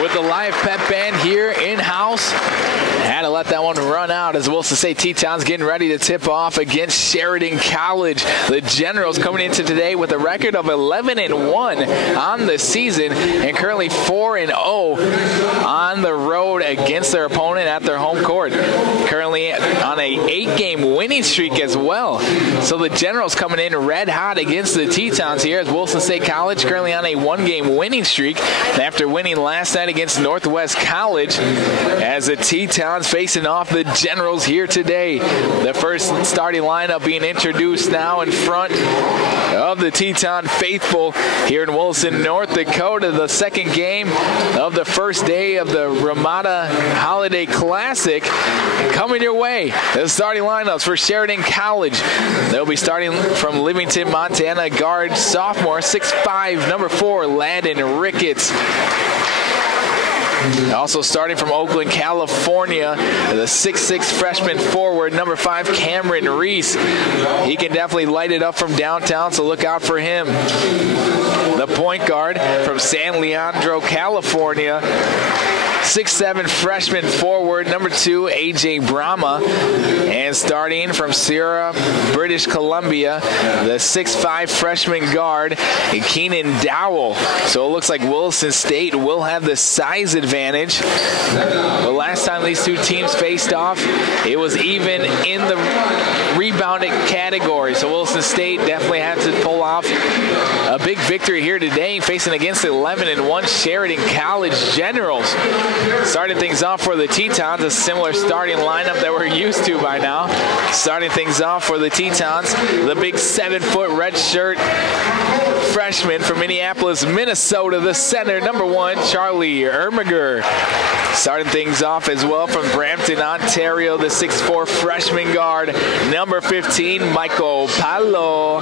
with the live pep band here in-house. Had to let that one run out as Williston State Teton's getting ready to tip off against Sheridan College. The Generals coming into today with a record of 11-1 on the season and currently 4-0 on the road against their opponent at their home court. Currently on a 8-game winning streak as well. So the Generals coming in red hot against the Tetons here as Williston State College currently on a 1-game winning streak after winning last night against Northwest College as the Tetons facing off the Generals here today. The first starting lineup being introduced now in front of the Teton faithful here in Williston, North Dakota. The second game of the first day of the Ramada Holiday Classic coming your way. The starting lineups for Sheridan College. They'll be starting from Livingston, Montana, guard sophomore 6'5", number 4, Landon Ricketts. Also starting from Oakland, California, the 6'6" freshman forward, number 5, Cameron Reese. He can definitely light it up from downtown, so look out for him. The point guard from San Leandro, California, 6'7" freshman forward, number 2, A.J. Brahma. And starting from Sierra, British Columbia, the 6'5" freshman guard, Keenan Dowell. So it looks like Williston State will have the size advantage. The last time these two teams faced off, it was even in the rebounding category. So Williston State definitely had to pull off a big victory here today, facing against the 11-1 Sheridan College Generals. Starting things off for the Tetons, a similar starting lineup that we're used to by now. Starting things off for the Tetons, the big 7-foot red shirt freshman from Minneapolis, Minnesota, the center, number 1, Charlie Ermiger. Starting things off as well from Brampton, Ontario, the 6'4" freshman guard, number 15, Michael Palo.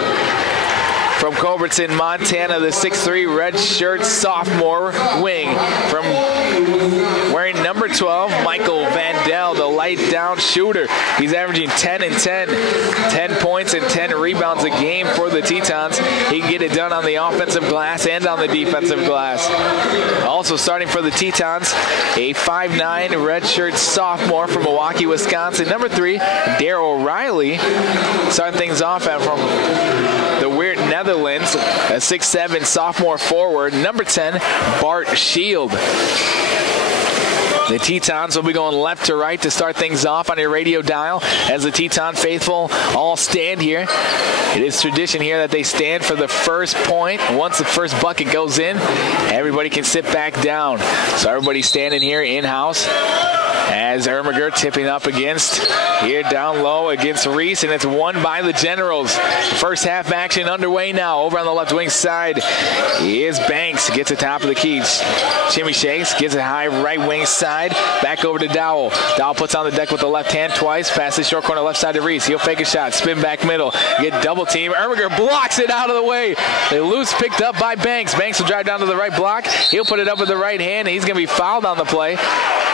From Culbertson, Montana, the 6'3" red shirt sophomore wing. From wearing number 12, Michael Vandell, the light down shooter. He's averaging 10 and 10. 10 points and 10 rebounds a game for the Tetons. He can get it done on the offensive glass and on the defensive glass. Also starting for the Tetons, a 5'9" redshirt sophomore from Milwaukee, Wisconsin, number 3, Daryl Riley. Starting things off from the Weird Netherlands, a 6'7" sophomore forward, number 10, Bart Shield. The Tetons will be going left to right to start things off on your radio dial as the Teton faithful all stand here. It is tradition here that they stand for the first point. Once the first bucket goes in, everybody can sit back down. So everybody's standing here in-house as Ermiger tipping up against here down low against Reese, and it's won by the Generals. First half action underway now. Over on the left wing side is Banks. Gets it top of the key. Jimmy Shakes gets it high right wing side. Back over to Dowell. Dowell puts on the deck with the left hand twice. Passes short corner left side to Reese. He'll fake a shot. Spin back middle. Get double team. Ermiger blocks it out of the way. They loose picked up by Banks. Banks will drive down to the right block. He'll put it up with the right hand. He's going to be fouled on the play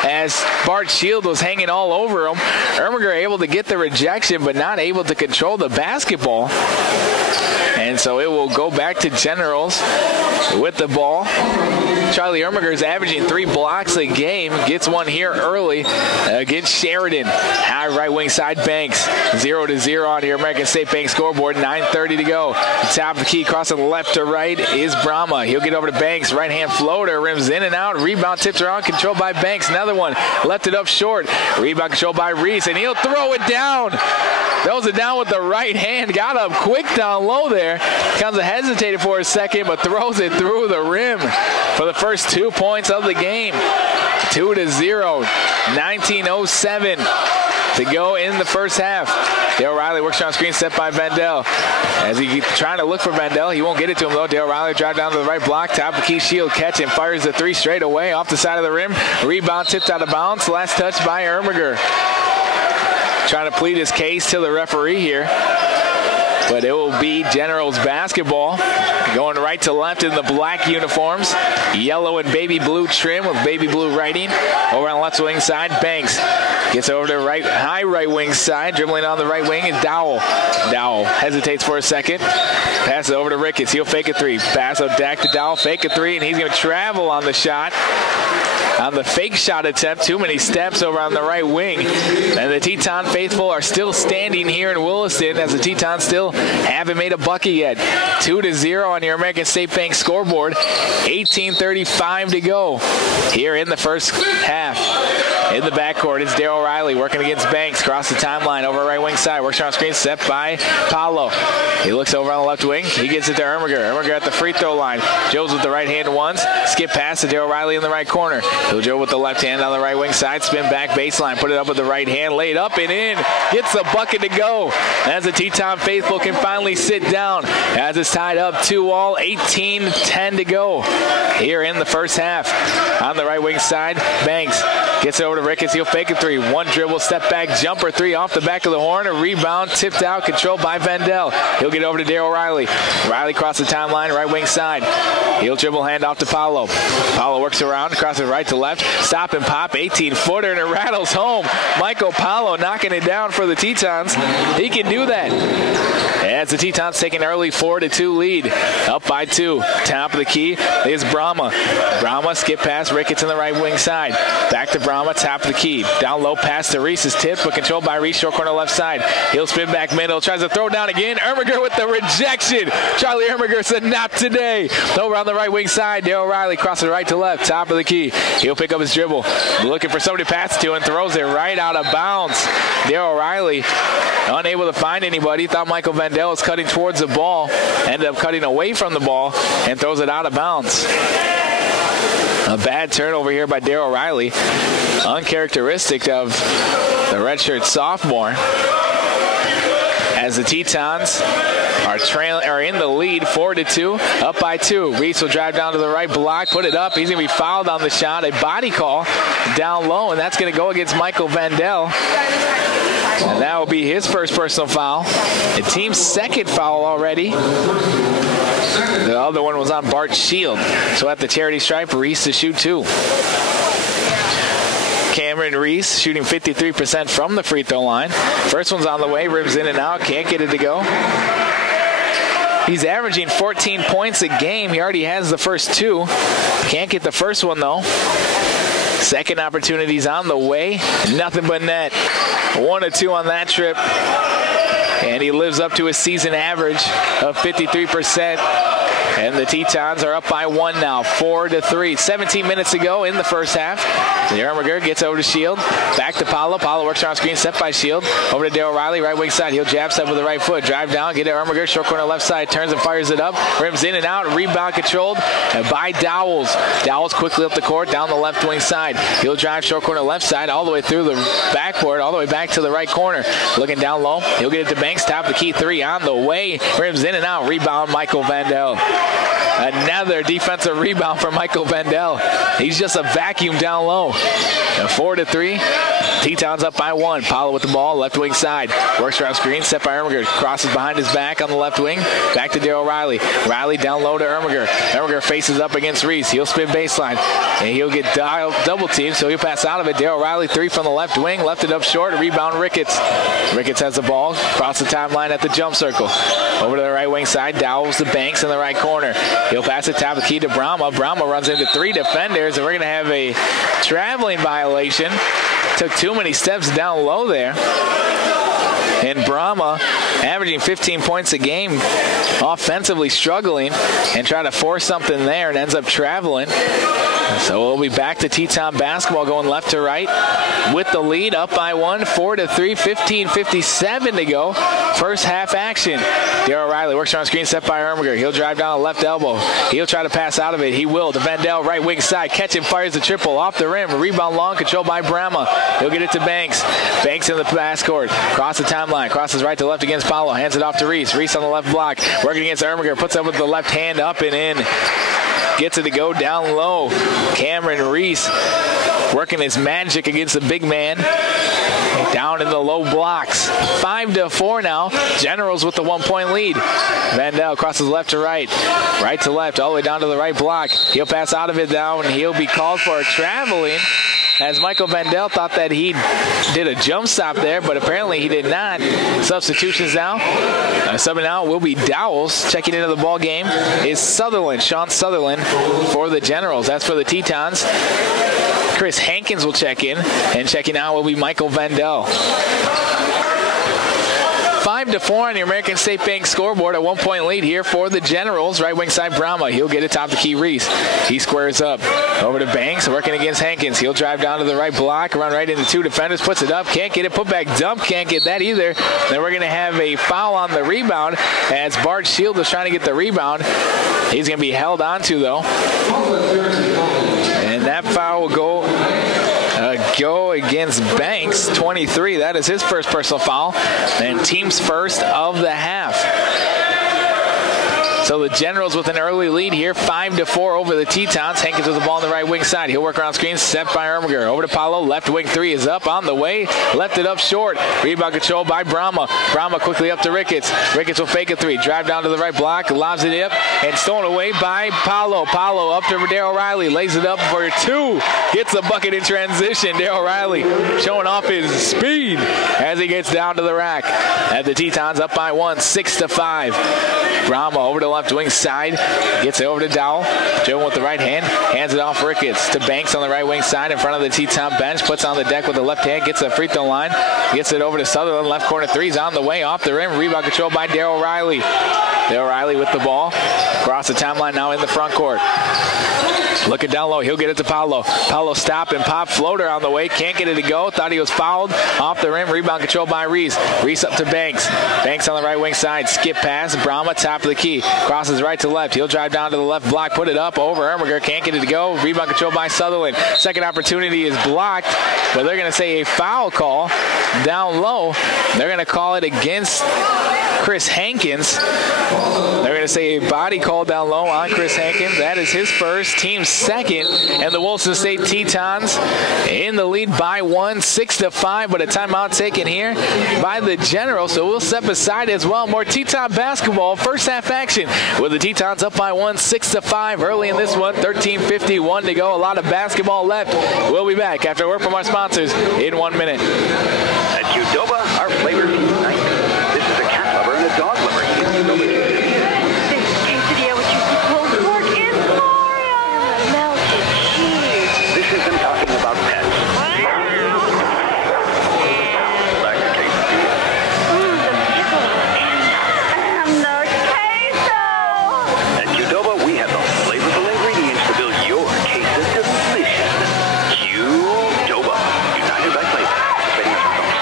as Bart Shield was hanging all over him. Ermiger able to get the rejection, but not able to control the basketball. And so it will go back to Generals with the ball. Charlie Ermiger is averaging 3 blocks a game. Gets one here early against Sheridan. High right wing side Banks. 0-0 on your American State Bank scoreboard. 9:30 to go. Top of the key, crossing left to right is Brahma. He'll get over to Banks. Right hand floater. Rims in and out. Rebound tipped around. Controlled by Banks. Another one. Left it up short. Rebound controlled by Reese. And he'll throw it down. Throws it down with the right hand. Got up quick down low there. Comes hesitated for a second, but throws it through the rim for the first 2 points of the game. 2-0. 19:07 to go in the first half. Dale Riley works on screen set by Vandell. As he trying to look for Vandell, he won't get it to him though. Dale Riley drive down to the right block, top of the key, Shield catch and fires the 3 straight away off the side of the rim. Rebound tipped out of bounds. Last touch by Ermiger. Trying to plead his case to the referee here. But it will be Generals basketball. Going right to left in the black uniforms. Yellow and baby blue trim with baby blue writing. Over on the left wing side, Banks gets over to right, high right wing side. Dribbling on the right wing is Dowell. Dowell hesitates for a second. Passes over to Ricketts. He'll fake a 3. Pass out back to Dowell. Fake a 3, and he's going to travel on the shot. on the fake shot attempt. Too many steps over on the right wing. And the Teton faithful are still standing here in Williston as the Tetons still haven't made a bucket yet. 2-0 on your American State Bank scoreboard. 18:35 to go here in the first half. In the backcourt, it's Darryl Riley working against Banks. Cross the timeline over right wing side. Works around screen, set by Paulo. He looks over on the left wing. He gets it to Ermiger. Ermiger at the free throw line. Joes with the right hand once. Skip pass to Darryl Riley in the right corner. He'll Joe with the left hand on the right wing side. Spin back baseline. Put it up with the right hand. Laid up and in. Gets the bucket to go. As the Teton faithful can finally sit down. As it's tied up 2-all. 18-10 to go here in the first half. On the right wing side, Banks gets it over to Ricketts. He'll fake a three. One dribble, step back, jumper three off the back of the horn. A rebound, tipped out, controlled by Vendel. He'll get over to Darryl Riley. Riley across the timeline, right wing side. He'll dribble hand off to Paulo. Paulo works around, crosses right to left. Stop and pop, 18-footer, and it rattles home. Michael Paulo knocking it down for the Tetons. He can do that. As the Tetons take an early 4-2 lead. Up by 2. Top of the key is Brahma. Brahma skip past Ricketts in the right wing side. Back to Brahma, top of the key. Down low pass to Reese is tipped, but controlled by Reese, short corner left side. He'll spin back middle, tries to throw down again. Ermiger with the rejection. Charlie Ermiger said, not today. Over on the right wing side, Darryl Riley crosses right to left, top of the key. He'll pick up his dribble. Looking for somebody to pass to and throws it right out of bounds. Darryl Riley unable to find anybody. Thought Michael Vendel was cutting towards the ball. Ended up cutting away from the ball and throws it out of bounds. A bad turnover here by Darryl Riley. Uncharacteristic of the redshirt sophomore. As the Tetons are in the lead, 4-2, up by 2. Reese will drive down to the right block, put it up. He's going to be fouled on the shot. A body call down low, and that's going to go against Michael Vendel. And that will be his first personal foul. The team's second foul already. The other one was on Bart Shield. So at the charity stripe, Reese to shoot 2. Cameron Reese shooting 53% from the free throw line. First one's on the way, ribs in and out, can't get it to go. He's averaging 14 points a game. He already has the first 2. Can't get the first one though. Second opportunity's on the way. Nothing but net. 1 of 2 on that trip. And he lives up to his season average of 53%. And the Tetons are up by 1 now, 4-3. 17 minutes to go in the first half. Ermiger gets over to Shield. Back to Paulo. Paulo works around screen, set by Shield. Over to Darryl Riley, right wing side. He'll jab step with the right foot. Drive down, get to Ermiger. Short corner left side. Turns and fires it up. Rims in and out. Rebound controlled by Dowells. Dowells quickly up the court, down the left wing side. He'll drive short corner left side all the way through the backboard, all the way back to the right corner. Looking down low. He'll get it to Banks. Top of the key 3 on the way. Rims in and out. Rebound Michael Vendel. Another defensive rebound for Michael Vendel. He's just a vacuum down low. 4-3. Tetons up by 1. Paulo with the ball, left wing side. Works around screen, set by Ermiger. Crosses behind his back on the left wing. Back to Darryl Riley. Riley down low to Ermiger. Ermiger faces up against Reese. He'll spin baseline. And he'll get double teamed, so he'll pass out of it. Darryl Riley, 3 from the left wing. Left it up short. Rebound Ricketts. Ricketts has the ball. Across the timeline at the jump circle. Over to the right wing side. Dowells to Banks in the right corner. He'll pass it top of the key to Brahma. Brahma runs into 3 defenders, and we're going to have a traveling violation. Took too many steps down low there. And Brahma, averaging 15 points a game, offensively struggling, and trying to force something there and ends up traveling. So we'll be back to Teton basketball going left to right with the lead up by 1, 4-3, 15:57 to go. First half action. Darryl Riley works around screen set by Ermiger. He'll drive down the left elbow. He'll try to pass out of it. He will. To Vendel, right wing side. Catch him, fires the triple off the rim. Rebound long, controlled by Brahma. He'll get it to Banks. Banks in the pass court. Cross the timeline. Crosses right to left against Paulo. Hands it off to Reese. Reese on the left block. Working against Ermiger. Puts up with the left hand up and in. Gets it to go down low. Cameron Reese working his magic against the big man. Down in the low blocks. 5-4 now. Generals with the 1-point lead. Vendel crosses left to right. Right to left. All the way down to the right block. He'll pass out of it now, and he'll be called for a traveling. As Michael Vendel thought that he did a jump stop there, but apparently he did not. Substitutions now. Subbing out will be Dowells. Checking into the ball game is Sutherland, Sean Sutherland for the Generals. That's for the Tetons. Chris Hankins will check in, and checking out will be Michael Vendel. 5-4 on your American State Bank scoreboard. A 1-point lead here for the Generals. Right wing side Brahma. He'll get it top the key. Reese. He squares up. Over to Banks. Working against Hankins. He'll drive down to the right block. Run right into two defenders. Puts it up. Can't get it. Put back dump. Can't get that either. Then we're going to have a foul on the rebound as Bart Shield was trying to get the rebound. He's going to be held onto though. And that foul will go against Banks, 23. That is his first personal foul, and team's first of the half. So the Generals with an early lead here, 5-4 over the Tetons. Hankins with the ball on the right wing side. He'll work around screen, set by Ermiger. Over to Paulo, left wing three is up on the way. Left it up short. Rebound control by Brahma. Brahma quickly up to Ricketts. Ricketts will fake a three. Drive down to the right block, lobs it up, and stolen away by Paulo. Paulo up to Darryl Riley, lays it up for two. Gets the bucket in transition. Darryl Riley showing off his speed as he gets down to the rack. At the Tetons up by one, 6-5. Brahma over to the left wing side, gets it over to Dowell. Joe with the right hand, hands it off Ricketts to Banks on the right wing side in front of the Teton bench, puts on the deck with the left hand, gets the free throw line, gets it over to Sutherland, left corner threes on the way, off the rim, rebound control by Darryl Riley. Darryl Riley with the ball, across the timeline now in the front court. Looking down low, he'll get it to Paulo. Paulo stop and pop floater on the way, can't get it to go, thought he was fouled, off the rim, rebound control by Reese. Reese up to Banks. Banks on the right wing side, skip pass, Brahma top of the key, crosses right to left, he'll drive down to the left block, put it up over Ermiger, can't get it to go, rebound control by Sutherland. Second opportunity is blocked, but they're going to say a foul call down low. They're going to call it against Chris Hankins. They're going to say a body call down low on Chris Hankins. That is his first, team's second, and the Williston State Tetons in the lead by one, 6-5, but a timeout taken here by the Generals, so we'll step aside as well. More Teton basketball, first half action with the Tetons up by one, 6-5 early in this one, 13:51 to go. A lot of basketball left. We'll be back after a word from our sponsors in 1 minute. At Qdoba, our flavors unite. This is a cat lover and a dog lover. This quesadilla with juicy pulled pork is glorious. Melted cheese. This isn't talking about pets. Like the quesadilla. The pickle and the queso. At Qdoba, we have the flavorful ingredients to build your queso delicious. Qdoba, united by flavor.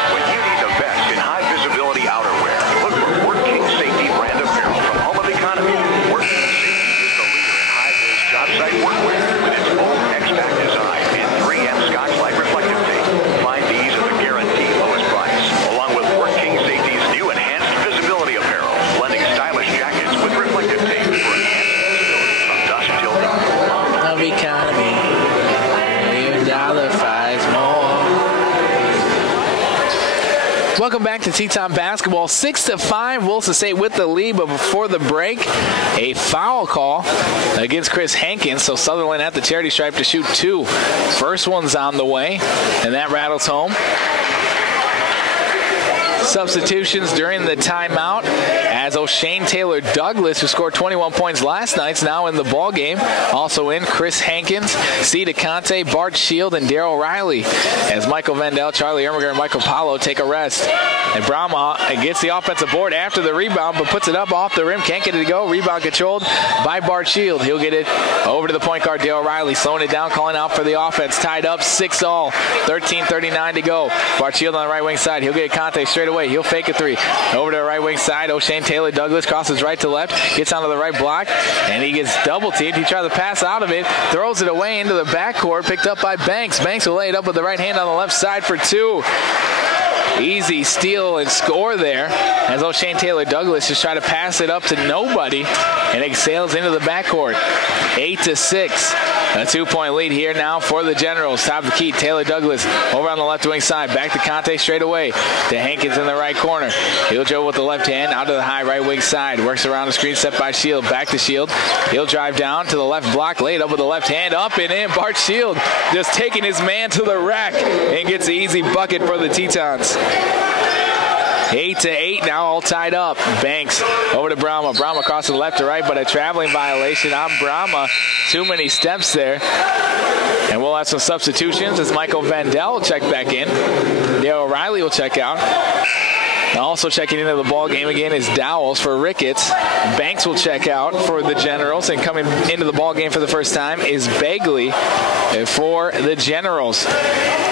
When you need the best in high visibility outerwear, look for Work King Safety brand apparel from Home of Economy. Work King Safety is the leader in high-vis job site workwear with its bold X-Back design and 3M Scotch-Lite reflective tape. Find these at the guaranteed lowest price, along with Work King Safety's new enhanced visibility apparel, blending stylish jackets with reflective tape for enhanced visibility from dusk till dawn. Of Economy, even $5 more. Welcome back to Teton basketball. 6-5, Williston State with the lead, but before the break, a foul call against Chris Hankins. So Sutherland at the charity stripe to shoot two. First one's on the way, and that rattles home. Substitutions during the timeout as O'Shane Taylor Douglas, who scored 21 points last night, is now in the ball game. Also in Chris Hankins, C. DeConte, Bart Shield, and Darryl Riley as Michael Vendel, Charlie Ermiger, and Michael Paulo take a rest. And Brahma gets the offensive board after the rebound, but puts it up off the rim, can't get it to go. Rebound controlled by Bart Shield. He'll get it over to the point guard, Darryl Riley, slowing it down, calling out for the offense. Tied up 6-all, 13:39 to go. Bart Shield on the right wing side. He'll get Conte straight away. He'll fake a three. Over to the right wing side, O'Shane Taylor Douglas crosses right to left, gets onto the right block, and he gets double teamed. He tries to pass out of it, throws it away into the backcourt, picked up by Banks. Banks will lay it up with the right hand on the left side for two. Easy steal and score there as O'Shane Taylor Douglas just try to pass it up to nobody, and it sails into the backcourt. 8-6. A 2-point lead here now for the Generals. Top of the key, Taylor Douglas over on the left wing side. Back to Conte straight away. To Hankins in the right corner. He'll Joe with the left hand out to the high right wing side. Works around the screen set by Shield. Back to Shield. He'll drive down to the left block. Laid up with the left hand. Up and in. Bart Shield just taking his man to the rack and gets the easy bucket for the Tetons. 8-8 now, all tied up. Banks over to Brahma. Brahma crosses left to right, but a traveling violation on Brahma. Too many steps there. And we'll have some substitutions as Michael Vandell will check back in. Dale O'Reilly will check out. Also checking into the ball game again is Dowles for Ricketts. Banks will check out for the Generals, and coming into the ball game for the first time is Bagley for the Generals.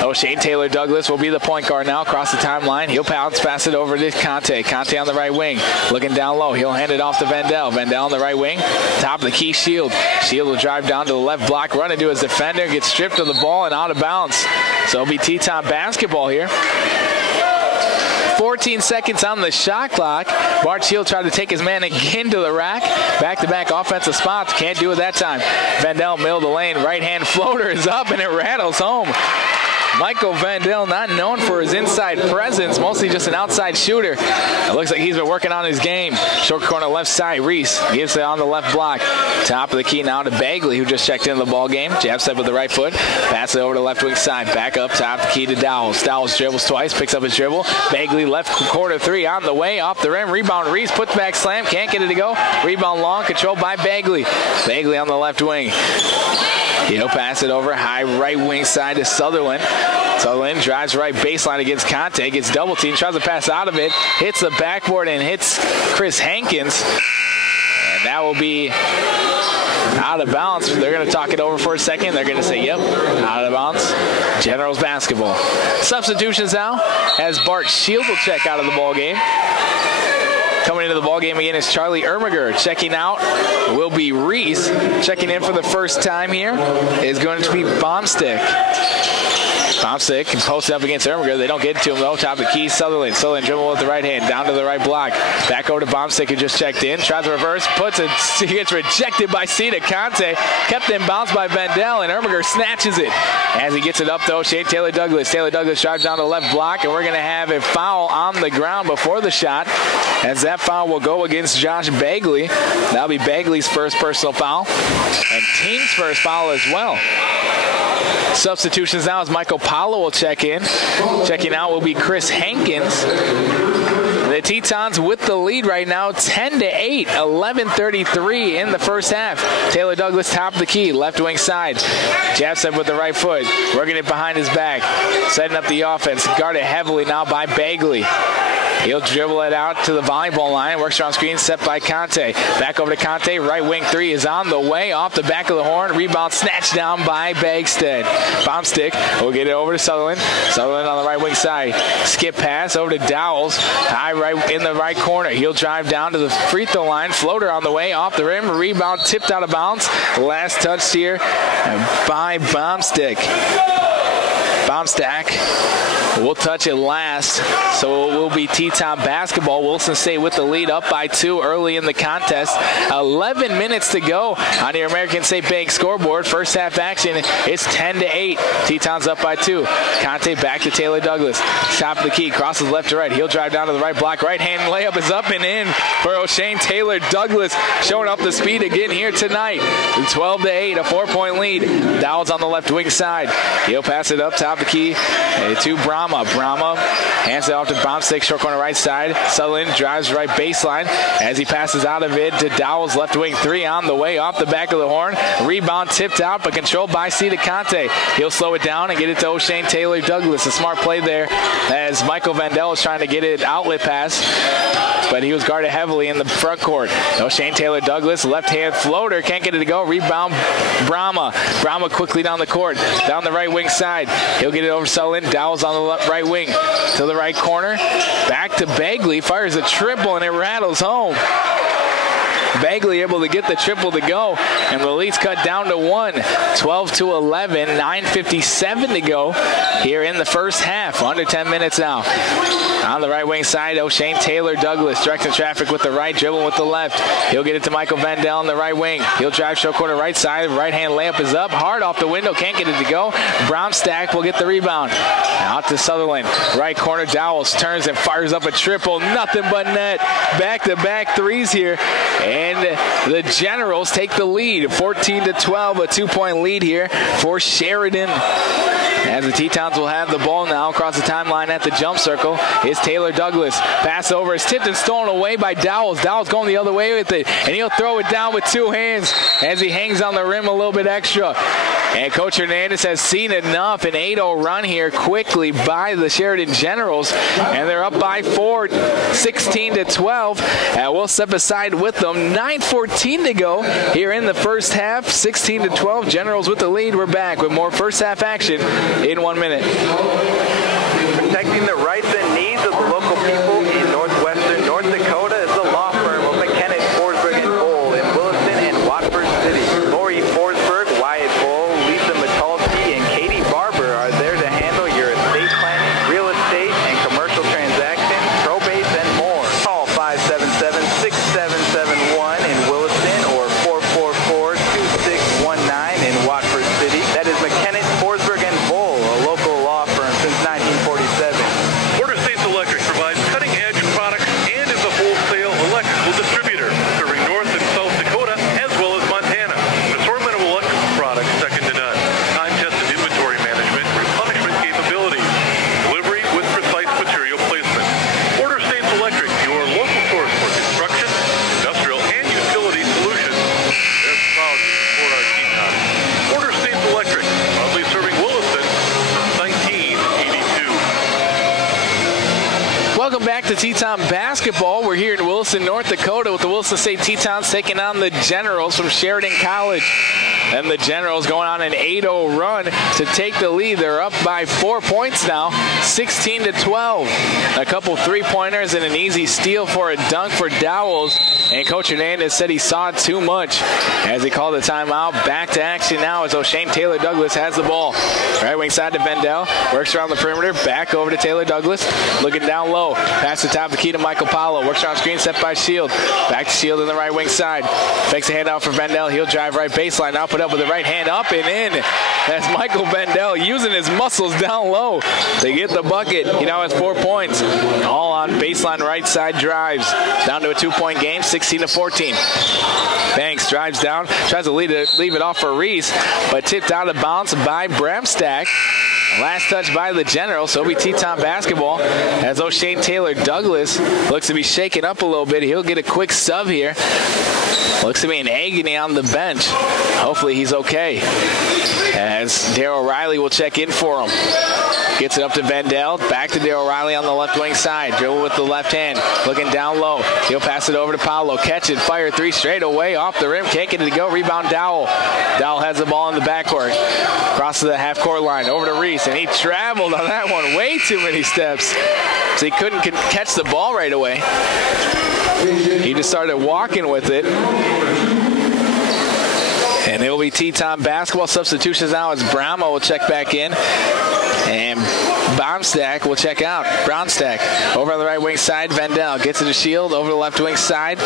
O'Shane Taylor Douglas will be the point guard now across the timeline. He'll pass it over to Conte. Conte on the right wing, looking down low. He'll hand it off to Vandell. Vandell on the right wing, top of the key, Shield. Shield will drive down to the left block, run into his defender, gets stripped of the ball and out of bounds. So it'll be Teton basketball here. 14 seconds on the shot clock. Bart Shield tried to take his man again to the rack. Back-to-back offensive spots. Can't do it that time. Vandell middle of the lane. Right-hand floater is up, and it rattles home. Michael Vandell, not known for his inside presence, mostly just an outside shooter. It looks like he's been working on his game. Short corner left side, Reese gives it on the left block. Top of the key now to Bagley, who just checked into the ball game. Jab step with the right foot. Pass it over to left wing side. Back up, top of the key to Dowles. Dowles dribbles twice, picks up his dribble. Bagley left corner three on the way, off the rim. Rebound, Reese, puts back slam, can't get it to go. Rebound long, controlled by Bagley. Bagley on the left wing. He'll pass it over high right wing side to Sutherland. Sutherland drives right baseline against Conte, gets double teamed, tries to pass out of it, hits the backboard and hits Chris Hankins. And that will be out of bounds. They're going to talk it over for a second. They're going to say, yep, out of bounds. Generals basketball. Substitutions now as Bart Shield will check out of the ball game. Coming into the ball game again is Charlie Ermiger. Checking out will be Reese. Checking in for the first time here is going to be Bombstick. Bombstick can post it up against Ermiger. They don't get it to him though. Top of the key, Sutherland. Sutherland dribble with the right hand, down to the right block. Back over to Bombstick, who just checked in. Tries to reverse, puts it. He gets rejected by Cita Conte. Kept in bounds by Vandell, and Ermiger snatches it. As he gets it up though, Shane Taylor Douglas. Taylor Douglas drives down to the left block, and we're going to have a foul on the ground before the shot. As that foul will go against Josh Bagley. That'll be Bagley's first personal foul, and team's first foul as well. Substitutions now as Michael Powell will check in. Checking out will be Chris Hankins. The Tetons with the lead right now, 10-8, 11:33 in the first half. Taylor Douglas top of the key, left wing side. Jab step with the right foot, working it behind his back, setting up the offense. Guarded heavily now by Bagley. He'll dribble it out to the volleyball line. Works around screen, set by Conte. Back over to Conte. Right wing three is on the way. Off the back of the horn. Rebound snatched down by Bagstead. Bombstick will get it over to Sutherland. Sutherland on the right wing side. Skip pass over to Dowles. High right in the right corner. He'll drive down to the free throw line. Floater on the way. Off the rim. Rebound tipped out of bounds. Last touch here by Bombstick. Bombstack will touch it last, so it will be Teton basketball. Wilson State with the lead, up by 2 early in the contest. 11 minutes to go on your American State Bank scoreboard. First half action, it's 10-8. Tetons up by 2. Conte back to Taylor Douglas. Top of the key, crosses left to right. He'll drive down to the right block. Right hand layup is up and in for O'Shane Taylor Douglas, showing up the speed again here tonight. 12-8, a 4-point lead. Dowds on the left wing side. He'll pass it up top the key to Brahma. Brahma hands it off to Bombstick, short corner right side. Sutherland drives right baseline as he passes out of it to Dowles, left wing three on the way, off the back of the horn. Rebound tipped out, but controlled by Cita Conte. He'll slow it down and get it to O'Shane Taylor Douglas. A smart play there as Michael Vandell is trying to get it outlet pass, but he was guarded heavily in the front court. O'Shane Taylor Douglas, left hand floater, can't get it to go. Rebound Brahma. Brahma quickly down the court, down the right wing side. He'll get it over Sutherland. Dowles on the right wing to the right corner. Back to Bagley. Fires a triple and it rattles home. Bagley able to get the triple to go, and the lead's cut down to 1. 12-11, 9:57 to go here in the first half. Under 10 minutes now. On the right wing side, O'Shane Taylor Douglas directing traffic with the right, dribble with the left. He'll get it to Michael Vandell on the right wing. He'll drive short corner right side. Right hand layup is up. Hard off the window. Can't get it to go. Bromstack will get the rebound. Out to Sutherland. Right corner, Dowles turns and fires up a triple. Nothing but net. Back-to-back threes here. And and the Generals take the lead, 14-12, a 2-point lead here for Sheridan. As the Tetons will have the ball now across the timeline at the jump circle is Taylor Douglas. Pass over is tipped and stolen away by Dowles. Dowles going the other way with it, and he'll throw it down with 2 hands as he hangs on the rim a little bit extra. And Coach Hernandez has seen enough. An 8-0 run here quickly by the Sheridan Generals, and they're up by 4, 16-12. And we'll step aside with them. 9:14 to go here in the first half. 16-12. Generals with the lead. We're back with more first half action in 1 minute. Protecting the rights and needs of the local people in northwestern North Dakota is the law firm of McKenna, Forsberg, and Bowl in Williston and Watford City. Lori Forsberg, Wyatt Bowl, Lisa Metalski, and Katie Barber are there to handle your estate planning, real estate, and commercial transactions, probates, and more. Call 577-6771 in Williston or 444-2619 in Watford City. That is McKenna, Forsberg, and Bowl, a local law firm since 1947. Border States Electric provides cutting-edge products and is a wholesale electrical distributor, serving North and South Dakota as well as Montana. An assortment of electrical products second to none. Time-tested inventory management, replenishment capabilities, delivery with precise material placement. Border States Electric, your local source for construction, industrial, and utility solutions. They're proud to support our team now. Border States Electric, proudly serving Williston since 1982. Welcome back to Teton basketball. We're here in Williston, North Dakota with the Williston State Tetons taking on the Generals from Sheridan College. And the Generals going on an 8-0 run to take the lead. They're up by 4 points now, 16-12. A couple three-pointers and an easy steal for a dunk for Dowles. And Coach Hernandez said he saw too much as he called the timeout. Back to action now as O'Shane Taylor Douglas has the ball. Right wing side to Vendel. Works around the perimeter. Back over to Taylor Douglas. Looking down low. Pass the top of the key to Michael Paulo. Works around screen set by Shield. Back to Shield in the right wing side. Fakes a handout for Vendel. He'll drive right baseline. Now put up with the right hand up and in. That's Michael Vendel using his muscles down low to get the bucket. He now has 4 points. All on baseline right side drives. Down to a 2-point game, 16-14. Banks drives down. Tries to leave it off for Reese, but tipped out of bounds by Bramstack. Last touch by the Generals, so it'll be Teton basketball as O'Shane Taylor Douglas looks to be shaken up a little bit. He'll get a quick sub here. Looks to be an agony on the bench. Hopefully he's okay. As Darryl Riley will check in for him. Gets it up to Vendel. Back to Darryl Riley on the left wing side. Dribble with the left hand. Looking down low. He'll pass it over to Paulo. Catch it. Fire three straight away off the rim. Can't get it to go. Rebound Dowell. Dowell has the ball in the backcourt. Crosses the half-court line. Over to Reese. And he traveled on that one. Way too many steps. So he couldn't catch the ball right away. He just started walking with it. And it will be Teton basketball. Substitutions now as Brahma will check back in. And Baumstack will check out. Brownstack over on the right wing side. Vendel gets it to Shield over the left wing side.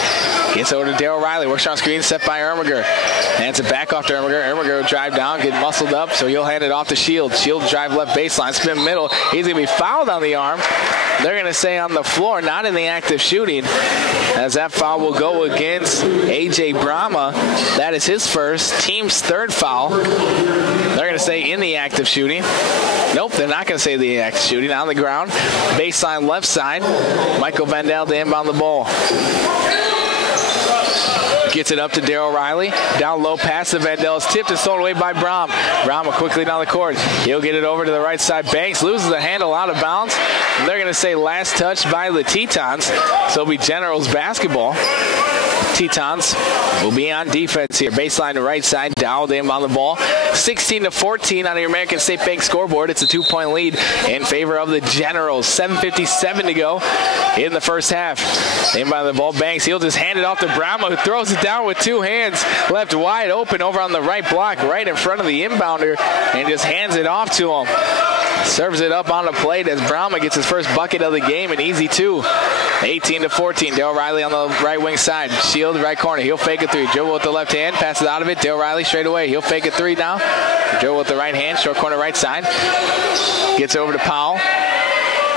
Gets over to Darryl Riley. Works on screen set by Ermiger. Hands it back off to Ermiger. Ermiger will drive down, get muscled up, so he'll hand it off to Shield. Shield drive left baseline, spin middle. He's going to be fouled on the arm. They're going to say on the floor, not in the act of shooting, as that foul will go against A.J. Brahma. That is his first, team's third foul. They're going to say in the act of shooting. Nope, they're not going to say the act of shooting. On the ground, baseline left side. Michael Vendel to inbound the ball. Gets it up to Darryl Riley. Down low pass to Vendel. Is tipped and stolen away by Brahm. Brahm quickly down the court. He'll get it over to the right side. Banks loses the handle out of bounds. And they're going to say last touch by the Tetons. So it'll be Generals basketball. Tetons will be on defense here. Baseline to right side. Dowd in on the ball. 16-14 on the American State Bank scoreboard. It's a 2-point lead in favor of the Generals. 7:57 to go in the first half. In by the ball. Banks. He'll just hand it off to Brahma, who throws it down with two hands. Left wide open over on the right block, right in front of the inbounder, and just hands it off to him. Serves it up on the plate as Brahma gets his first bucket of the game, an easy two. 18-14. Darryl Riley on the right wing side. Shield right corner. He'll fake a three. Dribble with the left hand. Pass it out of it. Darryl Riley straight away. He'll fake a three now. Dribble with the right hand. Short corner right side. Gets over to Powell.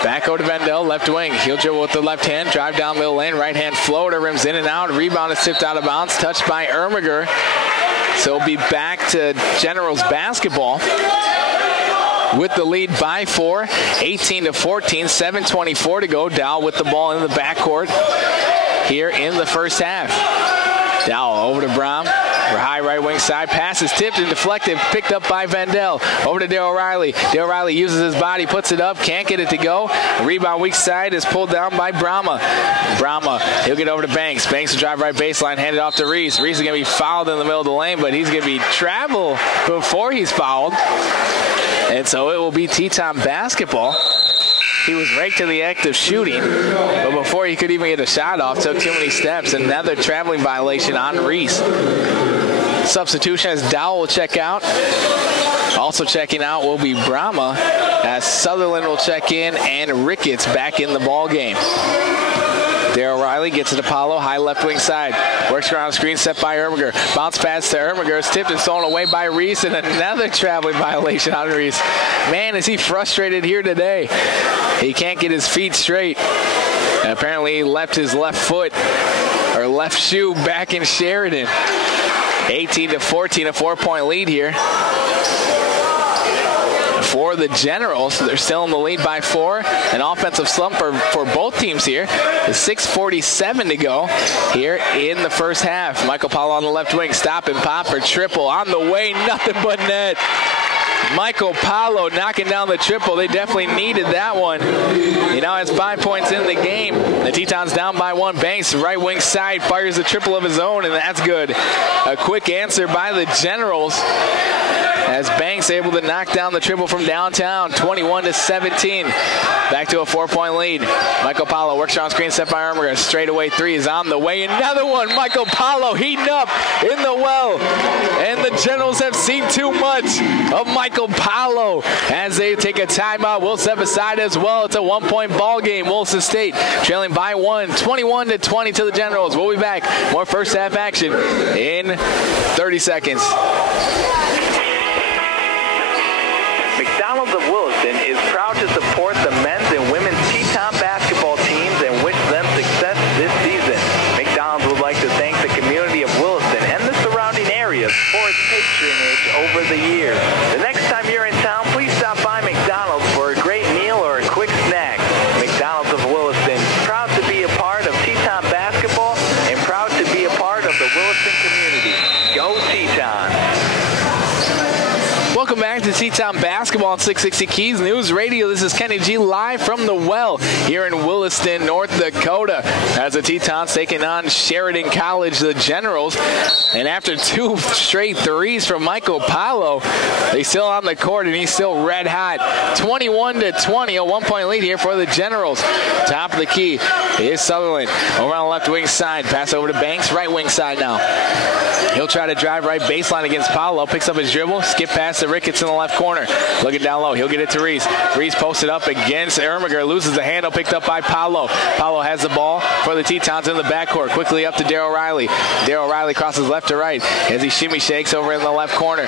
Back over to Vendel, left wing. He'll dribble with the left hand, drive down middle lane, right hand floater, rims in and out. Rebound is tipped out of bounds, touched by Ermiger. So it'll be back to Generals basketball with the lead by 4, 18-14, 7:24 to go. Dow with the ball in the backcourt here in the first half. Dow over to Brom. High right wing side. Pass is tipped and deflected. Picked up by Vendel. Over to Dale O'Reilly. Dale O'Reilly uses his body. Puts it up. Can't get it to go. Rebound weak side is pulled down by Brahma. Brahma. He'll get over to Banks. Banks will drive right baseline. Hand it off to Reese. Reese is going to be fouled in the middle of the lane, but he's going to be travel before he's fouled. And so it will be Teton basketball. He was raked in the act of shooting, but before he could even get a shot off, took too many steps. Another traveling violation on Reese. Substitution as Dowell will check out. Also checking out will be Brahma, as Sutherland will check in and Ricketts back in the ball game. Darryl Riley gets it to Apollo, high left wing side. Works around screen set by Ermiger. Bounce pass to Ermiger. It's tipped and stolen away by Reese, and another traveling violation on Reese. Man, is he frustrated here today. He can't get his feet straight. And apparently he left his left foot or left shoe back in Sheridan. 18-14, a 4-point lead here for the Generals. They're still in the lead by 4. An offensive slump for both teams here. With 6:47 to go here in the first half. Michael Powell on the left wing. Stop and pop for triple. On the way, nothing but net. Michael Paulo knocking down the triple. They definitely needed that one. He now has 5 points in the game. The Tetons down by 1. Banks, right wing side, fires a triple of his own, and that's good. A quick answer by the Generals, as Banks able to knock down the triple from downtown, 21-17. Back to a 4-point lead. Michael Paulo works on screen set by Ermiger. Straightaway 3 is on the way. Another one. Michael Paulo heating up in the well. And the Generals have seen too much of Michael Paulo as they take a timeout. We'll step aside as well. It's a 1-point ball game. Williston State trailing by 1, 21-20 to the Generals. We'll be back. More first half action in 30 seconds. McDonald's of Williston is proud to support the men's and women's Teton basketball teams and wish them success this season. McDonald's would like to thank the community of Williston and the surrounding areas for its patronage over the years. The next time you're in town, please stop by McDonald's for a great meal or a quick snack. McDonald's of Williston, proud to be a part of Teton basketball and proud to be a part of the Williston community. Go Teton! Welcome back to Teton basketball on 660 Keys News Radio. This is Kenny G live from the well here in Williston, North Dakota, as the Tetons taking on Sheridan College, the Generals. And after 2 straight threes from Michael Paulo, he's still on the court and he's still red hot. 21-20, a 1-point lead here for the Generals. Top of the key is Sutherland over on the left wing side. Pass over to Banks, right wing side now. He'll try to drive right baseline against Paulo. Picks up his dribble, skip past the Ricketts in the left corner. Looking down low. He'll get it to Reese. Reese posted up against Ermiger. Loses the handle. Picked up by Paulo. Paulo has the ball for the Tetons in the backcourt. Quickly up to Darryl Riley. Darryl Riley crosses left to right as he shimmy shakes over in the left corner.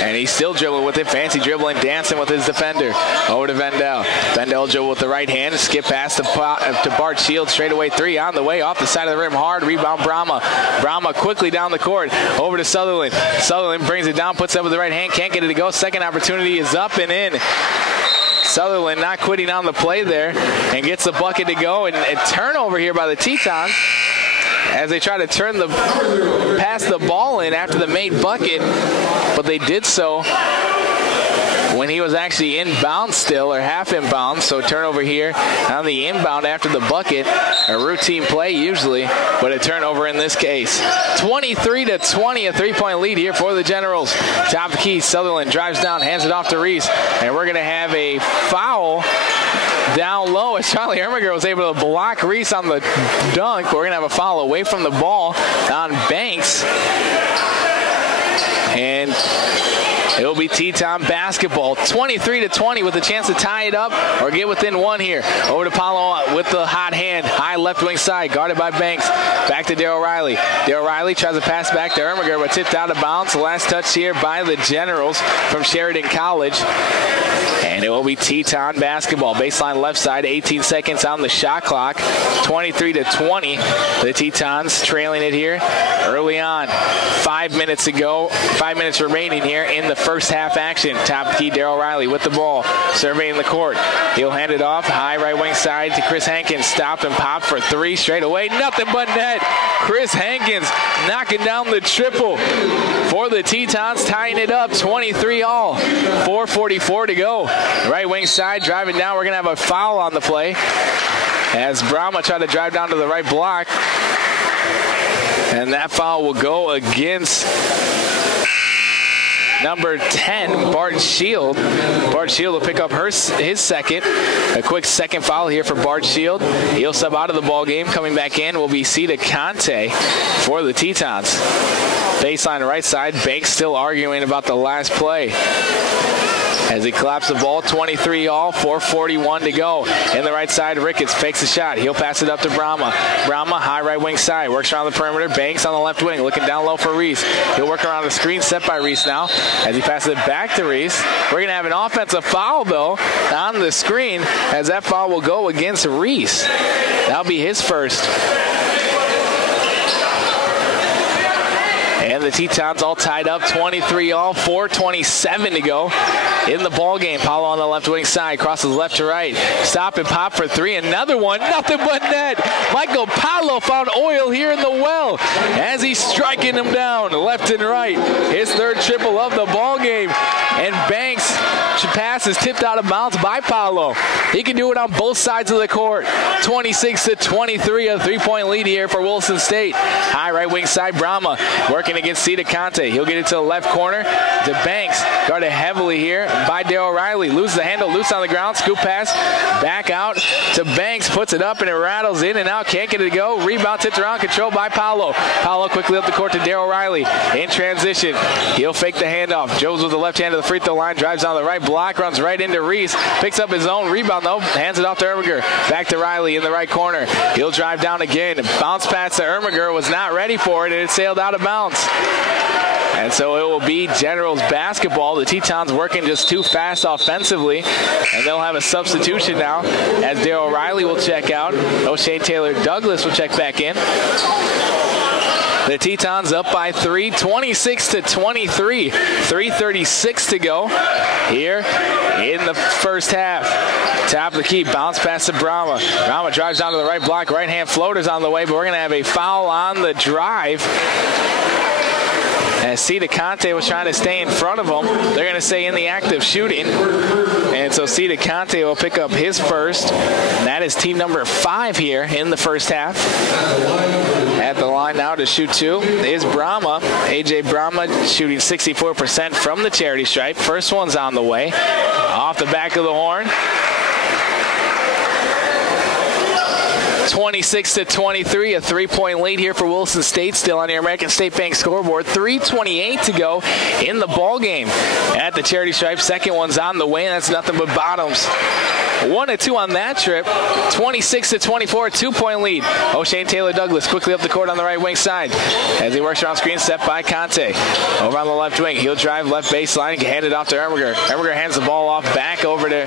And he's still dribbling with it. Fancy dribbling, dancing with his defender. Over to Vendel. Vendel dribble with the right hand. Skip pass to Bart Shields. Straightaway 3 on the way. Off the side of the rim. Hard. Rebound Brahma. Brahma quickly down the court. Over to Sutherland. Sutherland brings it down. Puts it up with the right hand. Can't get it to go. Second opportunity is up and in. Sutherland not quitting on the play there and gets the bucket to go. And a turnover here by the Tetons as they try to pass the ball in after the made bucket, but they did so when he was actually inbound still, or half inbound. So turnover here on the inbound after the bucket. A routine play usually, but a turnover in this case. 23-20, a 3-point lead here for the Generals. Top of the key, Sutherland drives down, hands it off to Reese, and we're going to have a foul down low as Charlie Ermiger was able to block Reese on the dunk. We're going to have a foul away from the ball on Banks. And It will be Teton basketball. 23-20 with a chance to tie it up or get within one here. Over to Paulo with the hot hand. High left wing side, guarded by Banks. Back to Darryl Riley. Darryl Riley tries to pass back to Ermiger, but tipped out of bounds. The last touch here by the Generals from Sheridan College. And it will be Teton basketball. Baseline left side, 18 seconds on the shot clock. 23-20. The Tetons trailing it here early on. 5 minutes ago, 5 minutes remaining here in the first half action. Top key Darryl Riley with the ball, surveying the court. He'll hand it off high right wing side to Chris Hankins. Stop and pop for three straight away. Nothing but net. Chris Hankins knocking down the triple for the Tetons, tying it up 23-all. 4:44 to go. Right wing side driving down. We're going to have a foul on the play as Brahma tried to drive down to the right block. And that foul will go against number 10, Bart Shield. Bart Shield will pick up his second. A quick second foul here for Bart Shield. He'll sub out of the ball game. Coming back in will be Cita Conte for the Tetons. Baseline right side. Banks still arguing about the last play as he claps the ball. 23-all, 4:41 to go. In the right side, Ricketts fakes the shot. He'll pass it up to Brahma. Brahma, high right wing side, works around the perimeter. Banks on the left wing, looking down low for Reese. He'll work around the screen set by Reese now as he passes it back to Reese. We're going to have an offensive foul, though, on the screen as that foul will go against Reese. That'll be his first. And the Tetons all tied up, 23-all, 4:27 to go in the ball game. Paulo on the left wing side, crosses left to right. Stop and pop for three. Another one, nothing but net. Michael Paulo found oil here in the well as he's striking him down left and right. His third triple of the ball game. And Banks' pass is tipped out of bounds by Paulo. He can do it on both sides of the court. 26-23, a three-point lead here for Williston State. High right wing side, Brahma working against Cita Conte. He'll get it to the left corner to Banks. Guarded heavily here by Darryl Riley. Loses the handle, loose on the ground. Scoop pass back out to Banks. Puts it up and it rattles in and out. Can't get it to go. Rebound tipped around, controlled by Paulo. Paulo quickly up the court to Darryl Riley. In transition, he'll fake the handoff. Jones with the left hand to the free throw line. Drives on the right block. Runs right into Reese. Picks up his own rebound though. Hands it off to Ermiger. Back to Riley in the right corner. He'll drive down again. Bounce pass to Ermiger. Was not ready for it and it sailed out of bounds. And so it will be Generals basketball. The Tetons working just too fast offensively, and they'll have a substitution now as Darryl Riley will check out. O'Shea Taylor Douglas will check back in. The Tetons up by 3, 26-23. 3:36 to go here in the first half. Top of the key, bounce pass to Brahma. Brahma drives down to the right block. Right hand floater's on the way, but we're going to have a foul on the drive. As Cita Conte was trying to stay in front of him, they're going to say in the act of shooting. And so Cita Conte will pick up his first. And that is team number 5 here in the first half. At the line now to shoot two is Brahma. A.J. Brahma shooting 64% from the charity stripe. First one's on the way. Off the back of the horn. 26-23, a three-point lead here for Williston State, still on your American State Bank scoreboard. 3:28 to go in the ball game. At the charity stripe, second one's on the way, and that's nothing but bottoms. 1-2 on that trip. 26-24, a two-point lead. O'Shea Taylor Douglas quickly up the court on the right wing side as he works around screen set by Conte. Over on the left wing, he'll drive left baseline, hand it off to Ermiger. Ermiger hands the ball off back over to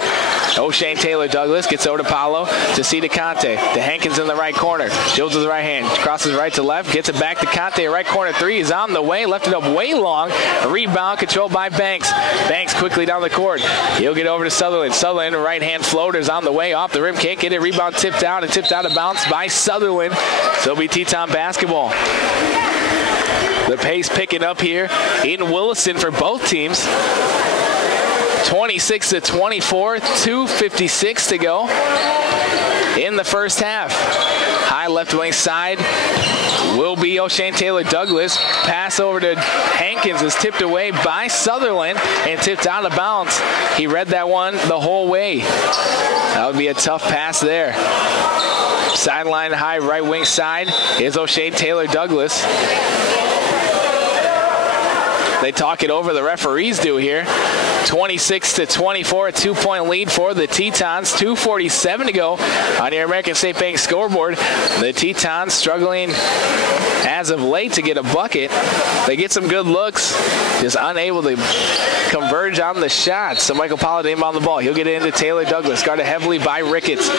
O'Shea Taylor Douglas, gets over to Paulo, to Cita Conte, to Hankins in the right corner. Jones with the right hand, crosses right to left, gets it back to Conte. Right corner three is on the way, left it up way long. A rebound controlled by Banks. Banks quickly down the court. He'll get over to Sutherland. Sutherland, right hand floater's on the way, off the rim, can't get it. Rebound tipped out and tipped out of bounds by Sutherland. So it'll be Teton basketball. The pace picking up here in Williston for both teams. 26-24, 2:56 to go in the first half. High left wing side will be O'Shea Taylor Douglas. Pass over to Hankins is tipped away by Sutherland and tipped out of bounds. He read that one the whole way. That would be a tough pass there. Sideline high right wing side is O'Shea Taylor Douglas. They talk it over, the referees do here. 26-24, a 2-point lead for the Tetons. 2:47 to go on your American State Bank scoreboard. The Tetons struggling as of late to get a bucket. They get some good looks, just unable to converge on the shot. So Michael Powell didn't inbound the ball. He'll get it into Taylor Douglas, guarded heavily by Ricketts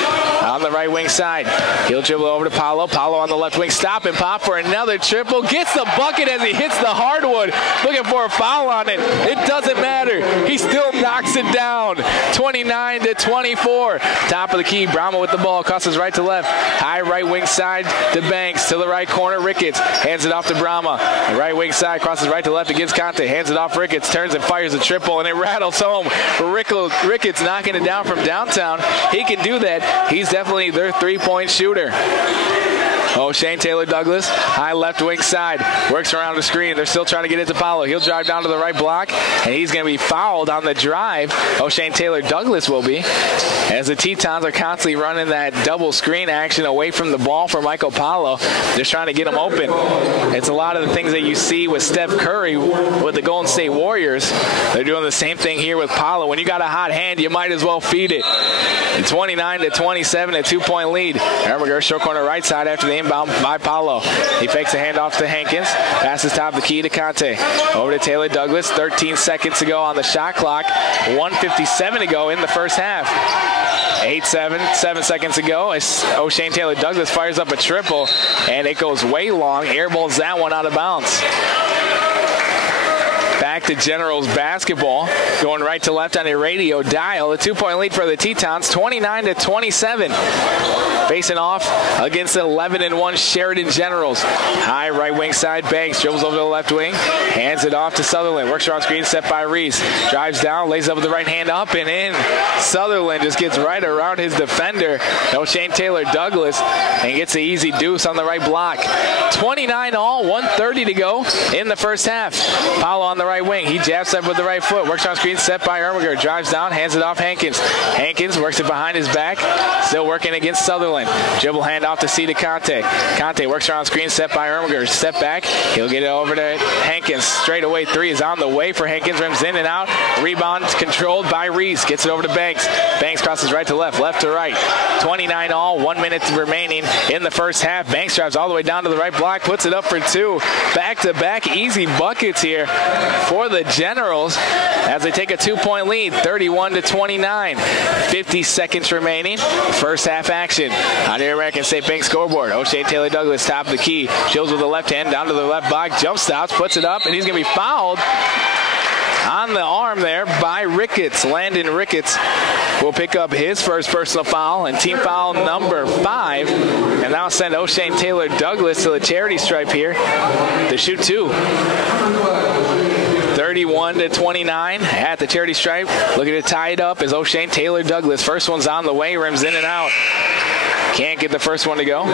on the right wing side. He'll dribble over to Paulo. Paulo on the left wing, stop and pop for another triple. Gets the bucket as he hits the hardwood. Looking for a foul on it. It doesn't matter. He still knocks it down. 29-24. Top of the key. Brahma with the ball. Crosses right to left. High right wing side to Banks. To the right corner. Ricketts hands it off to Brahma. The right wing side crosses right to left against Conte. Hands it off Ricketts. Turns and fires a triple, and it rattles home. Ricketts knocking it down from downtown. He can do that. He's definitely their three-point shooter. Shane Taylor Douglas, high left wing side, works around the screen. They're still trying to get it to Paulo. He'll drive down to the right block, and he's going to be fouled on the drive. Shane Taylor Douglas will be, as the Tetons are constantly running that double screen action away from the ball for Michael Paulo. Just trying to get him open. It's a lot of the things that you see with Steph Curry with the Golden State Warriors. They're doing the same thing here with Paulo. When you got a hot hand, you might as well feed it. 29-27, a 2-point lead. Ermiger, short corner right side after the inbound by Paulo. He fakes a handoff to Hankins. Passes top of the key to Conte. Over to Taylor Douglas. 13 seconds to go on the shot clock. 1:57 to go in the first half. 7 seconds to go. Shane Taylor Douglas fires up a triple, and it goes way long. Airballs that one out of bounds. Back to Generals basketball, going right to left on a radio dial. A 2-point lead for the Tetons, 29-27. Facing off against the 11-1 Sheridan Generals. High right wing side, Banks dribbles over to the left wing, hands it off to Sutherland. Works around screen, set by Reese. Drives down, lays up with the right hand, up and in. Sutherland just gets right around his defender. Shane Taylor Douglas, and gets the easy deuce on the right block. 29-all, 1:30 to go in the first half. Paulo on the right wing. He jabs up with the right foot. Works on screen, set by Ermiger. Drives down, hands it off Hankins. Hankins works it behind his back. Still working against Sutherland. Dribble hand off to C to Conte. Conte works around screen, set by Ermiger. Step back. He'll get it over to Hankins. Straight away three is on the way for Hankins. Rims in and out. Rebound controlled by Reese. Gets it over to Banks. Banks crosses right to left, left to right. 29-all, 1 minute remaining in the first half. Banks drives all the way down to the right block. Puts it up for two. Back-to-back easy buckets here for the Generals as they take a 2-point lead, 31-29. 50 seconds remaining. First half action on your American State Bank scoreboard. Shane Taylor Douglas, top of the key. Shields with the left hand, down to the left block. Jump stops, puts it up, and he's going to be fouled on the arm there by Ricketts. Landon Ricketts will pick up his first personal foul and team foul number 5. And now send Shane Taylor Douglas to the charity stripe here to shoot two. 31-29 at the charity stripe. Looking to tie it up is Shane Taylor Douglas. First one's on the way, rims in and out. Can't get the first one to go.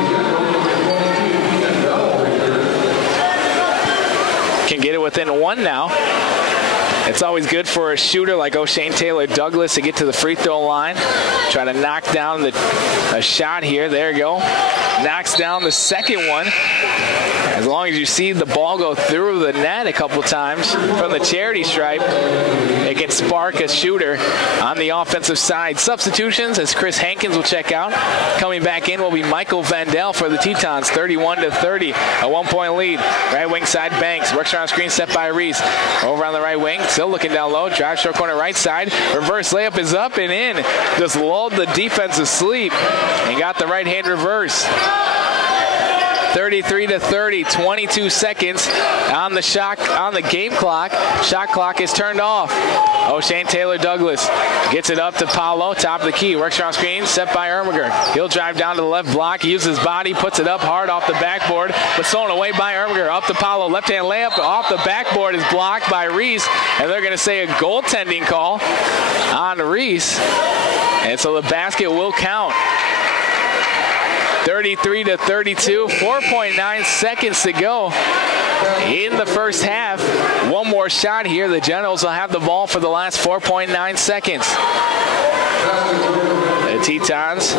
Can get it within one now. It's always good for a shooter like Shane Taylor Douglas to get to the free throw line. Try to knock down a shot here. There you go. Knocks down the second one. As long as you see the ball go through the net a couple times from the charity stripe, it can spark a shooter on the offensive side. Substitutions as Chris Hankins will check out. Coming back in will be Michael Vandell for the Tetons, 31-30, a 1-point lead. Right wing side, Banks works around screen, set by Reese. Over on the right wing, still looking down low, drive short corner right side. Reverse layup is up and in. Just lulled the defense asleep and got the right hand reverse. 33-30, 22 seconds on the game clock. Shot clock is turned off. Shane Taylor Douglas gets it up to Paulo, top of the key, works around screen, set by Ermiger. He'll drive down to the left block, uses his body, puts it up hard off the backboard, but stolen away by Ermiger. Up to Paulo, left hand layup off the backboard is blocked by Reese, and they're going to say a goaltending call on Reese, and so the basket will count. 33-32, 4.9 seconds to go in the first half. One more shot here. The Generals will have the ball for the last 4.9 seconds. The Tetons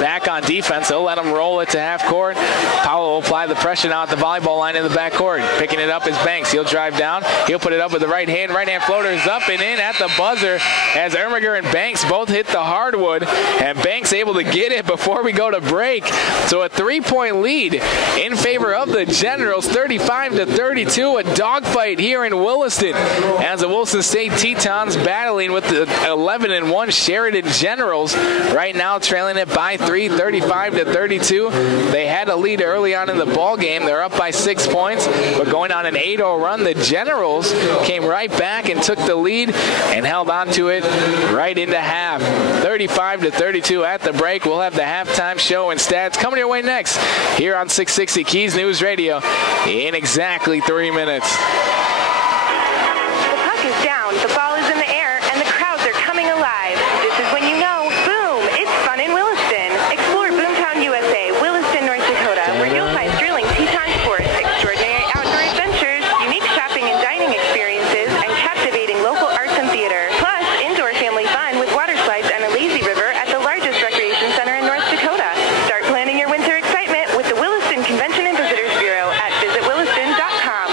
back on defense. They'll let them roll it to half court. Powell will apply the pressure now at the volleyball line in the backcourt. Picking it up is Banks. He'll drive down. He'll put it up with the right hand. Right hand floater is up and in at the buzzer as Ermiger and Banks both hit the hardwood. And Banks able to get it before we go to break. So a 3-point lead in favor of the Generals, 35-32. A dogfight here in Williston as the Wilson State Tetons battling with the 11-1 Sheridan Generals. Right now trailing it by 3, 35-32. They had a lead early on in the ball game. They're up by 6 points, but going on an 8-0 run. The Generals came right back and took the lead and held on to it right into half. 35-32 at the break. We'll have the halftime show and stats coming your way next here on 660 Keys News Radio in exactly 3 minutes. The puck is down, the ball is in the air, and the crowds are coming alive. This is when you know, boom, it's fun in Williston. Explore Boomtown, USA, Williston, North Dakota, where you'll find thrilling Teton sports, extraordinary outdoor adventures, unique shopping and dining experiences, and captivating local arts and theater. Plus, indoor family fun with water slides and a lazy river at the largest recreation center in North Dakota. Start planning your winter excitement with the Williston Convention and Visitors Bureau at visitwilliston.com.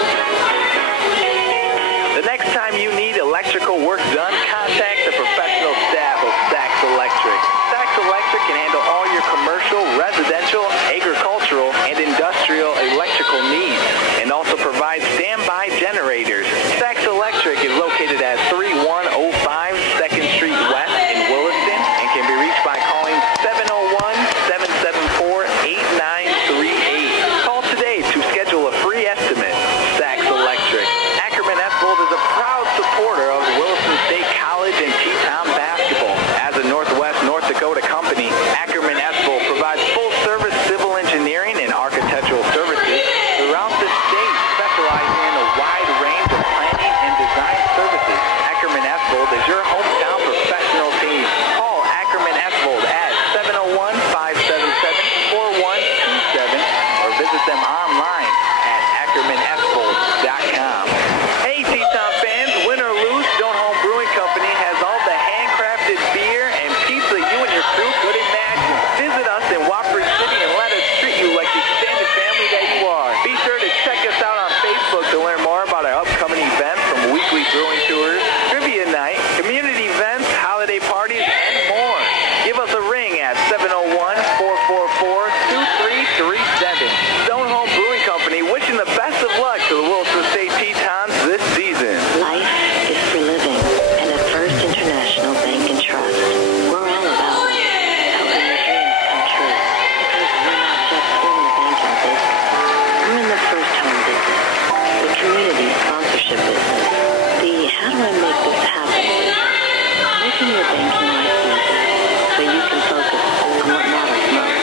The next time you need electrical work done, contact the professional staff of Sachs Electric. Sachs Electric can handle all your commercial, residential, agricultural, and industrial electrical needs, and also provide standby generators. Sachs Electric is located at 3105 2nd Street West in Williston and can be reached by calling 701-774-8938. Call today to schedule a free estimate. Sachs Electric. Ackerman Esvold is a proud supporter of Williston State College and Teton basketball. As a Northwest North Dakota company, Ackerman Esvold provides full-service civil engineering and architectural services throughout the state, specializing in a wide range of planning and design services. Ackerman Esvold is your hometown professional team. Call Ackerman Esvold at 701-577-4127 or visit them online at ackermanesvold.com. Hey Teton fans, win or lose, Stone Home Brewing Company has all the handcrafted beer and pizza you and your crew could imagine. Visit us in Wofford City and let us treat you like the extended family that you are. Be sure to check us out on Facebook to learn more about our upcoming events, from weekly brewing tours, trivia night, community events, holiday parties, and more. Give us a ring at 701-444-2337. Stone Home Brewing Company wishing the best of luck to the Wilson State Tetons this season. Life is for living, and at First International Bank and Trust, we're all about helping your dreams come true. Because we're not just in the banking business, we're in the first home business, the community sponsorship business, the how do I make this happen business, making your banking life easy so you can focus on what matters most.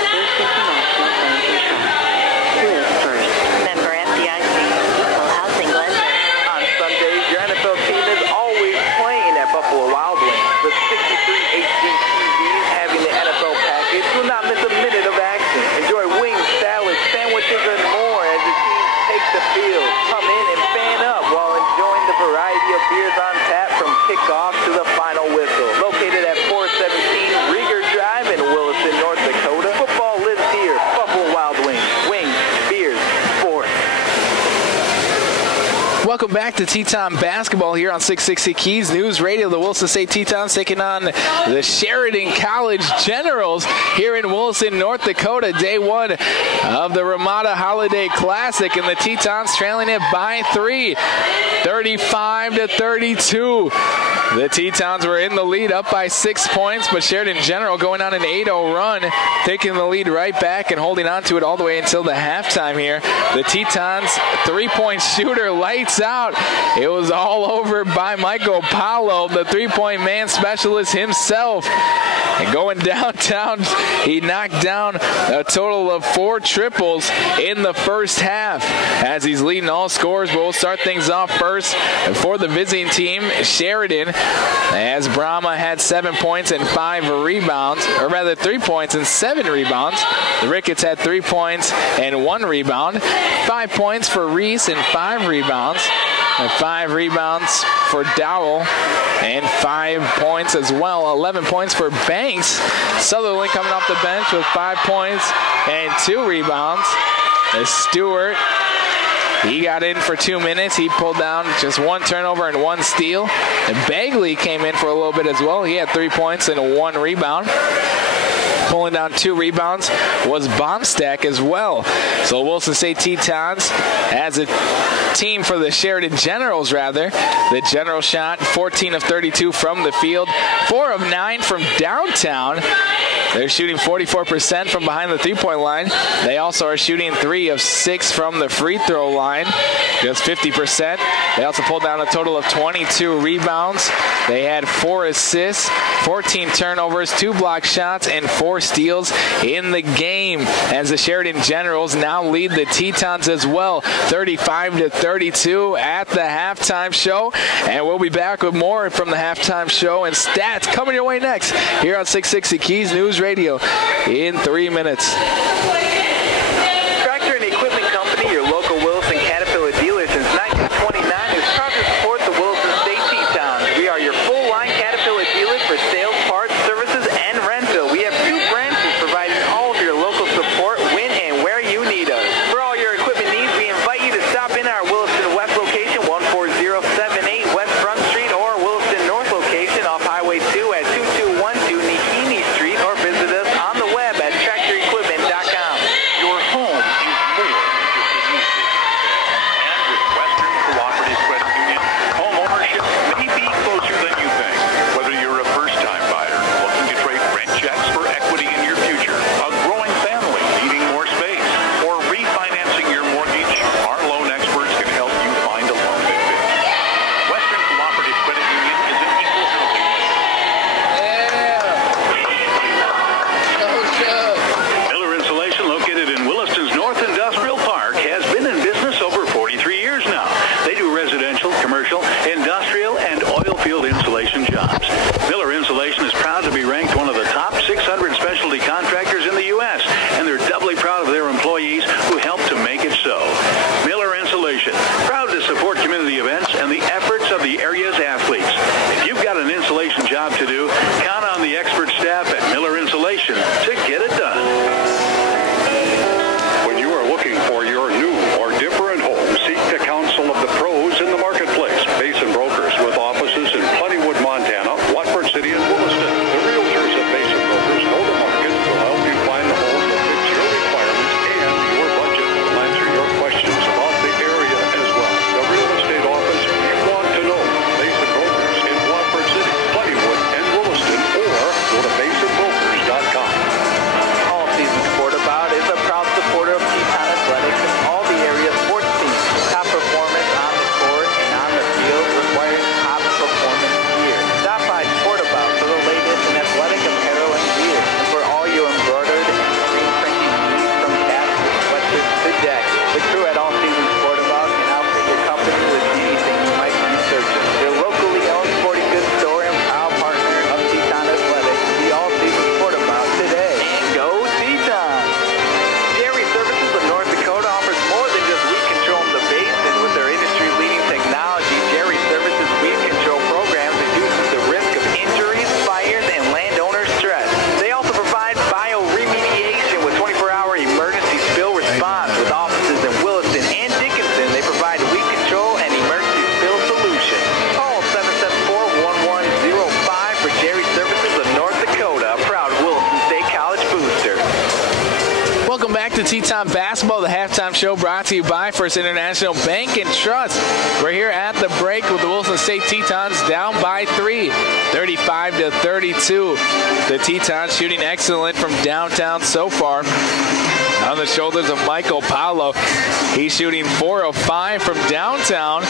First International Bank and Trust. Live first. Member FDIC. Equal housing lender. On Sundays, your NFL team is always playing at Buffalo Wild Wings. The 63 HD TVs having the NFL package will not miss a minute of action. Enjoy wings, salads, sandwiches, and more as the team takes the field. Come in and fan up while enjoying the variety of beers on tap from kickoff to the final whistle. Located at 417 Rieger Drive in Williston, North Dakota. Football lives here. Buffalo Wild Wings. Wings, beers, sports. Welcome back to Teton basketball here on 660 Keys News Radio. The Wilson State Tetons taking on the Sheridan College Generals here in Williston, North Dakota. Day one of the Ramada Holiday Classic, and the Tetons trailing it by 3, 35-32. The Tetons were in the lead, up by 6 points, but Sheridan General going on an 8-0 run, taking the lead right back and holding on to it all the way until the halftime here. The Tetons three-point shooter lights out. It was all over by Michael Paulo, the three-point man specialist himself. And going downtown, he knocked down a total of 4 triples in the first half as he's leading all scorers. But we'll start things off first for the visiting team, Sheridan, as Brahma had 7 points and 5 rebounds, or rather 3 points and 7 rebounds. The Ricketts had 3 points and 1 rebound. 5 points for Reese and 5 rebounds. And 5 rebounds for Dowell and 5 points as well. 11 points for Banks. Sutherland coming off the bench with 5 points and 2 rebounds. As Stewart, he got in for 2 minutes. He pulled down just 1 turnover and 1 steal. And Bagley came in for a little bit as well. He had 3 points and 1 rebound. Pulling down 2 rebounds was Bomstack as well. So Williston State Tetons as a team for the Sheridan Generals, rather. The General shot 14 of 32 from the field, 4 of 9 from downtown. They're shooting 44% from behind the 3-point line. They also are shooting 3 of 6 from the free throw line, just 50%. They also pulled down a total of 22 rebounds. They had 4 assists, 14 turnovers, 2 block shots, and 4 steals in the game, as the Sheridan Generals now lead the Tetons as well, 35-32 at the halftime show. And we'll be back with more from the halftime show and stats coming your way next here on 660 Keys News Radio in 3 minutes. Tractor and Equipment Company, your local Williston Caterpillar dealer since 1929, is proud to support the Williston State Tetons. We are your full-line Caterpillar dealers for sales, parts, services, and rental. We have 2 branches providing all of your local support when and where you need us. For all your equipment needs, we invite you to stop in our Williston West location, 14078 West Front Street, or Williston North location off Highway 2 at 2212 Nikini Street, or visit us on the web at tractorequipment.com. Your home is more than just a usage. And with Western Cooperative Credit Union, home ownership may be closer than you think. Whether you're a first-time buyer looking to trade rent checks for equity in your future, a growing family needing more space, or refinancing your mortgage, our loan experts can help you find a loan that fits. Western Cooperative Credit Union is an equal housing lender. Miller Insulation, located in Williston's North Industrial Park, has been in business over 43 years now. They do residential, commercial, industrial, and oil field insulation jobs. Miller Insulation is proud to be ranked one of the top 600 specialty contractors in the U.S., and they're doubly proud of their employees who help to make it so. Miller Insulation, proud to support community events and the efforts of the area's athletes. If you've got an insulation job to do, count on the expert staff at Miller Insulation to get it done. When you are looking for your new or different home, seek the counsel of the pros in the marketplace. Basin Brokers, with offices in Plentywood, Montana, Watford City, and Williston. The realtors at Basin Brokers know the market, will help you find the home that fits your requirements and your budget. Will answer your questions about the area as well. The real estate office you want to know. Basin Brokers in Watford City, Plentywood, and Williston, or go to basinbrokers.com. All Season Sport About is a proud supporter of Teton Athletics and all the area sports teams. Top performance on the court and on the field requires top performance gear. Stop by Sport About for the latest in athletic apparel and gear. And for all your embroidered and screen printing needs, from caps to sweatshirts to decks, the crew at All Season Sport About can outfit your company with anything you might be searching. Your locally owned sporting goods store and proud partner of Teton Athletics. The All Season Sport About today. And go Teton! Jerry Services of North Dakota offers more than just weed control in the basin. With their industry-leading technology, Jerry Services weed control programs reduces the risk of injuries, fires, and landowner stress. They also provide bioremediation with 24-hour emergency spill response. With offices in Williston and Dickinson, they provide weed control and emergency spill solutions. Call 774-1105 for Jerry Services of North Dakota, a proud Williston State College booster. Welcome back to Teton Basketball, the halftime show brought to you by First International Bank and Trust. We're here at the break with the Williston State Tetons down by 3, 35-32. The Tetons shooting excellent from downtown so far. On the shoulders of Michael Paolo. He's shooting 4 of 5 from downtown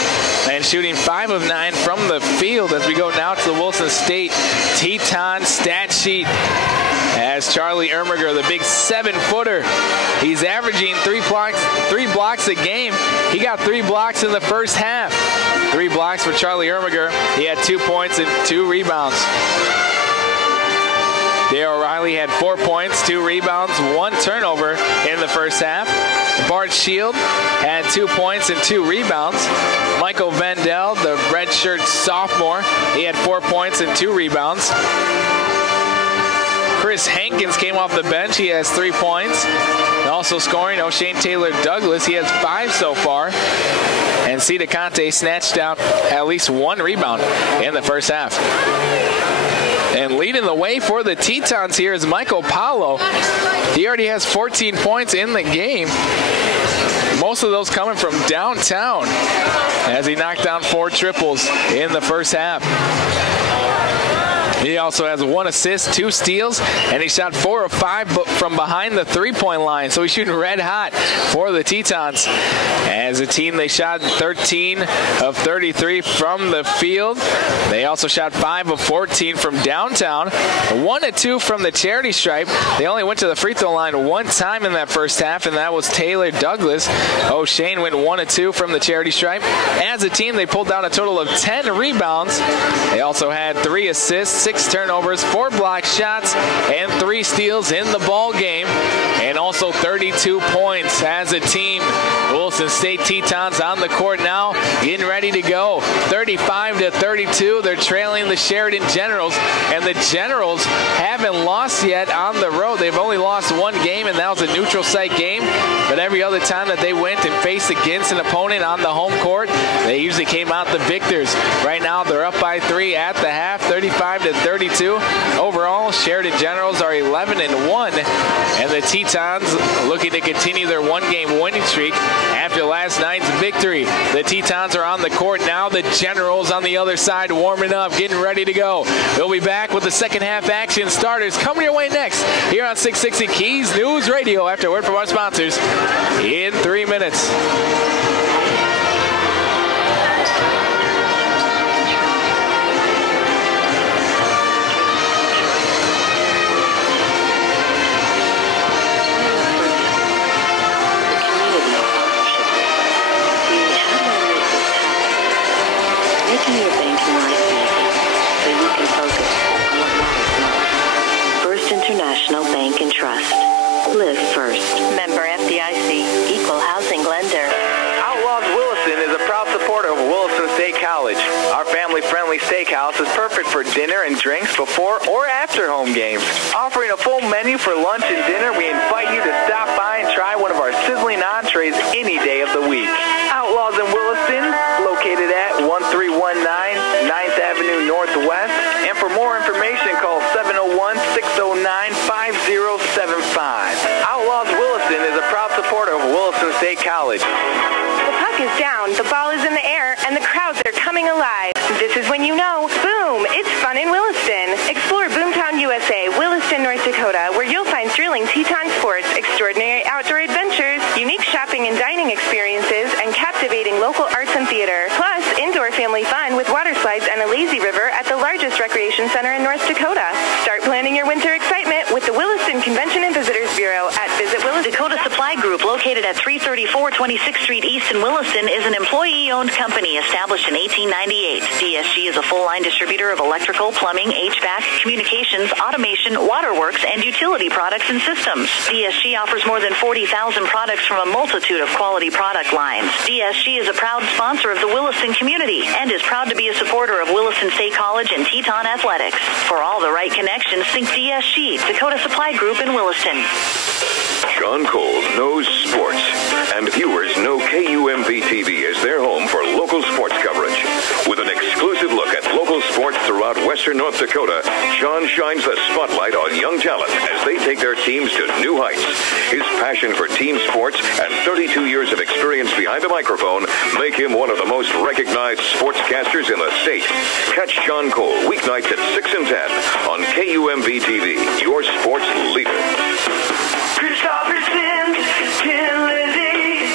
and shooting 5 of 9 from the field, as we go now to the Williston State Teton stat sheet. As Charlie Ermiger, the big 7-footer, he's averaging 3 blocks a game. He got 3 blocks in the first half. 3 blocks for Charlie Ermiger. He had 2 points and 2 rebounds. Dale O'Reilly had 4 points, 2 rebounds, 1 turnover in the first half. Bart Shield had 2 points and 2 rebounds. Michael Vendel, the redshirt sophomore, he had 4 points and 2 rebounds. Chris Hankins came off the bench. He has 3 points. And also scoring, O'Shane Taylor Douglas. He has 5 so far. And Cita Conte snatched out at least 1 rebound in the first half. And leading the way for the Tetons here is Michael Paulo. He already has 14 points in the game. Most of those coming from downtown as he knocked down 4 triples in the first half. He also has 1 assist, 2 steals, and he shot 4 of 5 from behind the three-point line. So he's shooting red hot for the Tetons. As a team, they shot 13 of 33 from the field. They also shot 5 of 14 from downtown, 1 of 2 from the charity stripe. They only went to the free throw line 1 time in that first half, and that was Taylor Douglas. O'Shane went 1 of 2 from the charity stripe. As a team, they pulled down a total of 10 rebounds. They also had 3 assists, 6 turnovers, 4 block shots, and 3 steals in the ball game, and also 32 points as a team. Williston State Tetons on the court now, getting ready to go. 35-32, they're trailing the Sheridan Generals, and the Generals haven't lost yet on the road. They've only lost 1 game, and that was a neutral site game, but every other time that they went and faced against an opponent on the home court, they usually came out the victors. Right now, they're up by 3 at the half, 35-32. Overall, Sheridan Generals are 11-1, and the Tetons looking to continue their 1-game winning streak after last night's victory. The Tetons are on the court now. The Generals on the other side warming up, getting ready to go. We'll be back with the second half action starters coming your way next here on 660 Keys News Radio after a word from our sponsors in 3 minutes. Making your banking life easy so you can focus on what matters most. First International Bank and Trust. Live first. Member FDIC, Equal Housing Lender. Outlaws Williston is a proud supporter of Williston State College. Our family-friendly steakhouse is perfect for dinner and drinks before or after home games. Offering a full menu for lunch and dinner, we invite you to stop by and try one of our sizzling entrees any day of the week. Outlaws in Williston, located at 1319 9th Avenue Northwest. And for more information, call 701-609-5075. Outlaws Williston is a proud supporter of Williston State College. The puck is down, the ball is in the air, and the crowds are coming alive. This is when you know, boom, it's fun in Williston. Explore Boomtown USA, Williston, North Dakota, where you'll find thrilling Teton sports, extraordinary outdoor adventures, unique shopping and dining experiences, and captivating local arts and theater. Plus, indoor family fun with water slides and a lazy river at the largest recreation center in North Dakota. Start planning your winter excitement with the Williston Convention and Visitors Bureau at Visit Williston. Dakota Supply Group, located at 334 26th Street East in Williston, is an employee-owned company established in 1898. DSG is a full-line distributor of electrical, plumbing, HVAC, communications, automation, waterworks, and utility products and systems. DSG offers more than 40,000 products from a multitude of quality product lines. DSG is a proud sponsor of the Williston community and is proud to be a supporter of Williston State College and Teton athletics. For all the right connections, think DSG, Dakota Supply Group in Williston. John Cole knows sports, and viewers know KUMP-TV is their home for local sports coverage. With an exclusive look at local sports throughout western North Dakota, John shines the spotlight on young talent as they take their teams to new heights. His passion for team sports and 32 years of experience behind the microphone make him one of the most recognized sportscasters in the state. Catch John Cole weeknights at 6 and 10 on KUMP-TV, your sports leader. Christopherson, Tin Lizzy,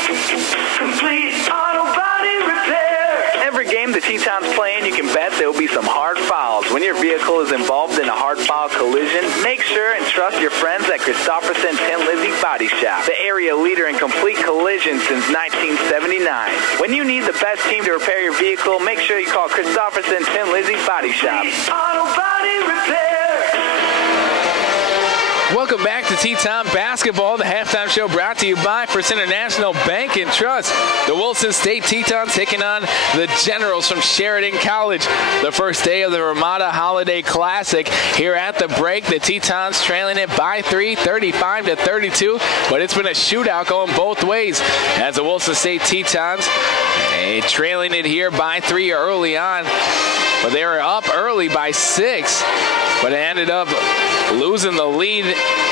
complete auto body repair. Every game the Tetons play in, you can bet there will be some hard fouls. When your vehicle is involved in a hard foul collision, make sure and trust your friends at Christopherson Tin Lizzy Body Shop, the area leader in complete collisions since 1979. When you need the best team to repair your vehicle, make sure you call Christopherson Tin Lizzy Body Shop. Auto body repair. Welcome back to Teton Basketball, the halftime show brought to you by First International Bank and Trust. The Williston State Tetons taking on the Generals from Sheridan College. The first day of the Ramada Holiday Classic. Here at the break, the Tetons trailing it by 3, 35-32, but it's been a shootout going both ways as the Williston State Tetons trailing it here by 3 early on, but they were up early by 6, but it ended up losing the lead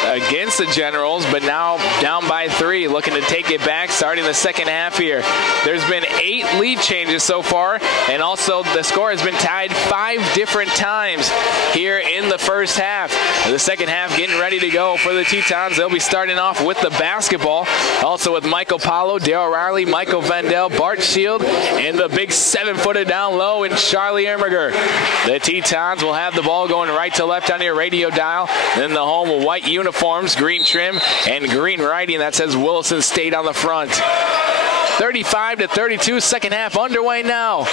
against the Generals, but now down by 3, looking to take it back starting the second half here. There's been 8 lead changes so far, and also the score has been tied 5 different times here in the first half. The second half getting ready to go for the Tetons. They'll be starting off with the basketball, also with Michael Paulo, Dale Riley, Michael Vendel, Bart Shield, and the big 7-footer down low in Charlie Ermiger. The Tetons will have the ball going right to left on your radio dial. Then the home of white uniforms, green trim, and green writing that says Williston State on the front. 35-32, second half underway now.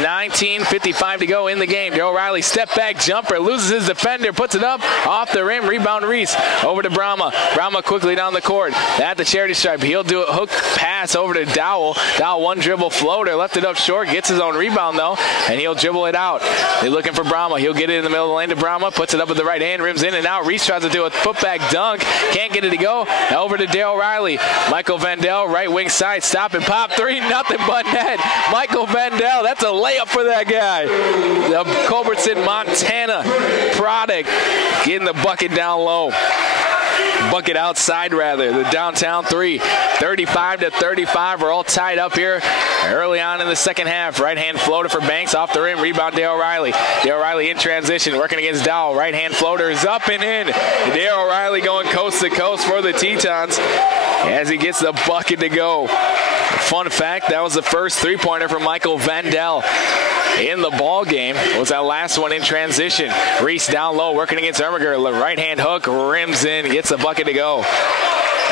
19:55 to go in the game. Joe Riley step back jumper, loses his defender, puts it up, off the rim, rebound Reese, over to Brahma. Brahma quickly down the court at the charity stripe. He'll do a hook pass over to Dowell. Dowell one dribble floater, left it up short, gets his own rebound though, and he'll dribble it out. They're looking for Brahma. He'll get it in the middle of the lane to Brahma, puts it up with the right hand, rims in and out. Reese tries to do a putback dunk, can't get it to go. Over to Dale Riley. Michael Vendel, right wing side, stop and pop 3, nothing but net. Michael Vendel, that's a layup for that guy. The Culbertson, Montana product getting the bucket down low. Bucket outside, rather. The downtown 3, 35-35. We're all tied up here early on in the second half. Right-hand floater for Banks, off the rim, rebound Dale Riley. Dale Riley in transition, working against Dowell. Right-hand floater is up and in. Dale Riley going coast to coast for the Tetons as he gets the bucket to go. Fun fact, that was the first three-pointer for Michael Vendel in the ball game. Was that last one in transition. Reese down low, working against Ermiger. Right-hand hook, rims in, gets the bucket to go.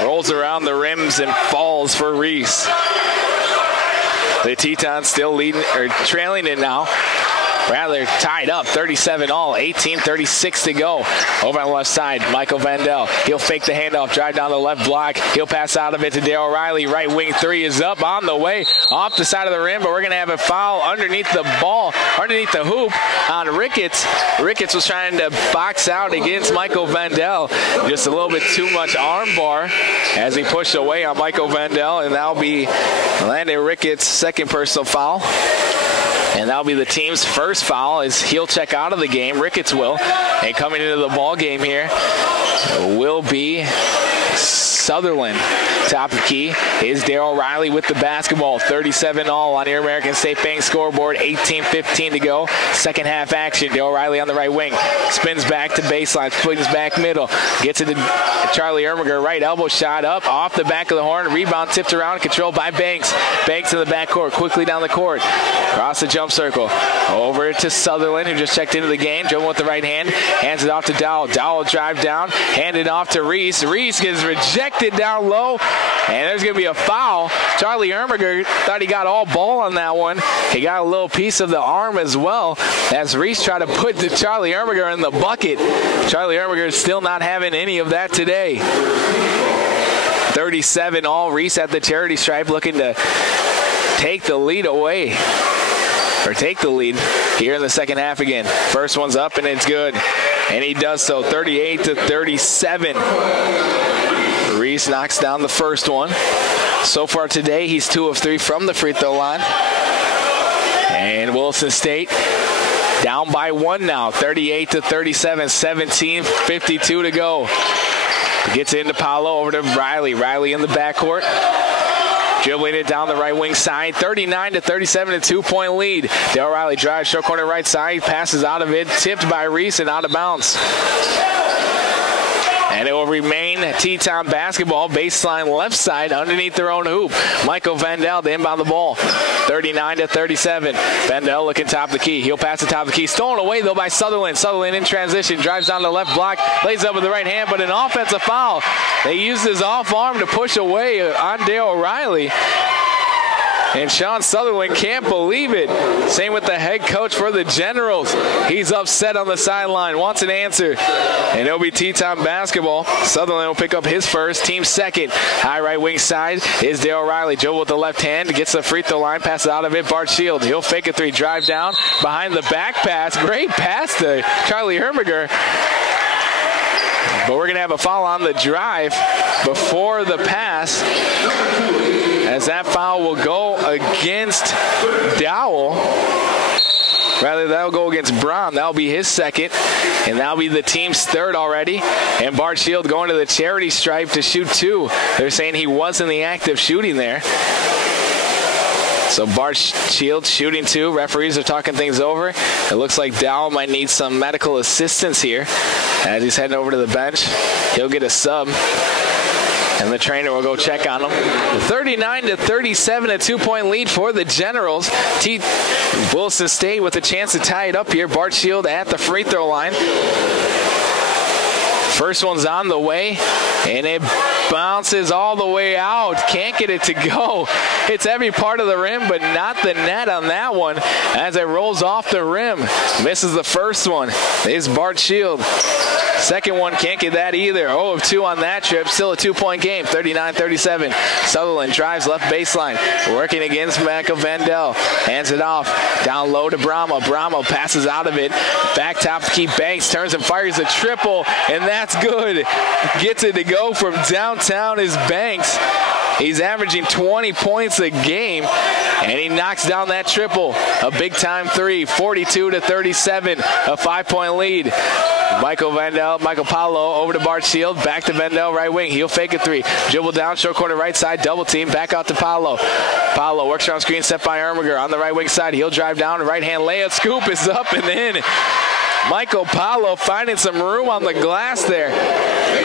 Rolls around the rims and falls for Reese. The Tetons still leading, or trailing it now. Rather tied up, 37-all, 18:36 to go. Over on the left side, Michael Vendel. He'll fake the handoff, drive down the left block. He'll pass out of it to Dale Riley. Right wing 3 is up on the way, off the side of the rim, but we're going to have a foul underneath the ball, underneath the hoop on Ricketts. Ricketts was trying to box out against Michael Vendel. Just a little bit too much arm bar as he pushed away on Michael Vendel, and that'll be Landon Ricketts' second personal foul. And that'll be the team's first foul as he'll check out of the game. Ricketts will. And coming into the ball game here will be Sutherland. Top of key is Darryl Riley with the basketball. 37-all on your American State Bank scoreboard. 18:15 to go. Second half action. Darryl Riley on the right wing. Spins back to baseline. Spins back middle. Gets it to Charlie Ermiger. Right elbow shot up off the back of the horn. Rebound tipped around. Controlled by Banks. Banks in the backcourt. Quickly down the court. Across the jump circle. Over to Sutherland, who just checked into the game. Dribbling with the right hand. Hands it off to Dowell. Dowell drive down. Hand it off to Reese. Reese gets rejected down low. And there's going to be a foul. Charlie Ermiger thought he got all ball on that one. He got a little piece of the arm as well as Reese tried to put the Charlie Ermiger in the bucket. Charlie Ermiger is still not having any of that today. 37-all. Reese at the charity stripe looking to take the lead away. Or take the lead here in the second half again. First one's up and it's good. And he does so. 38-37. Reese knocks down the first one. So far today, he's 2 of 3 from the free throw line. And Williston State down by 1 now. 38-37, 17:52 to go. Gets into Paulo, over to Riley. Riley in the backcourt. Dribbling it down the right wing side. 39-37, a 2-point lead. Dale Riley drives, short corner right side. Passes out of it. Tipped by Reese and out of bounds. And it will remain Teton basketball, baseline left side underneath their own hoop. Michael Vendel to inbound the ball. 39-37. Vendel looking top of the key. He'll pass the top of the key. Stolen away, though, by Sutherland. Sutherland in transition. Drives down the left block. Lays up with the right hand, but an offensive foul. They used his off arm to push away on Dale Riley. And Sean Sutherland can't believe it. Same with the head coach for the Generals. He's upset on the sideline, wants an answer. And it'll be Teton basketball. Sutherland will pick up his first, team second. High right wing side is Dale Riley. Joe with the left hand, gets the free throw line, passes out of it. Bart Shields, he'll fake a three, drive down, behind the back pass. Great pass to Charlie Hermiger. But we're going to have a foul on the drive before the pass, as that foul will go against Dowell. Rather, that'll go against Braun. That'll be his second, and that'll be the team's third already. And Bart Shield going to the charity stripe to shoot two. They're saying he was in the act of shooting there. So Bart Shields shooting two. Referees are talking things over. It looks like Dowell might need some medical assistance here as he's heading over to the bench. He'll get a sub, and the trainer will go check on him. 39-37, a 2-point lead for the Generals. Williston State with a chance to tie it up here. Bart Shield at the free throw line. First one's on the way, and it bounces all the way out. Can't get it to go. It's every part of the rim, but not the net on that one as it rolls off the rim. Misses the first one. Is Bart Shield. Second one, can't get that either. 0 of 2 on that trip. Still a 2-point game, 39-37. Sutherland drives left baseline, working against Michael Vandell. Hands it off. Down low to Brahma. Brahma passes out of it. Back top to keep Banks. Turns and fires a triple, and that's good. Gets it to go from downtown is Banks. He's averaging 20 points a game, and he knocks down that triple. A big-time three, 42-37, a 5-point lead. Michael Paolo over to Bart Shield, back to Vandell, right wing. He'll fake a three. Dribble down, short corner right side, double team, back out to Paolo. Paolo works around screen, set by Ermiger on the right wing side. He'll drive down, right hand layup, scoop is up and in. Michael Paolo finding some room on the glass there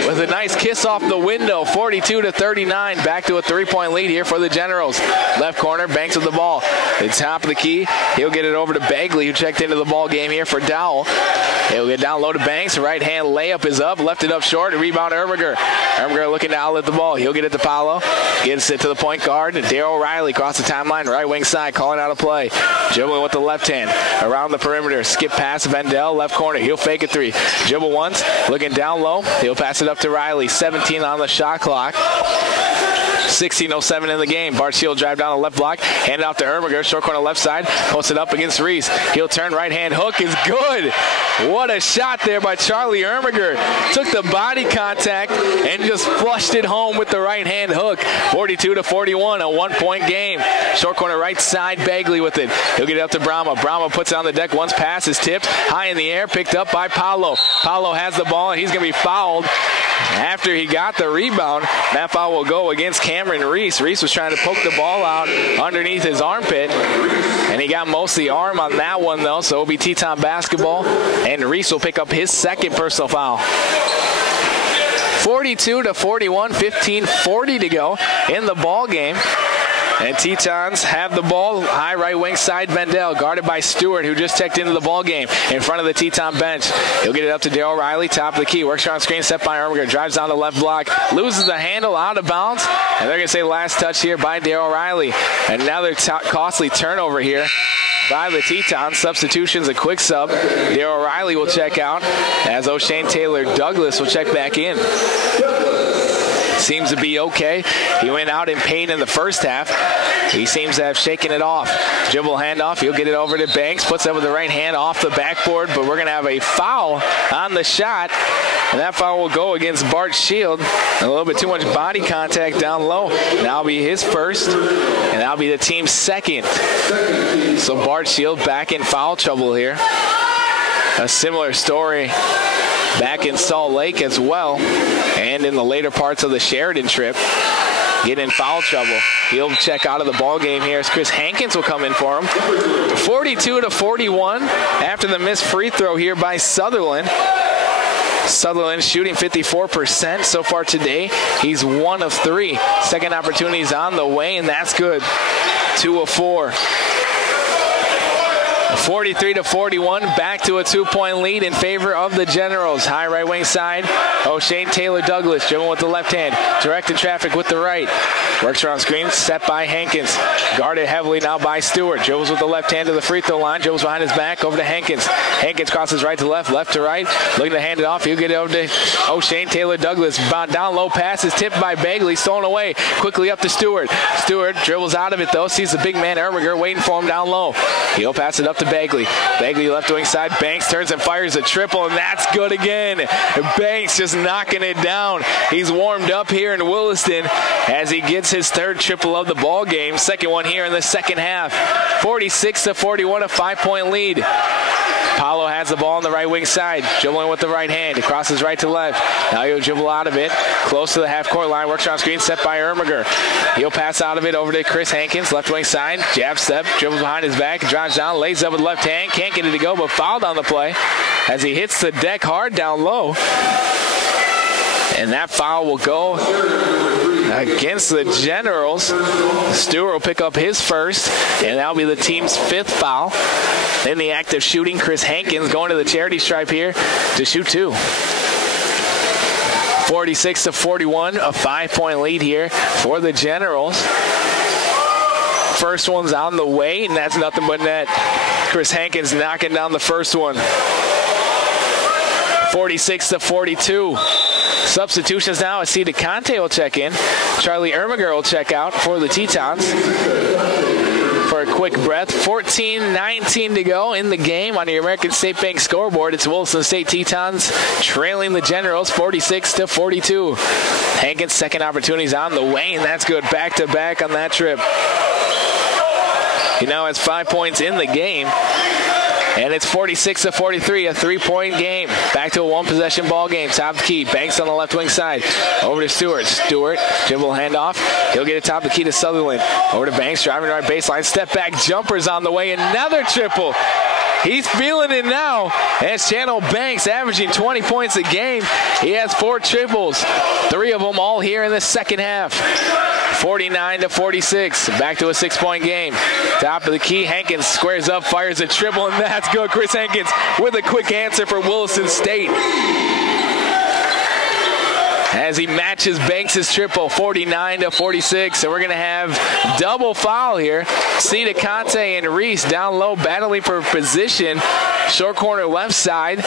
with a nice kiss off the window. 42-39, back to a 3-point lead here for the Generals. Left corner, Banks with the ball. The top of the key, he'll get it over to Bagley, who checked into the ball game here for Dowell. He'll get down low to Banks. Right hand layup is up, left it up short. Rebound Ermiger. Ermiger looking to outlet the ball. He'll get it to Paolo. Gets it to the point guard. Darryl Riley across the timeline, right wing side, calling out a play. Dribbling with the left hand around the perimeter. Skip pass Vandell, left corner. He'll fake a three. Dribble once, looking down low. He'll pass it up to Riley. 17 on the shot clock. 16:07 in the game. Bart Shield drive down the left block. Hand it off to Ermiger. Short corner left side. Posts it up against Reese. He'll turn right hand hook is good. What a shot there by Charlie Ermiger. Took the body contact and just flushed it home with the right hand hook. 42-41, a 1-point game. Short corner right side. Bagley with it. He'll get it up to Brahma. Brahma puts it on the deck. Once pass is tipped. High in the air. Picked up by Paolo. Paolo has the ball and he's going to be fouled after he got the rebound. That foul will go against Cameron Reese. Reese was trying to poke the ball out underneath his armpit, and he got most of the arm on that one, though, so it'll be Teton basketball, and Reese will pick up his second personal foul. 42-41, 15:40 to go in the ball game. And Tetons have the ball. High right wing side, Vandell, guarded by Stewart, who just checked into the ball game in front of the Teton bench. He'll get it up to Darryl Riley, top of the key. Works around screen, set by Ermiger. Drives down the left block. Loses the handle, out of bounds. And they're going to say last touch here by Darryl Riley. Another costly turnover here by the Tetons. Substitutions, a quick sub. Darryl Riley will check out as O'Shane Taylor Douglas will check back in. Seems to be okay. He went out in pain in the first half. He seems to have shaken it off. Dribble handoff. He'll get it over to Banks. Puts it with the right hand off the backboard, but we're going to have a foul on the shot. And that foul will go against Bart Shield. A little bit too much body contact down low. That'll be his first, and that'll be the team's second. So Bart Shield back in foul trouble here. A similar story back in Salt Lake as well, and in the later parts of the Sheridan trip. Get in foul trouble. He'll check out of the ball game here as Chris Hankins will come in for him. 42-41 after the missed free throw here by Sutherland. Sutherland shooting 54% so far today. He's 1 of 3. Second opportunity is on the way, and that's good. 2 of 4. 43-41, back to a 2-point lead in favor of the Generals. High right wing side, O'Shane Taylor Douglas dribbling with the left hand, directing traffic with the right. Works around screen, set by Hankins. Guarded heavily now by Stewart. Dribbles with the left hand to the free throw line, dribbles behind his back over to Hankins. Hankins crosses right to left, left to right, looking to hand it off. He'll get it over to O'Shane Taylor Douglas. Down low pass is tipped by Bagley, stolen away. Quickly up to Stewart. Stewart dribbles out of it though, sees the big man Ermiger waiting for him down low. He'll pass it up to Bagley. Bagley left wing side. Banks turns and fires a triple, and that's good again. Banks just knocking it down. He's warmed up here in Williston as he gets his third triple of the ball game. Second one here in the second half. 46-41, a 5-point lead. Paulo has the ball on the right wing side, dribbling with the right hand. He crosses right to left. Now he'll dribble out of it, close to the half-court line. Works on screen, set by Ermiger. He'll pass out of it over to Chris Hankins, left wing side. Jab step, dribbles behind his back, drives down, lays up with left hand. Can't get it to go, but fouled on the play as he hits the deck hard down low. And that foul will go against the Generals. Stewart will pick up his first, and that'll be the team's 5th foul. In the act of shooting, Chris Hankins going to the charity stripe here to shoot 2. 46-41, a 5-point lead here for the Generals. First one's on the way, and that's nothing but net. Chris Hankins knocking down the first one. 46-42. Substitutions now. I see DeConte will check in. Charlie Ermiger will check out for the Tetons. For a quick breath. 14-19 to go in the game on the American State Bank scoreboard. It's Williston State Tetons trailing the Generals 46-42. Hankins' second opportunity's on the way, and that's good. Back-to-back on that trip. He now has 5 points in the game. And it's 46-43, a 3-point game. Back to a 1-possession ball game. Top of the key. Banks on the left wing side. Over to Stewart. Stewart, dribble handoff. He'll get it top of the key to Sutherland. Over to Banks, driving right baseline. Step back jumpers on the way. Another triple. He's feeling it now. As Channel Banks averaging 20 points a game. He has 4 triples. 3 of them all here in the second half. 49-46. Back to a 6-point game. Top of the key. Hankins squares up, fires a triple, and that's good. Chris Hankins with a quick answer for Williston State. As he matches Banks' triple, 49-46. And we're going to have double foul here. See DeConte and Reese down low battling for position. Short corner left side.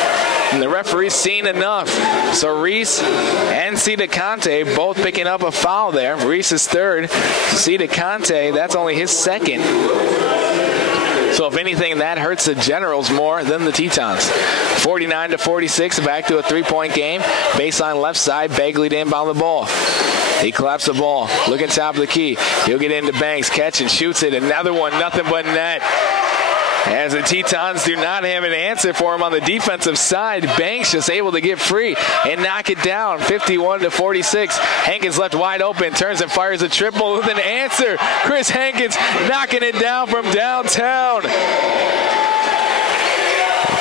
And the referee's seen enough. So Reese and C. DeConte both picking up a foul there. Reese is third. C. DeConte, that's only his second. So if anything, that hurts the Generals more than the Tetons. 49-46, back to a 3-point game. Baseline left side, Bagley to inbound the ball. He claps the ball, looking top of the key. He'll get into Banks, catch and shoots it. Another one, nothing but net. As the Tetons do not have an answer for him on the defensive side. Banks just able to get free and knock it down, 51-46. Hankins left wide open, turns and fires a triple with an answer. Chris Hankins knocking it down from downtown.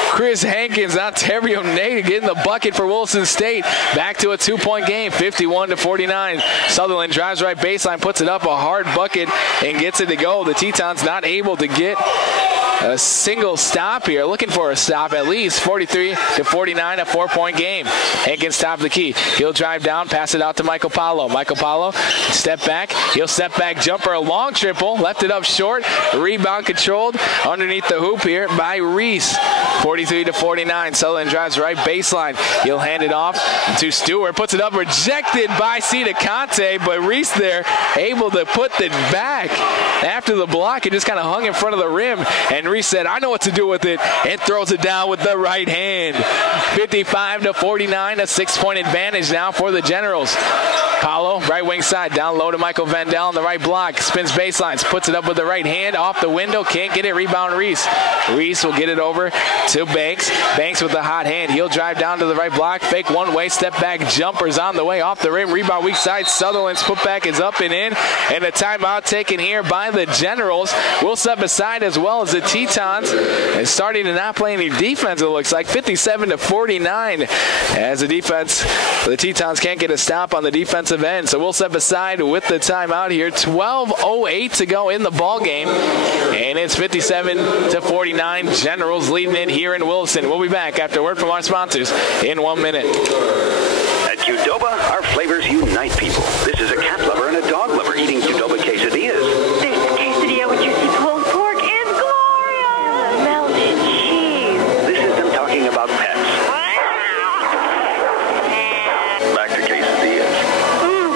Chris Hankins, Ontario Nate getting the bucket for Williston State. Back to a 2-point game, 51-49. Sutherland drives right baseline, puts it up, a hard bucket, and gets it to go. The Tetons not able to get a single stop here. Looking for a stop at least. 43-49, a 4-point game. Hankins top of the key. He'll drive down, pass it out to Michael Paulo. Michael Paulo, step back. He'll step back jumper, a long triple. Left it up short. Rebound controlled underneath the hoop here by Reese. 43-49. Sutherland drives right baseline. He'll hand it off to Stewart. Puts it up, rejected by C. DeConte, but Reese there able to put it back after the block. It just kind of hung in front of the rim, and Reese said, I know what to do with it, and throws it down with the right hand. 55-49, a 6-point advantage now for the Generals. Paulo, right wing side, down low to Michael Vandell on the right block. Spins baselines, puts it up with the right hand, off the window, can't get it, rebound Reese. Reese will get it over to Banks. Banks with the hot hand. He'll drive down to the right block, fake one-way, step back jumpers on the way, off the rim, rebound weak side. Sutherland's putback is up and in, and a timeout taken here by the Generals. We'll step aside as well as the Tetons is starting to not play any defense, it looks like. 57-49 as the Tetons can't get a stop on the defensive end. So we'll step aside with the timeout here. 12:08 to go in the ball game. And it's 57-49. Generals leading it here in Williston. We'll be back after word from our sponsors in 1 minute. At Qdoba, our flavors unite people. This is a cat lover and a dog lover eating Qdoba quesadillas. This quesadilla with juicy pulled pork is glorious! Melted cheese. This is them talking about pets. Back to quesadillas.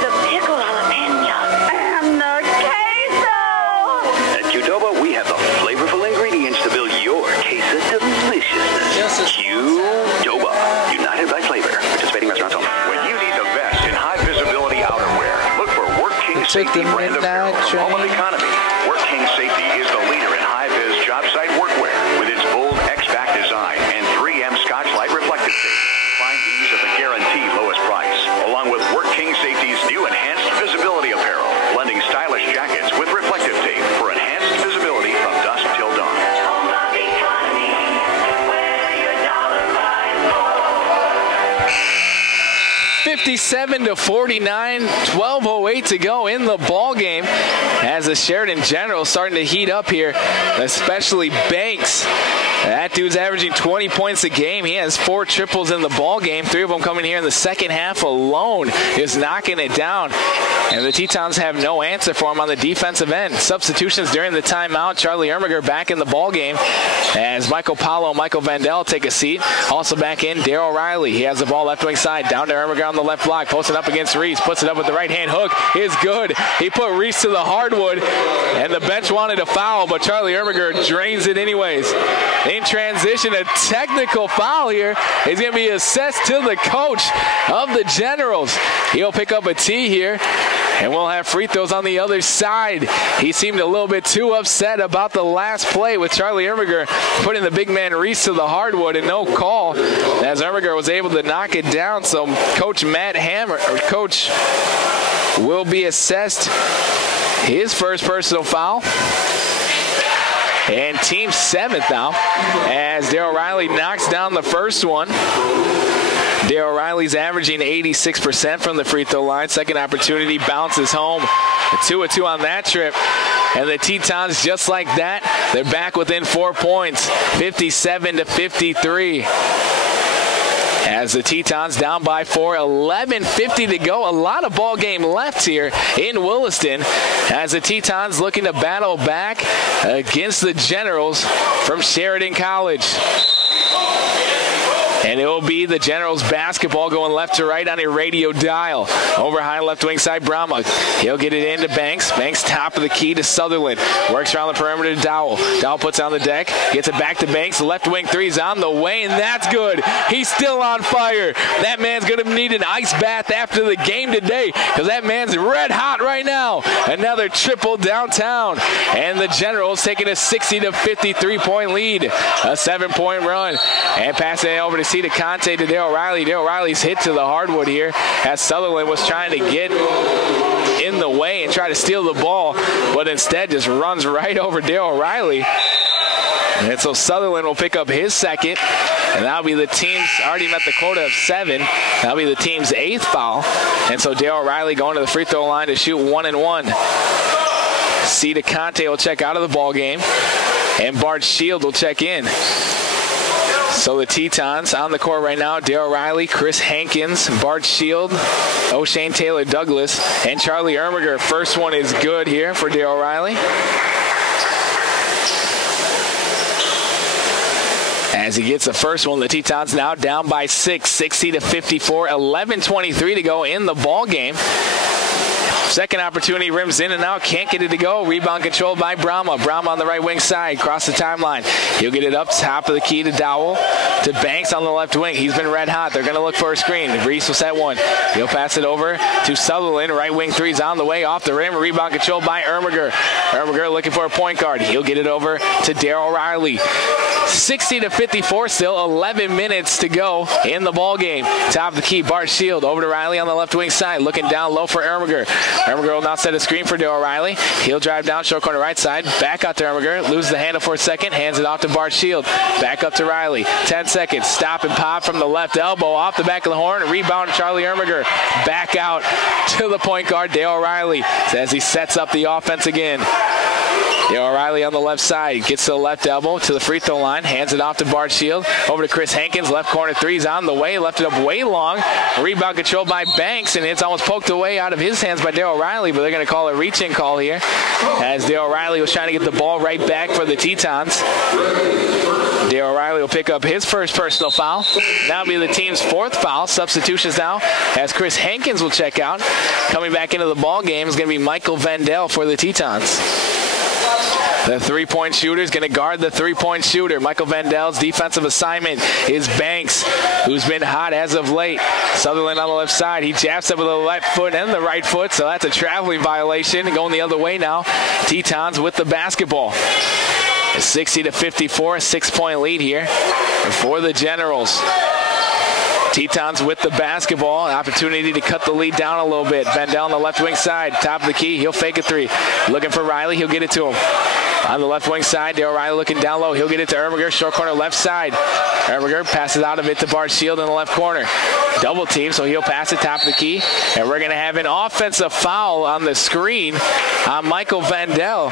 The pickle jalapeno. And the queso! At Qdoba, we have the flavorful ingredients to build your queso deliciousness. Qdoba, united by flavor. Participating restaurants only. When you need the best in high visibility outerwear, look for Work King Safety brand apparel from Home of Economy. Work King Safety is the leader in high-vis job site workwear with its bold X-back design and 3M Scotch Light reflective tape. Find these at the guaranteed lowest price, along with Work King Safety's new enhanced visibility apparel, blending stylish jackets with reflective tape for enhanced visibility from dusk till dawn. 57-49, 12:08 to go in the ball game as the Sheridan Generals starting to heat up here, especially Banks. That dude's averaging 20 points a game. He has 4 triples in the ball game. 3 of them coming here in the second half alone. Is knocking it down. And the Tetons have no answer for him on the defensive end. Substitutions during the timeout. Charlie Ermiger back in the ball game as Michael Paulo and Michael Vandell take a seat. Also back in, Darryl Riley. He has the ball left wing side. Down to Ermiger on the left block. Posted up against Reese. Puts it up with the right hand hook. Is good. He put Reese to the hardwood. And the bench wanted a foul, but Charlie Ermiger drains it anyways. In transition, a technical foul here is going to be assessed to the coach of the Generals. He'll pick up a tee here, and we'll have free throws on the other side. He seemed a little bit too upset about the last play with Charlie Ermiger putting the big man Reese to the hardwood and no call as Ermiger was able to knock it down. So Coach Matt Hammer, or Coach, will be assessed his first personal foul. And team 7th now as Darryl Riley knocks down the first one. Darryl Riley's averaging 86% from the free throw line. Second opportunity, bounces home. A 2-2 on that trip. And the Tetons, just like that, they're back within 4 points, 57-53. As the Tetons down by 4, 11:50 to go. A lot of ball game left here in Williston as the Tetons looking to battle back against the Generals from Sheridan College. And it will be the Generals basketball going left to right on a radio dial. Over high left wing side, Brahma. He'll get it into Banks. Banks top of the key to Sutherland. Works around the perimeter to Dowell. Dowell puts on the deck. Gets it back to Banks. Left wing three's on the way, and that's good. He's still on fire. That man's going to need an ice bath after the game today because that man's red hot right now. Another triple downtown. And the Generals taking a 60-53 point lead. A 7-point run. And passing it over to Cedar Conte to Darryl Riley. Darryl Riley's hit to the hardwood here as Sutherland was trying to get in the way and try to steal the ball, but instead just runs right over Darryl Riley. And so Sutherland will pick up his second, and that'll be the team's already met the quota of 7. That'll be the team's 8th foul. And so Darryl Riley going to the free throw line to shoot 1 and 1. Cedar Conte will check out of the ball game, and Bart Shield will check in. So the Tetons on the court right now, Darryl Riley, Chris Hankins, Bart Shield, O'Shane Taylor Douglas, and Charlie Ermiger. First one is good here for Darryl Riley. As he gets the first one, the Tetons now down by 6, 60-54, 11:23 to go in the ball game. Second opportunity, rims in and out, can't get it to go. Rebound controlled by Brahma. Brahma on the right wing side, across the timeline. He'll get it up top of the key to Dowell, to Banks on the left wing. He's been red hot. They're going to look for a screen. Reese will set one. He'll pass it over to Sutherland. Right wing three's on the way, off the rim. Rebound controlled by Ermiger. Ermiger looking for a point guard. He'll get it over to Darryl Riley. 60-54 64 still, 11 minutes to go in the ball game. Top of the key, Bart Shield over to Riley on the left wing side, looking down low for Ermiger. Ermiger will now set a screen for Darryl Riley. He'll drive down short corner right side, back out to Ermiger, loses the handle for a second, hands it off to Bart Shield. Back up to Riley. 10 seconds. Stop and pop from the left elbow off the back of the horn. Rebound Charlie Ermiger. Back out to the point guard, Dale Riley, as he sets up the offense again. Dale O'Reilly on the left side. Gets to the left elbow to the free throw line. Hands it off to Bart Shield. Over to Chris Hankins. Left corner three's on the way. Left it up way long. Rebound controlled by Banks, and it's almost poked away out of his hands by Dale O'Reilly, but they're going to call a reach-in call here as Dale O'Reilly was trying to get the ball right back for the Tetons. Dale O'Reilly will pick up his first personal foul. That'll be the team's fourth foul. Substitutions now as Chris Hankins will check out. Coming back into the ball game is going to be Michael Vandell for the Tetons. The three-point shooter is going to guard the three-point shooter. Michael Vandell's defensive assignment is Banks, who's been hot as of late. Sutherland on the left side. He jabs up with the left foot and the right foot, so that's a traveling violation. Going the other way now. Tetons with the basketball. 60-54, a 6-point lead here for the Generals. Tetons with the basketball. An opportunity to cut the lead down a little bit. Vandell on the left wing side. Top of the key. He'll fake a three. Looking for Riley. He'll get it to him. On the left wing side, Dale Riley looking down low. He'll get it to Ermiger. Short corner left side. Ermiger passes out of it to Bart Shield in the left corner. Double team, so he'll pass it top of the key. And we're going to have an offensive foul on the screen on Michael Vandell.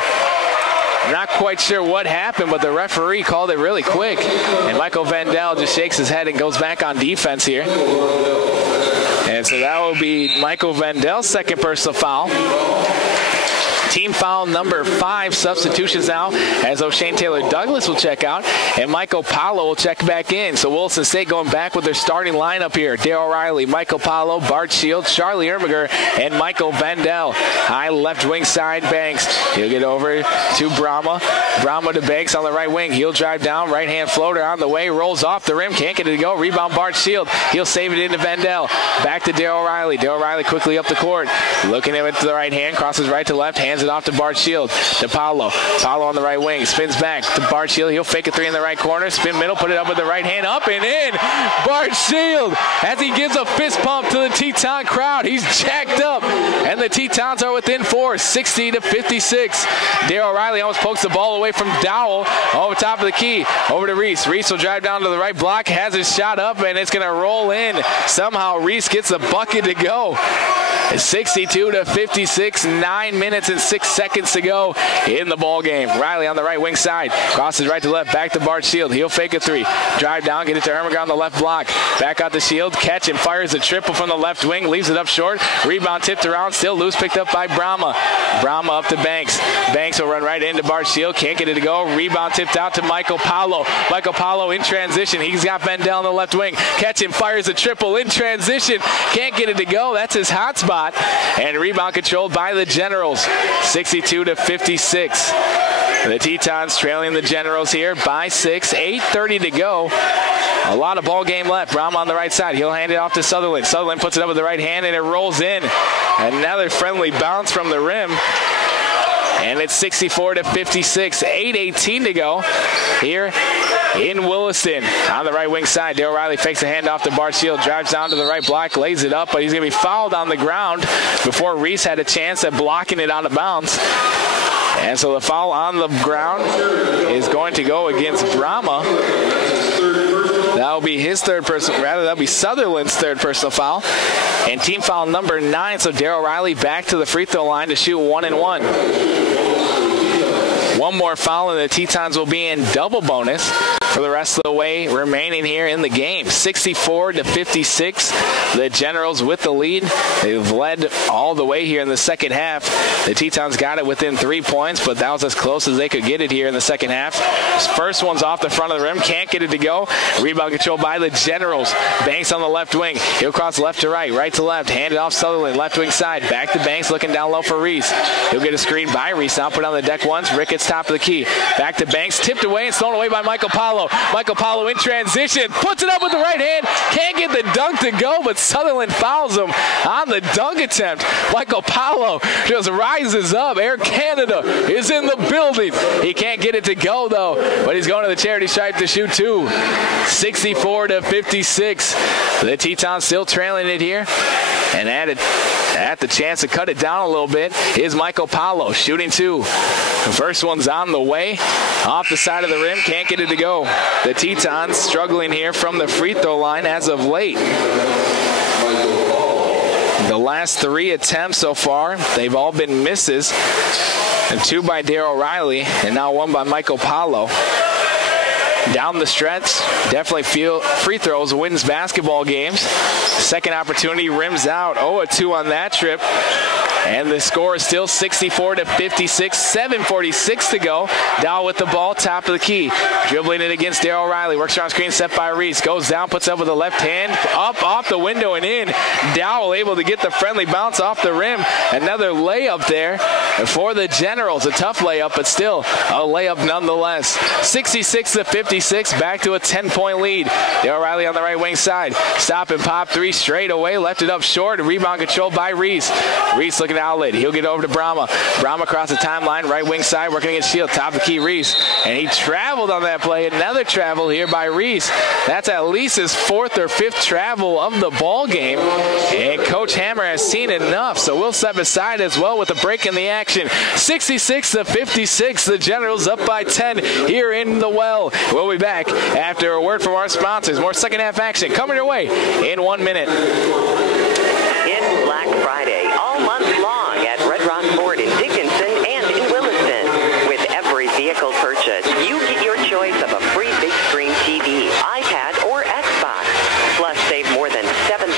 Not quite sure what happened, but the referee called it really quick. And Michael Vandell just shakes his head and goes back on defense here. And so that will be Michael Vandell's second personal foul. Team foul number 5. Substitutions now as O'Shane Taylor-Douglas will check out and Michael Paulo will check back in. So Williston State going back with their starting lineup here. Dale O'Reilly, Michael Paulo, Bart Shield, Charlie Ermiger, and Michael Vandell. High left wing side, Banks. He'll get over to Brahma. Brahma to Banks on the right wing. He'll drive down. Right hand floater on the way. Rolls off the rim. Can't get it to go. Rebound Bart Shield. He'll save it into Vandell. Back to Dale O'Reilly. Dale O'Reilly quickly up the court. Looking at it to the right hand. Crosses right to left. Hands it off to Bart Shield. To Paulo. Paulo on the right wing. Spins back to Bart Shield. He'll fake a three in the right corner. Spin middle. Put it up with the right hand. Up and in. Bart Shield as he gives a fist pump to the Teton crowd. He's jacked up. And the Tetons are within 4. 60-56. Dale O'Reilly almost pokes the ball away from Dowell. Over top of the key. Over to Reese. Reese will drive down to the right block. Has his shot up and it's going to roll in. Somehow Reese gets the bucket to go. 62-56. 9 minutes and 6 seconds to go in the ball game. Riley on the right wing side. Crosses right to left. Back to Bart Shield. He'll fake a three. Drive down. Get it to Ermiger on the left block. Back out to Shield. Catch and fires a triple from the left wing. Leaves it up short. Rebound tipped around. Still loose. Picked up by Brahma. Brahma up to Banks. Banks will run right into Bart Shield. Can't get it to go. Rebound tipped out to Michael Paulo. Michael Paulo in transition. He's got Vandell on the left wing. Catch and fires a triple in transition. Can't get it to go. That's his hot spot. And rebound controlled by the Generals. 62-56. The Tetons trailing the Generals here by 6. 8:30 to go. A lot of ball game left. Brahma on the right side. He'll hand it off to Sutherland. Sutherland puts it up with the right hand and it rolls in. Another friendly bounce from the rim. And it's 64-56. 8:18 to go here in Williston. On the right wing side, Dale Riley fakes a handoff to Bart Shield. Drives down to the right block, lays it up, but he's going to be fouled on the ground before Reese had a chance at blocking it out of bounds. And so the foul on the ground is going to go against Brahma. That'll be his third personal, rather that'll be Sutherland's third personal foul. And team foul number 9, so Darryl Riley back to the free throw line to shoot 1-1. One more foul and the Tetons will be in double bonus for the rest of the way remaining here in the game. 64-56. The Generals with the lead. They've led all the way here in the second half. The Tetons got it within 3 points, but that was as close as they could get it here in the second half. First one's off the front of the rim. Can't get it to go. Rebound control by the Generals. Banks on the left wing. He'll cross left to right, right to left. Hand it off Sutherland, left wing side. Back to Banks, looking down low for Reese. He'll get a screen by Reese. Now put on the deck once. Ricketts top of the key. Back to Banks, tipped away and stolen away by Michael Paulo. Michael Paulo in transition, puts it up with the right hand, can't get the dunk to go, but Sutherland fouls him on the dunk attempt. Michael Paulo just rises up. Air Canada is in the building. He can't get it to go, though, but he's going to the charity stripe to shoot two. 64-56. The Tetons still trailing it here. And at the chance to cut it down a little bit is Michael Paulo shooting two. The first one's on the way. Off the side of the rim. Can't get it to go. The Tetons struggling here from the free throw line as of late. The last 3 attempts so far, they've all been misses. And 2 by Darryl Riley, and now 1 by Michael Paulo. Down the stretch, definitely feel free throws wins basketball games. Second opportunity, rims out. 0-2 on that trip. And the score is still 64-56, 7:46 to go. Dow with the ball, top of the key. Dribbling it against Darryl Riley. Works around screen, set by Reese. Goes down, puts up with the left hand. Up, off the window and in. Dow able to get the friendly bounce off the rim. Another layup there for the Generals. A tough layup, but still a layup nonetheless. 66-56, back to a 10-point lead. Darryl Riley on the right wing side. Stop and pop 3 straight away. Left it up short. Rebound controlled by Reese. Reese looking outlet. He'll get over to Brahma. Brahma across the timeline, right wing side, working against Shield. Top of the key, Reese. And he traveled on that play. Another travel here by Reese. That's at least his 4th or 5th travel of the ball game. And Coach Hammer has seen enough, so we'll step aside as well with a break in the action. 66-56. The Generals up by 10 here in the Well. We'll be back after a word from our sponsors. More second half action coming your way in 1 minute. It's Black Friday all month long at Red Rock Ford in Dickinson and in Williston. With every vehicle purchase, you get your choice of a free big screen TV, iPad, or Xbox. Plus, save more than $7,000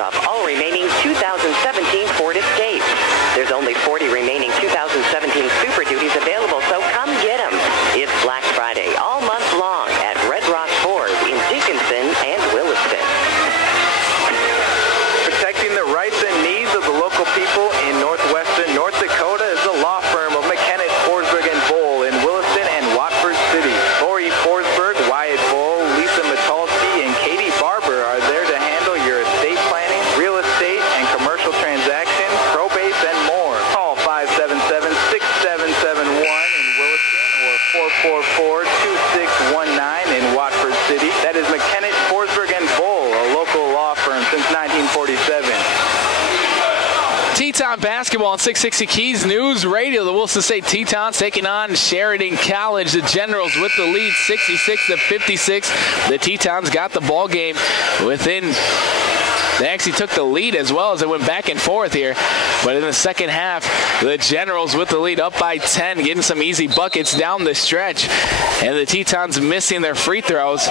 off all remaining 2017 Ford Escapes. There's only 40 remaining 2017 Super Duties available, so come get them. It's Black Friday all month long at Red Rock Ford in Dickinson and Williston. Protecting the rights and needs of the local people in northwestern North Dakota is the law firm of McKenna, Forsberg & Bowl in Williston and Watford City. Lori Forsberg, Wyatt Bowl, Lisa Mitalski, and Katie Barber are there to handle your estate planning, real estate, and commercial transactions, probates, and more. Call 577-6771 in Williston or 444-2619 in Watford City. That is McKenna, Forsberg & Bowl, a local law firm since 1947. Teton basketball on 660 Keys News Radio. The Williston State Tetons taking on Sheridan College. The Generals with the lead, 66-56. The Tetons got the ball game within. They actually took the lead as well as it went back and forth here. But in the second half, the Generals with the lead up by 10, getting some easy buckets down the stretch. And the Tetons missing their free throws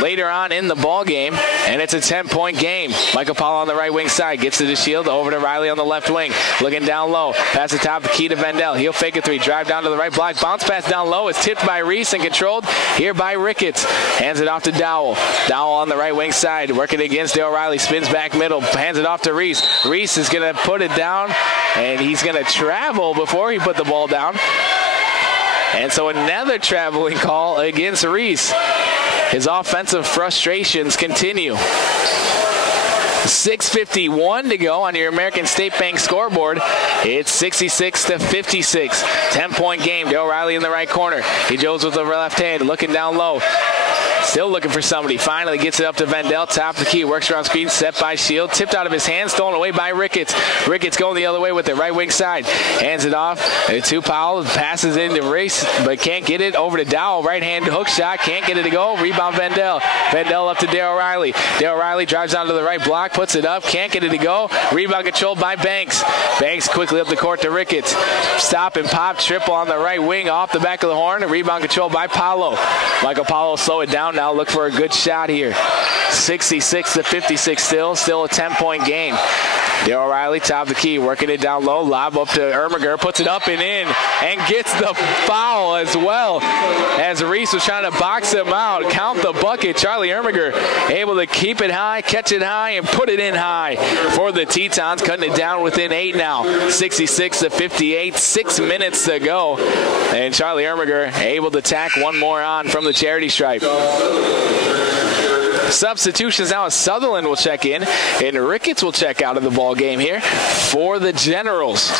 later on in the ball game. And it's a 10-point game. Michael Paulo on the right wing side gets to the shield, over to Riley on the left wing. Looking down low, pass the top, the key to Vendel. He'll fake a 3, drive down to the right block, bounce pass down low. Is tipped by Reese and controlled here by Ricketts. Hands it off to Dowell. Dowell on the right wing side, working against Dale Riley. Spins back middle, hands it off to Reese. Reese is going to put it down, and he's going to travel before he put the ball down. And so another traveling call against Reese. His offensive frustrations continue. 6:51 to go on your American State Bank scoreboard. It's 66-56. 10-point game. Dale Riley in the right corner. He goes with the left hand, looking down low. Still looking for somebody. Finally gets it up to Vendel. Top of the key. Works around screen. Set by Shield. Tipped out of his hand. Stolen away by Ricketts. Ricketts going the other way with the right wing side. Hands it off to Powell. Passes into Reese, but can't get it. Over to Dowell. Right hand hook shot. Can't get it to go. Rebound Vendel. Vendel up to Darryl Riley. Darryl Riley drives onto the right block. Puts it up. Can't get it to go. Rebound controlled by Banks. Banks quickly up the court to Ricketts. Stop and pop. Triple on the right wing. Off the back of the horn. Rebound controlled by Paulo. Michael Paulo slow it down now. Look for a good shot here. 66-56 still a 10-point game. Dale Riley, top of the key, working it down low. Lob up to Erminger, puts it up and in, and gets the foul as well. As Reese was trying to box him out, count the bucket. Charlie Erminger able to keep it high, catch it high, and put it in high for the Tetons, cutting it down within 8 now. 66-58, 6 minutes to go. And Charlie Erminger able to tack one more on from the charity stripe. Substitutions now as Sutherland will check in, and Ricketts will check out of the ball game here for the Generals.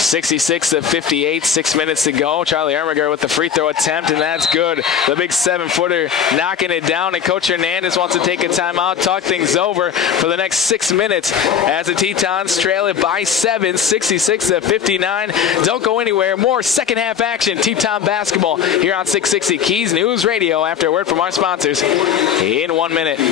66-58, 6 minutes to go. Charlie Erminger with the free throw attempt, and that's good. The big 7-footer knocking it down, and Coach Hernandez wants to take a timeout, talk things over for the next 6 minutes as the Tetons trail it by 7, 66-59. Don't go anywhere. More second half action. Teton basketball here on 660 Keys News Radio after a word from our sponsors in 1 minute. The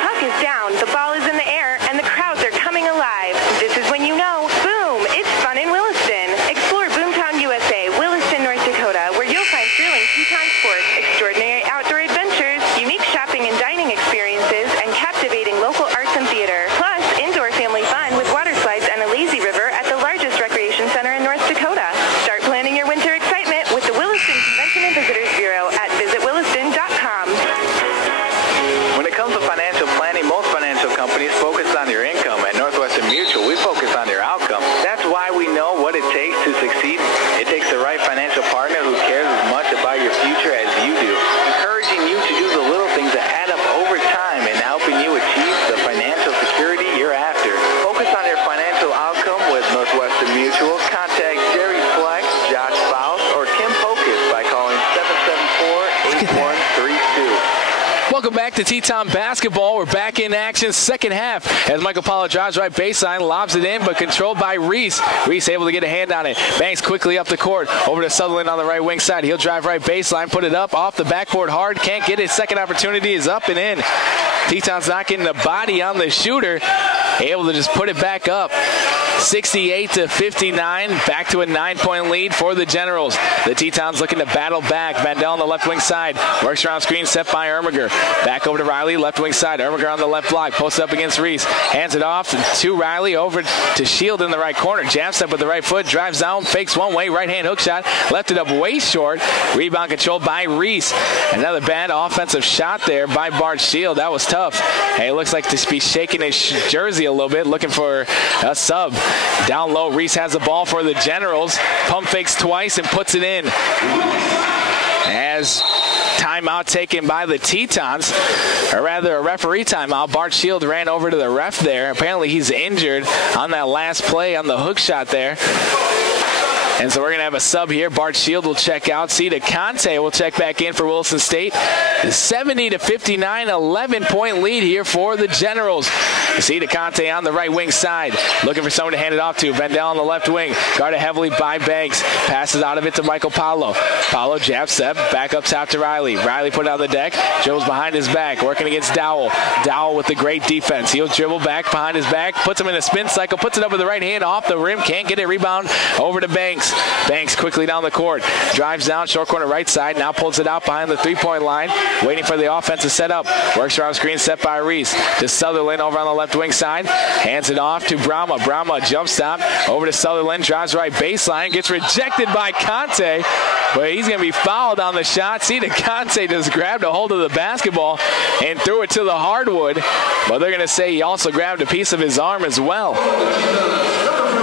puck is down, the ball is in the air, and the crowds are coming alive. This is when you know, boom, it's fun in Williston. Explore Boomtown, USA, Williston, North Dakota, where you'll find thrilling Teton sports, extraordinary outdoor adventures, unique shopping and dining experiences, and captivating local arts and theater. Plus, indoor family fun with water slides and a lazy river at the largest recreation center in North Dakota. Start planning your winter excitement with the Williston Convention and Visitors Bureau at visitwilliston.com. When it comes to financial planning, most financial companies focus on your income. At Northwestern Mutual, we focus on your outcome. That's why we know what it takes to succeed. It takes the right financial partner who cares as much about your future as you do, encouraging you to do the little things that add up over time and helping you achieve the financial security you're after. Focus on your financial outcome with Northwestern Mutual. Contact Jerry Fleck, Josh Faust, or Kim Pocus by calling 774-8132. Welcome back to Teton basketball. We're back in action, second half, as Michael Paulo drives right baseline, lobs it in, but controlled by Reese. Reese able to get a hand on it. Banks quickly up the court, over to Sutherland on the right wing side. He'll drive right baseline, put it up, off the backboard hard, can't get it. Second opportunity is up and in. Teton's not getting the body on the shooter, able to just put it back up. 68-59, back to a 9-point lead for the Generals. The Tetons looking to battle back. Vandell on the left wing side, works around screen set by Erminger. Back over to Riley, left wing side. Erminger on the left block, posts up against Reese. Hands it off to Riley, over to Shield in the right corner. Jab step with the right foot, drives down, fakes one way, right hand hook shot. Left it up way short. Rebound controlled by Reese. Another bad offensive shot there by Bart Shield. That was tough. Hey, it looks like to be shaking his jersey a little bit, looking for a sub. Down low, Reese has the ball for the Generals. Pump fakes twice and puts it in. As timeout taken by the Tetons, or rather a referee timeout. Bart Shield ran over to the ref there. Apparently he's injured on that last play on the hook shot there. And so we're going to have a sub here. Bart Shield will check out. Cedar Conte will check back in for Wilson State. 70-59, 11-point lead here for the Generals. Cedar Conte on the right wing side, looking for someone to hand it off to. Vandell on the left wing, guarded heavily by Banks. Passes out of it to Michael Paulo. Paulo jab step, back up top to Riley. Riley put it on the deck, dribbles behind his back, working against Dowell. Dowell with the great defense. He'll dribble back behind his back, puts him in a spin cycle, puts it up with the right hand off the rim, can't get it. Rebound over to Banks. Banks quickly down the court, drives down short corner right side, now pulls it out behind the three-point line, waiting for the offensive setup. Works around screen set by Reese to Sutherland over on the left wing side, hands it off to Brahma. Brahma jump stop over to Sutherland, drives right baseline, gets rejected by Conte, but he's going to be fouled on the shot. Cedar Conte just grabbed a hold of the basketball and threw it to the hardwood, but they're going to say he also grabbed a piece of his arm as well.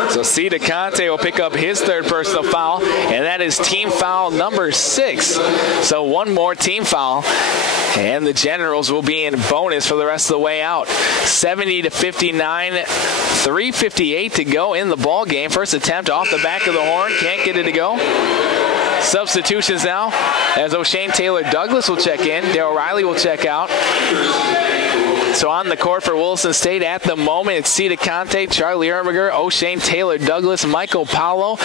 So Cedar Conte will pick up his third personal foul, and that is team foul number 6. So one more team foul, and the Generals will be in bonus for the rest of the way out. 70-59, 3:58 to go in the ball game. First attempt off the back of the horn, can't get it to go. Substitutions now, as O'Shane Taylor Douglas will check in. Darryl Riley will check out. So on the court for Wilson State at the moment, it's Cedar Conte, Charlie Erminger, O'Shane Taylor Douglas, Michael Paulo,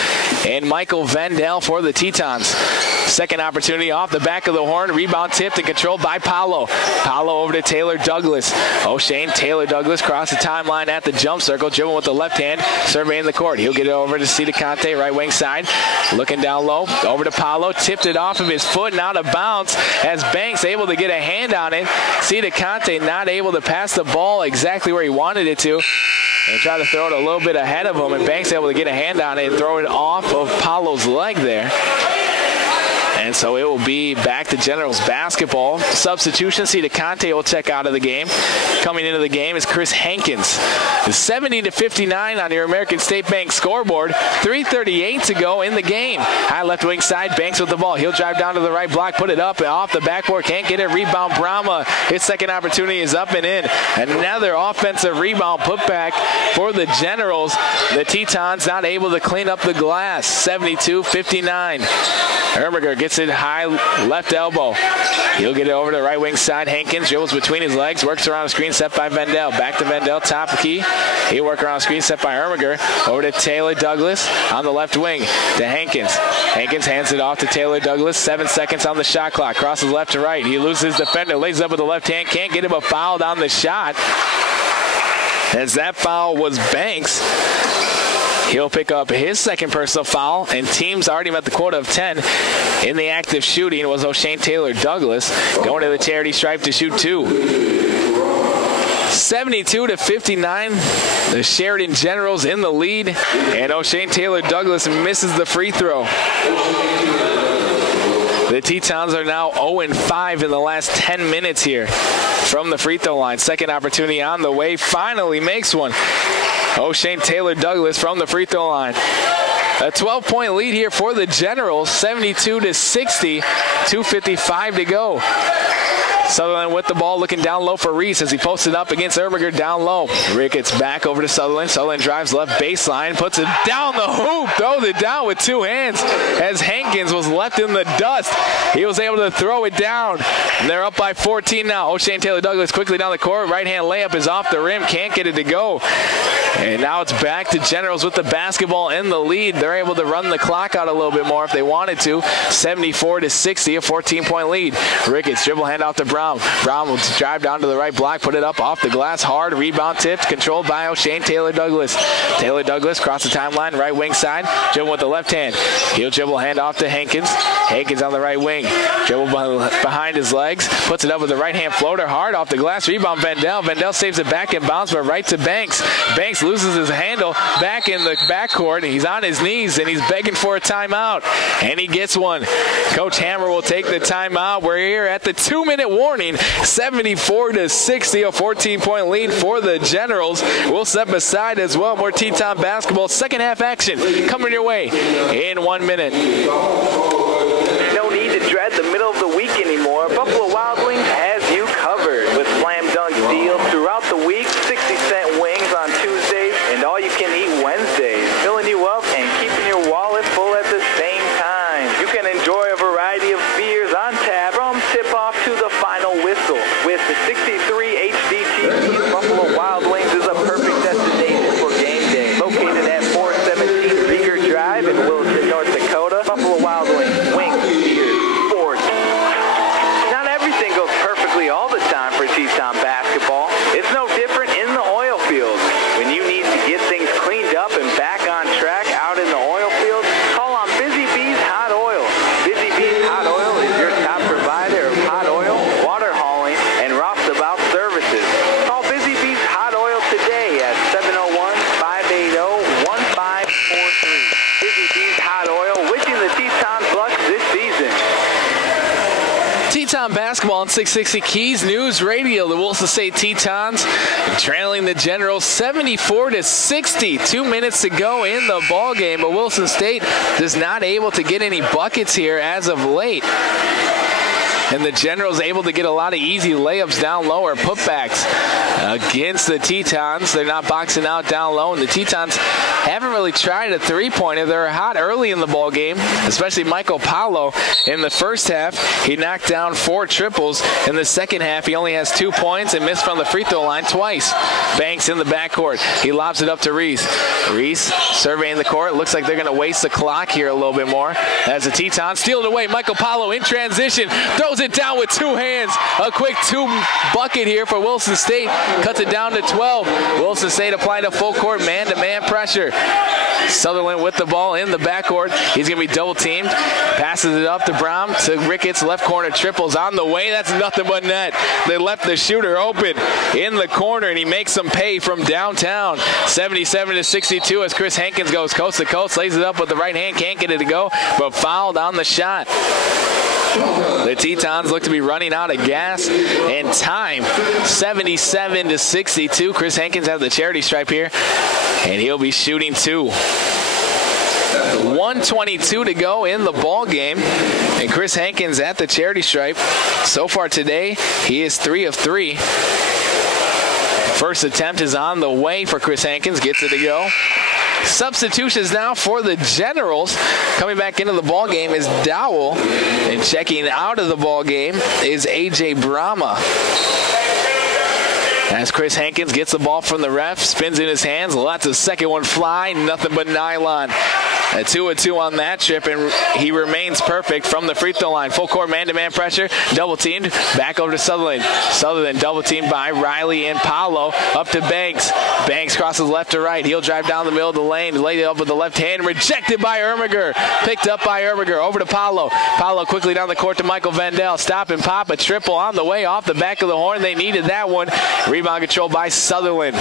and Michael Vandell for the Tetons. Second opportunity off the back of the horn, rebound tipped and controlled by Paulo. Paulo over to Taylor Douglas. O'Shane Taylor Douglas cross the timeline at the jump circle, dribbling with the left hand, surveying the court. He'll get it over to Cedar Conte, right wing side, looking down low, over to Paulo, tipped it off of his foot and out of bounds as Banks able to get a hand on it. Cedar Conte not able to to pass the ball exactly where he wanted it to and try to throw it a little bit ahead of him, and Banks able to get a hand on it and throw it off of Paulo's leg there. And so it will be back to Generals basketball. Substitution, Cita Conte will check out of the game. Coming into the game is Chris Hankins. 70-59 on your American State Bank scoreboard. 3:38 to go in the game. High left wing side, Banks with the ball. He'll drive down to the right block, put it up and off the backboard. Can't get it. Rebound Brahma. His second opportunity is up and in. Another offensive rebound putback for the Generals. The Tetons not able to clean up the glass. 72-59. Ermiger gets it high left elbow. He'll get it over to the right wing side. Hankins dribbles between his legs, works around a screen set by Vendel. Back to Vendel, top key. He'll work around a screen set by Ermiger. Over to Taylor Douglas on the left wing to Hankins. Hankins hands it off to Taylor Douglas. 7 seconds on the shot clock. Crosses left to right. He loses his defender. Lays up with the left hand. Can't get him a foul on the shot. As that foul was Banks. He'll pick up his second personal foul, and teams already met the quota of 10. In the active shooting was O'Shane Taylor Douglas going to the charity stripe to shoot 2. 72-59, the Sheridan Generals in the lead, and O'Shane Taylor Douglas misses the free throw. The Tetons are now 0-5 in the last 10 minutes here from the free throw line. Second opportunity on the way, finally makes one. O'Shane Taylor Douglas from the free throw line. A 12-point lead here for the Generals, 72-60, 2:55 to go. Sutherland with the ball, looking down low for Reese as he posts it up against Ermiger down low. Ricketts back over to Sutherland. Sutherland drives left baseline, puts it down the hoop, throws it down with 2 hands as Hankins was left in the dust. He was able to throw it down. And they're up by 14 now. O'Shane Taylor Douglas quickly down the court. Right-hand layup is off the rim. Can't get it to go. And now it's back to Generals with the basketball in the lead. They're able to run the clock out a little bit more if they wanted to. 74-60, a 14-point lead. Ricketts dribble hand off to Brown. Brown will drive down to the right block, put it up off the glass hard. Rebound tipped, controlled by O'Shane Taylor Douglas. Taylor Douglas across the timeline, right wing side. Dribble with the left hand. He'll dribble hand off to Hankins. Hankins on the right wing. Dribble behind his legs. Puts it up with the right hand floater hard off the glass. Rebound Vendel. Vendel saves it back in bounds, but right to Banks. Banks loses his handle back in the backcourt. He's on his knees and he's begging for a timeout. And he gets one. Coach Hammer will take the timeout. We're here at the 2-minute warning. 74-60, a 14-point lead for the Generals. We'll step aside as well. More Teton basketball. Second half action coming your way in 1 minute. No need to dread the middle of the week anymore. Buffalo Wild Wings has you covered with slam dunk deals throughout the week. 60-cent wings on Tuesdays and all-you-can-eat Wednesdays. Filling you up and keeping your wallet full at the same time. You can enjoy a variety of beers on tap from tip-off to the final whistle. With the 63 HD TVs, Buffalo Wild Wings is a perfect destination for game day. Located at 417 Rieger Drive in Williston, North Dakota. Buffalo Wild Wings, wings, beer, sports. Not everything goes perfectly all the time for Teton basketball. It's no different in the oil field. When you need to get things cleaned up and back on track out in the oil field, call on Busy Bees Hot Oil. Busy Bees Hot Oil is your top provider of hot oil, water hauling, and roustabout services. Call Busy Bees Hot Oil today at 701-580-1543. Busy Bees Hot Oil, wishing the Tetons luck this season. Teton basketball on 660 Keys News Radio. The Williston State Tetons trailing the Generals 74-60. 2 minutes to go in the ball game, but Williston State is not able to get any buckets here as of late. And the Generals able to get a lot of easy layups down low or putbacks against the Tetons. They're not boxing out down low, and the Tetons haven't really tried a three-pointer. They're hot early in the ball game, especially Michael Paulo. In the first half, he knocked down 4 triples. In the second half, he only has 2 points and missed from the free throw line twice. Banks in the backcourt. He lobs it up to Reese. Reese surveying the court. Looks like they're going to waste the clock here a little bit more. As the Tetons steal it away. Michael Paulo in transition. Throws it down with 2 hands. A quick 2 bucket here for Williston State. Cuts it down to 12. Williston State applying a full court man-to-man pressure. Sutherland with the ball in the backcourt. He's going to be double teamed. Passes it up to Brown to Ricketts. Left corner triples on the way. That's nothing but net. They left the shooter open in the corner, and he makes them pay from downtown. 77-62 as Chris Hankins goes coast to coast. Lays it up with the right hand. Can't get it to go, but fouled on the shot. The Tetons look to be running out of gas and time. 77-62. Chris Hankins has the charity stripe here, and he'll be shooting 2. 1:22 to go in the ball game, and Chris Hankins at the charity stripe. So far today, he is 3 of 3. First attempt is on the way for Chris Hankins. Gets it to go. Substitutions now for the Generals. Coming back into the ball game is Dowell, and checking out of the ball game is A.J. Brahma. As Chris Hankins gets the ball from the ref, spins in his hands, lets the second one fly, nothing but nylon. A 2-2 on that trip, and he remains perfect from the free throw line. Full court man-to-man pressure, double teamed, back over to Sutherland. Sutherland double teamed by Riley and Paolo, up to Banks. Banks crosses left to right. He'll drive down the middle of the lane, lay it up with the left hand, rejected by Ermiger. Picked up by Ermiger, over to Paolo. Paolo quickly down the court to Michael Vandell. Stop and pop, a triple on the way off the back of the horn. They needed that one. Rebound control by Sutherland.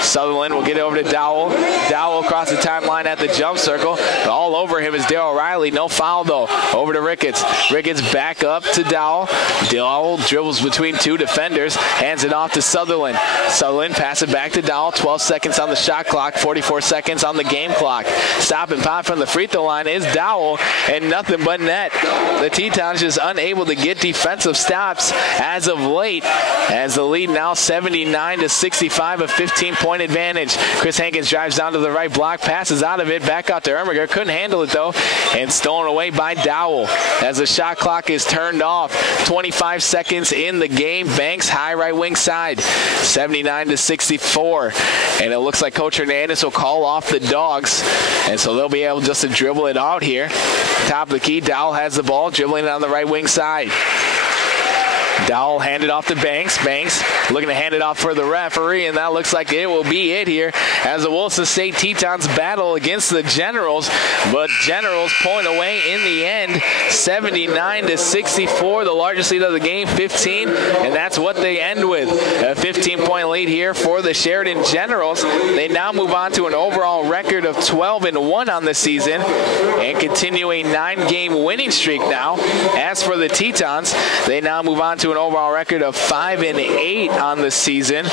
Sutherland will get it over to Dowell. Dowell across the timeline at the jump circle. All over him is Darryl Riley. No foul, though. Over to Ricketts. Ricketts back up to Dowell. Dowell dribbles between 2 defenders. Hands it off to Sutherland. Sutherland pass it back to Dowell. 12 seconds on the shot clock. 44 seconds on the game clock. Stop and pop from the free throw line is Dowell, and nothing but net. The Tetons just unable to get defensive stops as of late, as the lead now 79-65, a 15-point advantage. Chris Hankins drives down to the right block, passes out of it, back out to Ermiger. Couldn't handle it, though, and stolen away by Dowell as the shot clock is turned off. 25 seconds in the game. Banks high right wing side, 79-64, and it looks like Coach Hernandez will call off the Dogs, and so they'll be able just to dribble it out here. Top of the key, Dowell has the ball, dribbling it on the right wing side. Dowell handed off to Banks. Banks looking to hand it off for the referee, and that looks like it will be it here as the Williston State Tetons battle against the Generals, but Generals pulling away in the end, 79-64, the largest lead of the game, 15, and that's what they end with. A 15-point lead here for the Sheridan Generals. They now move on to an overall record of 12-1 on the season and continue a 9-game winning streak now. As for the Tetons, they now move on to an overall record of 5-8 on the season